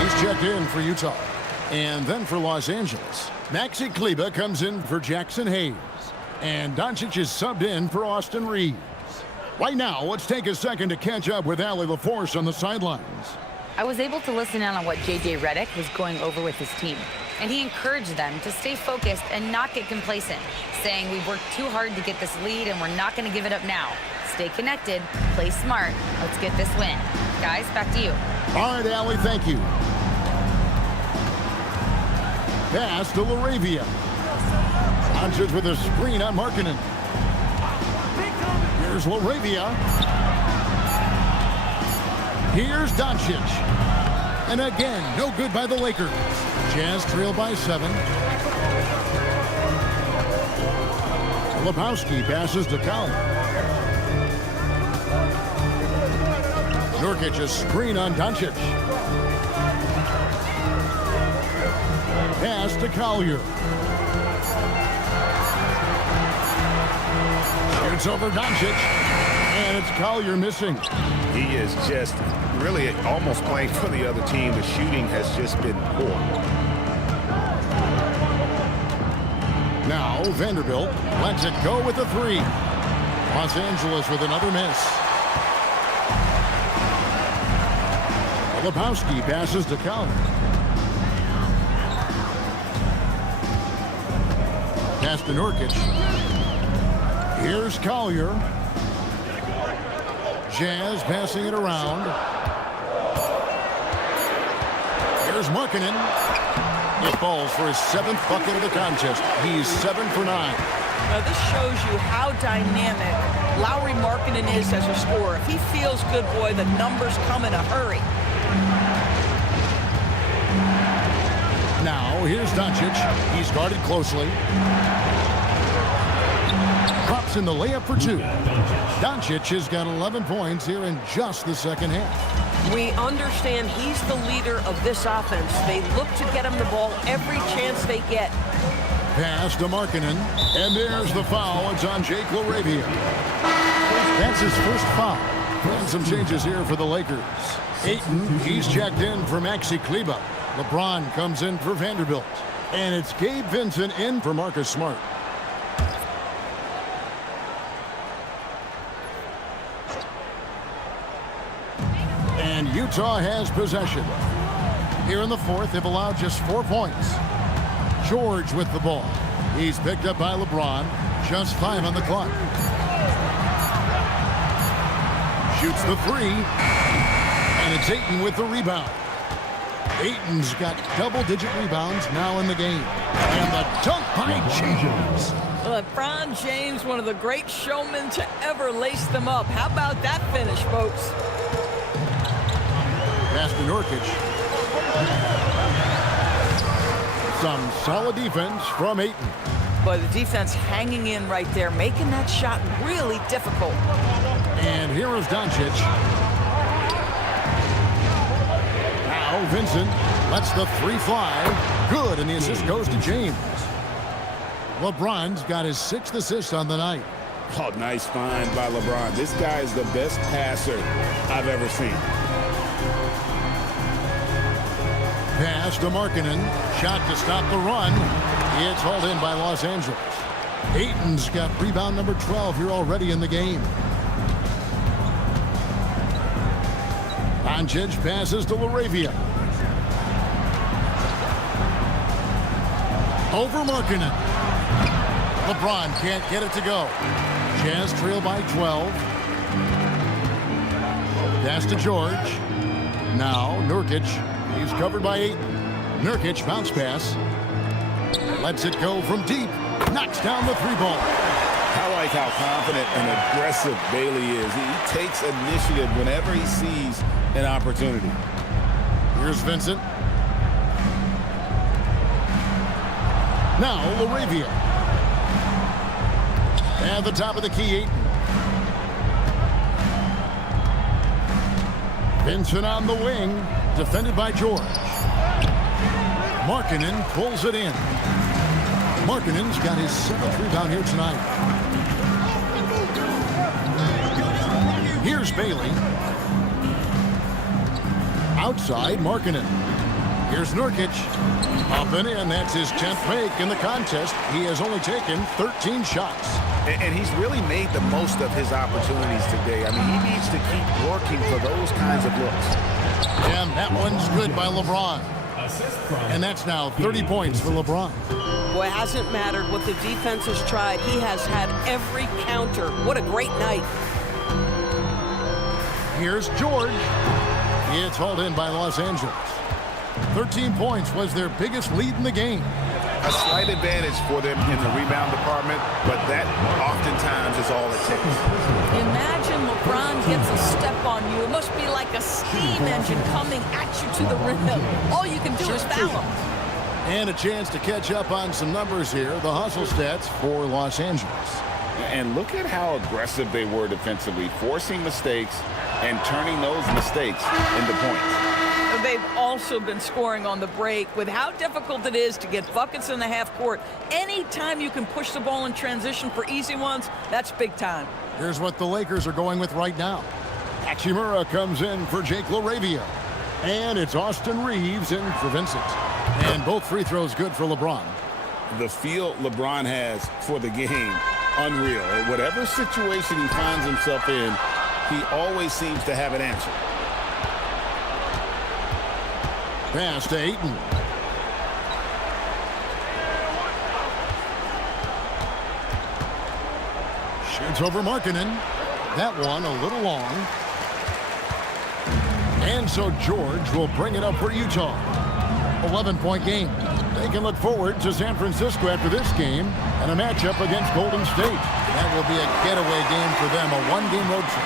He's checked in for Utah. And then for Los Angeles, Maxi Kleber comes in for Jackson Hayes. And Doncic is subbed in for Austin Reeves. Right now, let's take a second to catch up with Allie LaForce on the sidelines. I was able to listen in on what J.J. Redick was going over with his team, and he encouraged them to stay focused and not get complacent, saying we've worked too hard to get this lead and we're not going to give it up now. Stay connected, play smart, let's get this win. Guys, back to you. All right, Allie, thank you. Pass to LaRavia. Doncic with a screen on Markkanen. Here's LaRavia. Here's Doncic. And again, no good by the Lakers. Jazz trail by 7. Lebowski passes to Cal. Nurkic a screen on Doncic. Pass to Collier. Shoots over Doncic. And it's Collier missing. He is just really almost playing for the other team. The shooting has just been poor. Now Vanderbilt lets it go with a 3. Los Angeles with another miss. Lebowski passes to Collier. Pass to Nurkic. Here's Collier. Jazz passing it around. Here's Markkanen. It falls for his 7th bucket of the contest. He's 7 for 9. Now this shows you how dynamic Lauri Markkanen is as a scorer. If he feels good, boy, the numbers come in a hurry. Now here's Doncic. He's guarded closely. Drops in the layup for 2. Doncic has got 11 points here in just the second half. We understand he's the leader of this offense. They look to get him the ball every chance they get. Pass to Markkanen. And there's the foul. It's on Jake LaRavia. That's his first foul. And some changes here for the Lakers. Ayton, he's checked in for Maxi Kleber. LeBron comes in for Vanderbilt. And it's Gabe Vincent in for Marcus Smart. And Utah has possession. Here in the 4th, they've allowed just 4 points. George with the ball. He's picked up by LeBron. Just 5 on the clock. Shoots the 3. And it's Ayton with the rebound. Ayton's got double-digit rebounds now in the game. And the dunk by James. LeBron James, one of the great showmen to ever lace them up. How about that finish, folks? Pass to Nurkic. Some solid defense from Ayton. But the defense hanging in right there, making that shot really difficult. And here is Doncic. Now Vincent lets the 3 fly. Good, and the assist goes to James. LeBron's got his 6th assist on the night. Oh, nice find by LeBron. This guy is the best passer I've ever seen. Pass to Markkanen. Shot to stop the run. It's hauled in by Los Angeles. Ayton's got rebound number 12 here already in the game. Doncic passes to LaRavia. Over Markkanen. LeBron can't get it to go. Jazz trail by 12. Pass to George. Now Nurkic. He's covered by 8. Nurkic bounce pass. Lets it go from deep. Knocks down the 3-ball. I like how confident and aggressive Bailey is. He takes initiative whenever he sees an opportunity. Here's Vincent. Now LaRavia. At the top of the key, Ayton. Vincent on the wing. Defended by George. Markkanen pulls it in. Markkanen's got his 7th rebound here tonight. Here's Bailey. Outside, Markkanen. Here's Nurkic. Up and in. That's his 10th make in the contest. He has only taken 13 shots. And he's really made the most of his opportunities today. I mean, he needs to keep working for those kinds of looks. And that one's good by LeBron. And that's now 30 points for LeBron. Boy, it hasn't mattered what the defense has tried. He has had every counter. What a great night. Here's George. It's hauled in by Los Angeles. 13 points was their biggest lead in the game. A slight advantage for them in the rebound department, but that oftentimes is all it takes. Imagine LeBron gets a step on you. It must be like a steam engine coming at you to the rim. All you can do is foul him. And a chance to catch up on some numbers here. The hustle stats for Los Angeles. And look at how aggressive they were defensively, forcing mistakes and turning those mistakes into points. They've also been scoring on the break. With how difficult it is to get buckets in the half court, anytime you can push the ball in transition for easy ones, that's big time. Here's what the Lakers are going with right now. Hachimura comes in for Jake LaRavia. And it's Austin Reeves in for Vincent. And both free throws good for LeBron. The feel LeBron has for the game, unreal. Whatever situation he finds himself in, he always seems to have an answer. Pass to Ayton. Shoots over Markkanen. That one a little long. And so George will bring it up for Utah. 11-point game. They can look forward to San Francisco after this game and a matchup against Golden State. That will be a getaway game for them, a one-game road trip.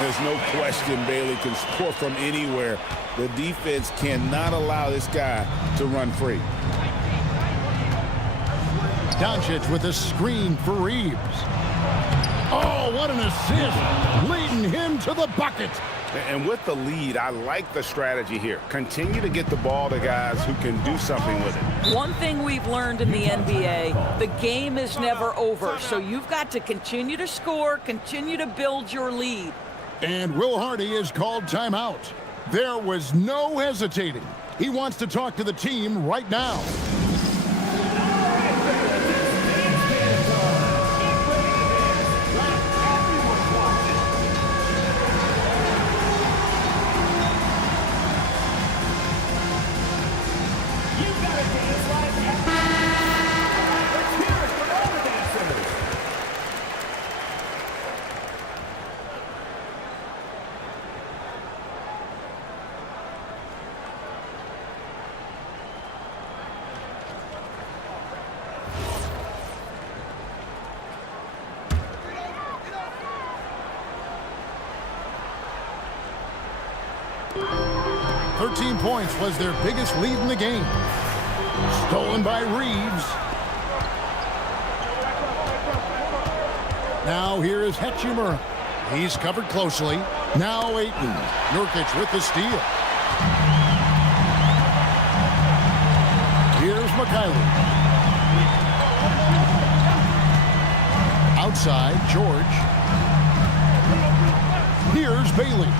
There's no question Bailey can score from anywhere. The defense cannot allow this guy to run free. Doncic with a screen for Reeves. Oh, what an assist, leading him to the bucket. And with the lead, I like the strategy here. Continue to get the ball to guys who can do something with it. One thing we've learned in the NBA, the game is never over. So you've got to continue to score, continue to build your lead. And Will Hardy is called timeout. There was no hesitating. He wants to talk to the team right now. Points was their biggest lead in the game. Stolen by Reeves. Now here is Hachimura. He's covered closely. Now Ayton. Nurkic with the steal. Here's Mikhaili. Outside, George. Here's Bailey.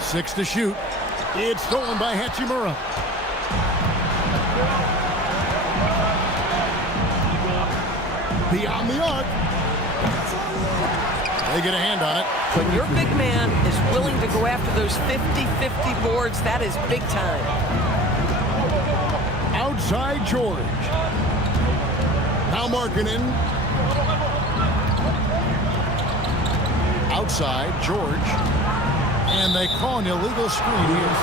6 to shoot. It's stolen by Hachimura. Beyond the arc. They get a hand on it. When your big man is willing to go after those 50-50 boards, that is big time. Outside George. Now Markkanen. Outside George. And they call an illegal screen here.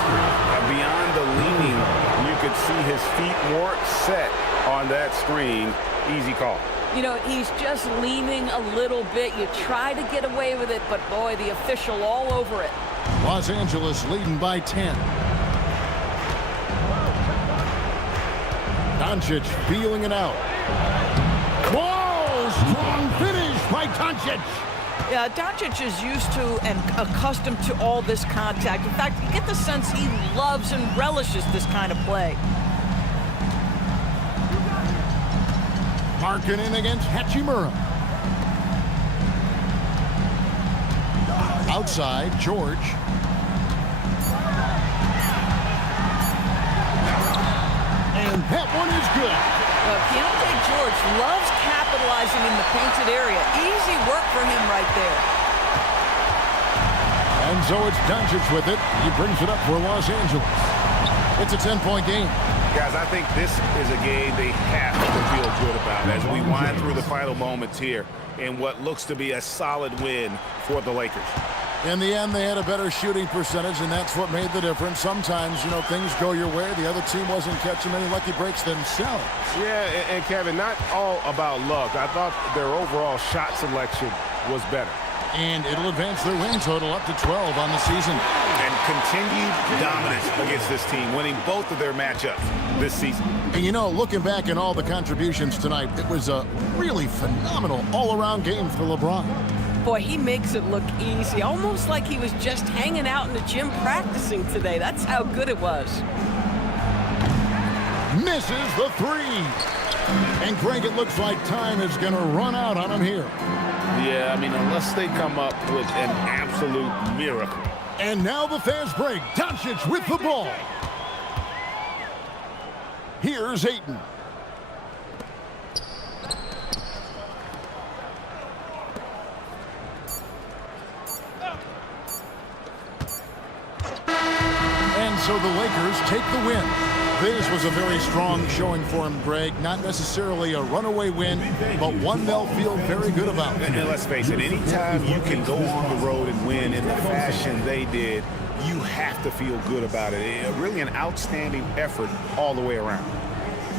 Beyond the leaning, you could see his feet weren't set on that screen. Easy call. You know, he's just leaning a little bit. You try to get away with it, but boy, the official all over it. Los Angeles leading by 10. Doncic feeling it out. Whoa! Strong finish by Doncic. Yeah, Doncic is used to and accustomed to all this contact. In fact, you get the sense he loves and relishes this kind of play. Markkanen against Hachimura. Outside, George. And that one is good. Keontae George loves capitalizing in the painted area. Easy work for him right there. And so it's Doncic with it. He brings it up for Los Angeles. It's a 10-point game. Guys, I think this is a game they have to feel good about as we wind through the final moments here in what looks to be a solid win for the Lakers. In the end, they had a better shooting percentage, and that's what made the difference. Sometimes, you know, things go your way. The other team wasn't catching many lucky breaks themselves. Yeah, and Kevin, not all about luck. I thought their overall shot selection was better. And it'll advance their win total up to 12 on the season. And continued dominance against this team, winning both of their matchups this season. And you know, looking back at all the contributions tonight, it was a really phenomenal all-around game for LeBron. Boy, he makes it look easy, almost like he was just hanging out in the gym practicing today. That's how good it was. Misses the three. And Greg, it looks like time is going to run out on him here. Yeah, I mean, unless they come up with an absolute miracle. And now the fast break. Doncic with the ball. Here's Ayton. And so the Lakers take the win. This was a very strong showing for him, Greg. Not necessarily a runaway win, but one they'll feel very good about. And let's face it, anytime you can go on the road and win in the fashion they did, you have to feel good about it. Really an outstanding effort all the way around.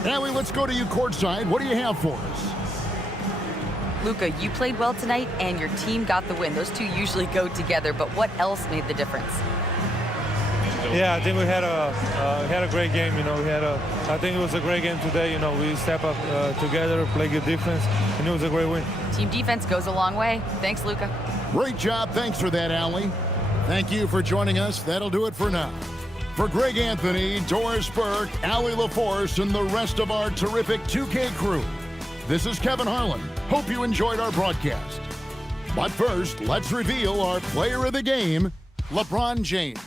Allie, let's go to you courtside. What do you have for us? Luka, you played well tonight, and your team got the win. Those two usually go together, but what else made the difference? Yeah, I think we had a great game. You know, I think it was a great game today. You know, we step up together, play good defense, and it was a great win. Team defense goes a long way. Thanks, Luka. Great job. Thanks for that, Allie. Thank you for joining us. That'll do it for now. For Greg Anthony, Doris Burke, Allie LaForce, and the rest of our terrific 2K crew, this is Kevin Harlan. Hope you enjoyed our broadcast. But first, let's reveal our player of the game, LeBron James.